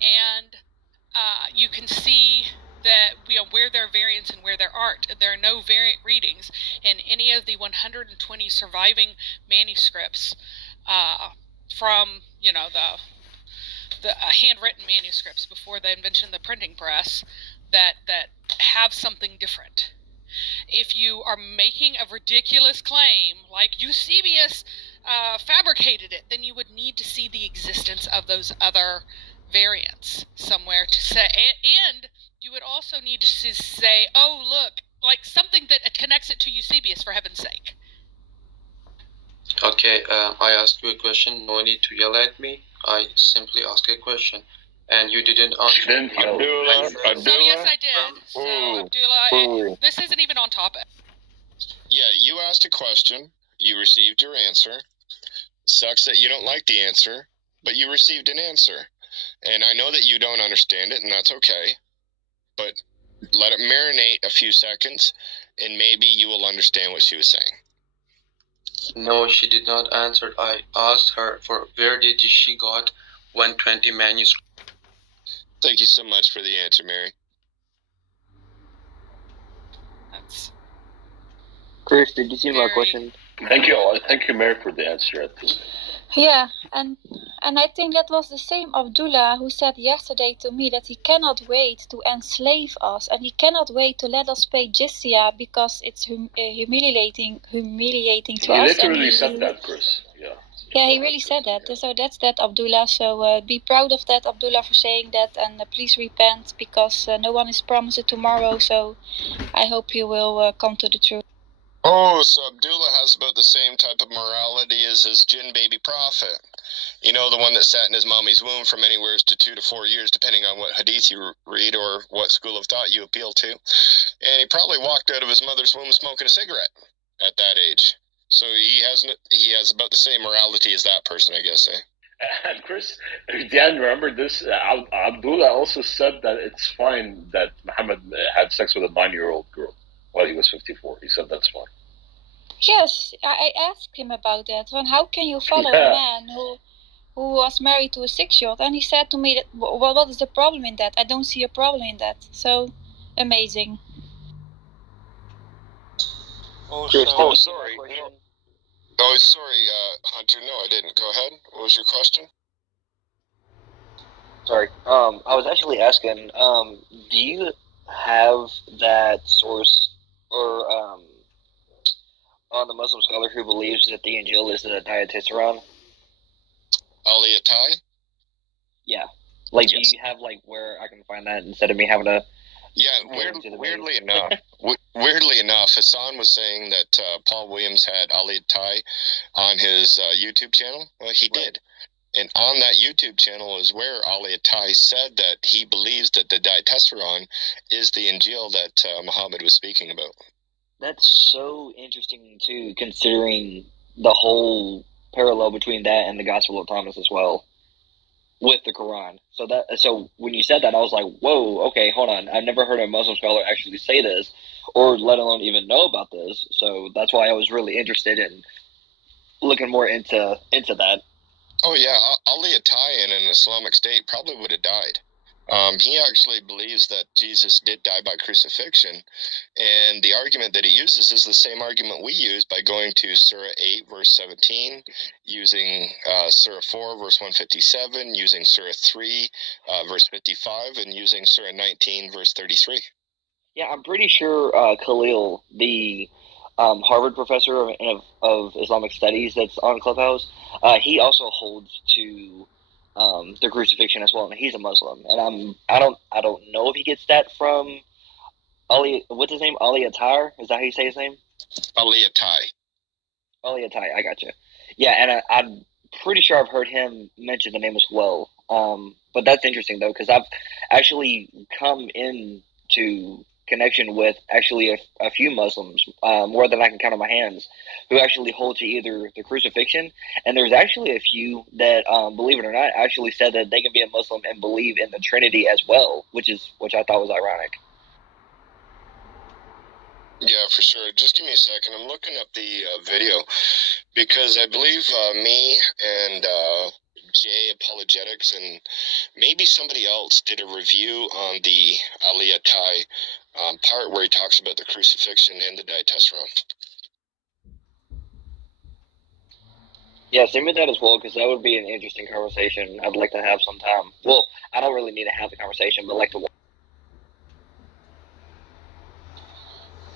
and you can see that where there are variants and where there aren't. There are no variant readings in any of the 120 surviving manuscripts from the handwritten manuscripts before the invention of the printing press that have something different. If you are making a ridiculous claim like Eusebius fabricated it, then you would need to see the existence of those other variants somewhere to say, and you would also need to say, oh, look, like something that connects it to Eusebius, for heaven's sake. Okay, I asked you a question. No need to yell at me. I simply asked a question, and you didn't answer. Abdullah. So yes, I did. So Abdullah, this isn't even on topic. Yeah, you asked a question. You received your answer. Sucks that you don't like the answer, but you received an answer. And I know that you don't understand it, and that's okay. But let it marinate a few seconds, and maybe you will understand what she was saying. No, she did not answer. I asked her for where did she got 120 manuscripts. Thank you so much for the answer, Mary. Chris, did you see my question? Thank you. Thank you, Mary, for the answer. Yeah, and I think that was the same Abdullah who said yesterday to me that he cannot wait to enslave us, and he cannot wait to let us pay jizya because it's humiliating to us. He literally said that, Chris. Yeah. Yeah, he really said that. So that's that, Abdullah. So be proud of that, Abdullah, for saying that, and please repent, because no one is promised it tomorrow. So I hope you will come to the truth. Oh, so Abdullah has about the same type of morality as his jinn baby prophet. You know, the one that sat in his mommy's womb from anywhere to 2 to 4 years, depending on what hadith you read or what school of thought you appeal to. And he probably walked out of his mother's womb smoking a cigarette at that age. So he has about the same morality as that person, I guess, eh? And Chris, Dan, remember this? Abdullah also said that it's fine that Muhammad had sex with a 9-year-old girl while he was 54. He said that's fine. Yes, I asked him about that. Well, how can you follow a man who was married to a 6-year-old, and he said to me that, what is the problem in that? I don't see a problem in that. So amazing. Also, sorry. Oh, sorry, Hunter. No, I didn't. Go ahead. What was your question? Sorry. I was actually asking, do you have that source or on the Muslim scholar who believes that the Injil is the Diatessaron? Ali Attai? Yeah. Like, do you have, like, where I can find that instead of me having to... Yeah, weirdly enough, Hassan was saying that Paul Williams had Ali Attai on his YouTube channel. Well, he did. And on that YouTube channel is where Ali Attai said that he believes that the Diatessaron is the Injil that Muhammad was speaking about. That's so interesting, too, considering the whole parallel between that and the Gospel of Thomas as well, with the Quran. So when you said that, I was like, whoa, okay, hold on. I've never heard a Muslim scholar actually say this, or let alone even know about this. So that's why I was really interested in looking more into that. Oh, yeah, Ali Attai in an Islamic State probably would have died. He actually believes that Jesus did die by crucifixion, and the argument that he uses is the same argument we use by going to Surah 8, verse 17, using Surah 4, verse 157, using Surah 3, verse 55, and using Surah 19, verse 33. Yeah, I'm pretty sure Khalil, the Harvard professor of Islamic Studies that's on Clubhouse, he also holds to the crucifixion as well, and he's a Muslim. And I don't know if he gets that from Ali. What's his name? Ali Attar? Is that how you say his name? Ali Attai. Ali Attai. I gotcha. Yeah, and I'm pretty sure I've heard him mention the name as well. But that's interesting though, because I've actually come into connection with actually a few Muslims, more than I can count on my hands, who actually hold to either the crucifixion, and there's actually a few that, believe it or not, actually said that they can be a Muslim and believe in the Trinity as well, which I thought was ironic. Yeah, for sure. Just give me a second. I'm looking up the video because I believe me and Jay Apologetics and maybe somebody else did a review on the Ali Attai part where he talks about the crucifixion and the Diatessaron. Yeah, send me that as well, because that would be an interesting conversation I'd like to have sometime. Well, I don't really need to have the conversation, but like to watch.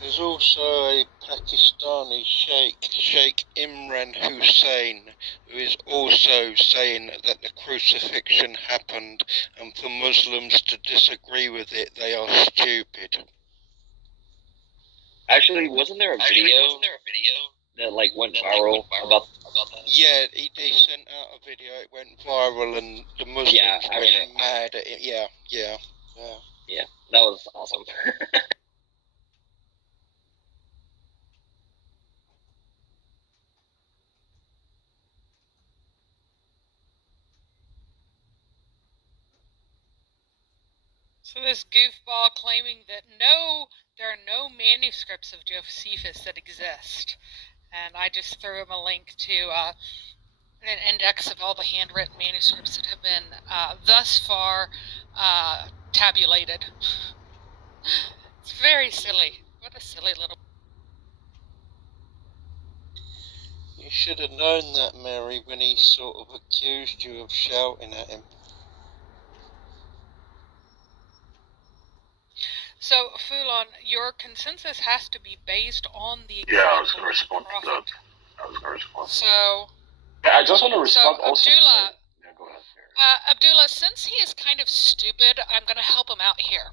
There's also a Pakistani Sheikh Imran Hussain, who is also saying that the crucifixion happened, and for Muslims to disagree with it, they are stupid. Actually, wasn't there a video that like went viral about that? Yeah, he sent out a video. It went viral, and the Muslims went mad at it. Yeah, that was awesome. So this goofball claiming that there are no manuscripts of Josephus that exist. And I just threw him a link to an index of all the handwritten manuscripts that have been thus far tabulated. It's very silly. What a silly little... You should have known that, Mary, when he sort of accused you of shouting at him. So, Fulon, your consensus has to be based on the example. Yeah, I was going to respond to that. So, yeah, I just want to respond also. Abdullah, yeah, go ahead. Abdullah, since he is kind of stupid, I'm going to help him out here.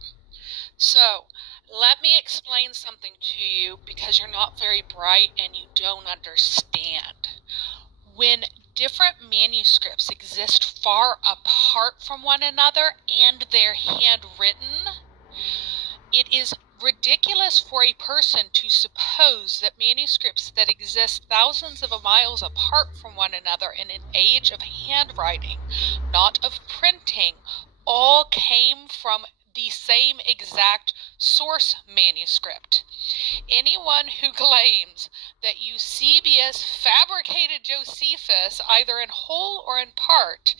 So, let me explain something to you because you're not very bright and you don't understand. When different manuscripts exist far apart from one another and they're handwritten, it is ridiculous for a person to suppose that manuscripts that exist thousands of miles apart from one another in an age of handwriting, not of printing, all came from the same exact source manuscript. Anyone who claims that Eusebius fabricated Josephus, either in whole or in part,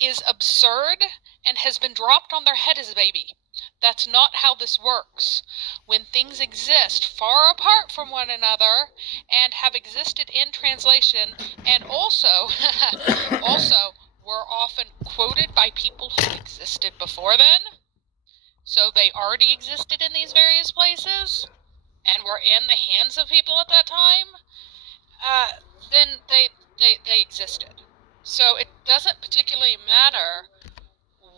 is absurd and has been dropped on their head as a baby. That's not how this works. When things exist far apart from one another and have existed in translation, and also were often quoted by people who existed before then, so they already existed in these various places and were in the hands of people at that time, then they existed. So it doesn't particularly matter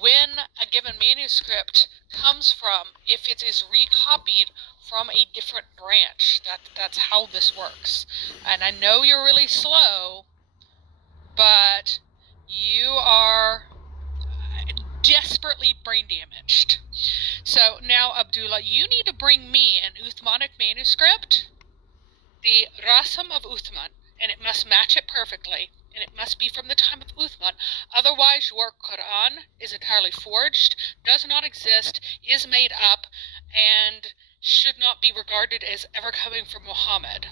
when a given manuscript comes from, if it is recopied from a different branch. That's how this works. And I know you're really slow, but you are desperately brain damaged. So now, Abdullah, you need to bring me an Uthmanic manuscript, the Rasam of Uthman, and it must match it perfectly, and it must be from the time of Uthman. Otherwise, your Quran is entirely forged, does not exist, is made up, and should not be regarded as ever coming from Muhammad.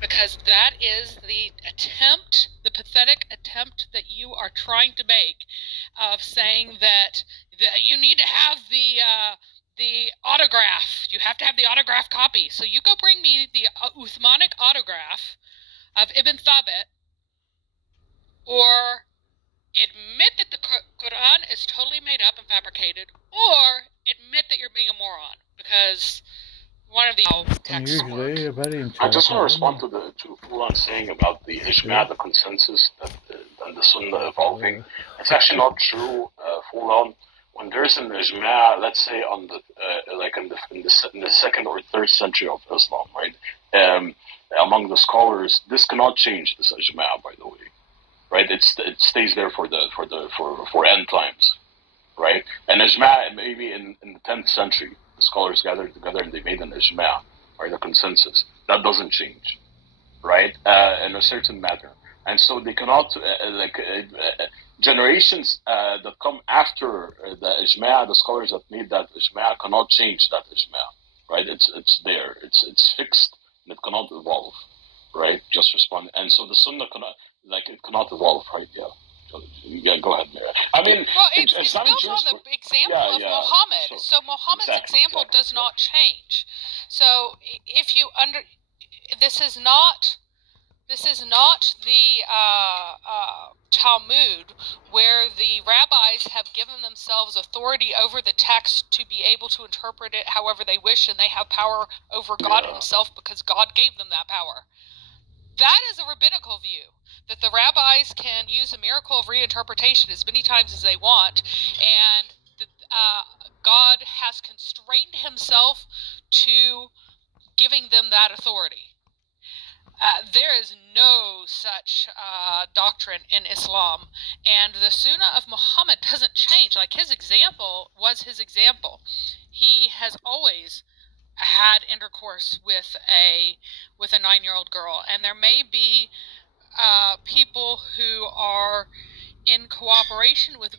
Because that is the attempt, the pathetic attempt that you are trying to make of saying that you need to have the autograph. You have to have the autograph copy. So you go bring me the Uthmanic autograph of Ibn Thabit, or admit that the Quran is totally made up and fabricated, or admit that you're being a moron, because one of the texts work. I just want to respond to Fulan saying about the Ijma, the consensus, and the Sunnah evolving. It's actually not true, Fulan. When there's an Ijma, let's say on the like in the second or third century of Islam, right? Among the scholars, this cannot change, this Ijma, by the way, right? It stays there for end times, right? And Ijma, maybe in the 10th century, the scholars gathered together and they made an Ijma, or the consensus. That doesn't change, right? In a certain matter. And so they cannot, generations that come after the Ijma, the scholars that made that Ijma cannot change that Ijma, right? It's there, it's fixed, and it cannot evolve, right? Just respond. And so the Sunnah cannot, it cannot evolve, right? Yeah, go ahead, Mary. I mean, well, it's built on the example of Muhammad. So Muhammad's example does not change. So if you this is not the Talmud, where the rabbis have given themselves authority over the text to be able to interpret it however they wish, and they have power over God himself because God gave them that power. That is a rabbinical view, that the rabbis can use a miracle of reinterpretation as many times as they want, and that God has constrained himself to giving them that authority. There is no such doctrine in Islam, and the Sunnah of Muhammad doesn't change. Like, his example was his example. He has always had intercourse with a 9-year-old girl, and there may be people who are in cooperation with God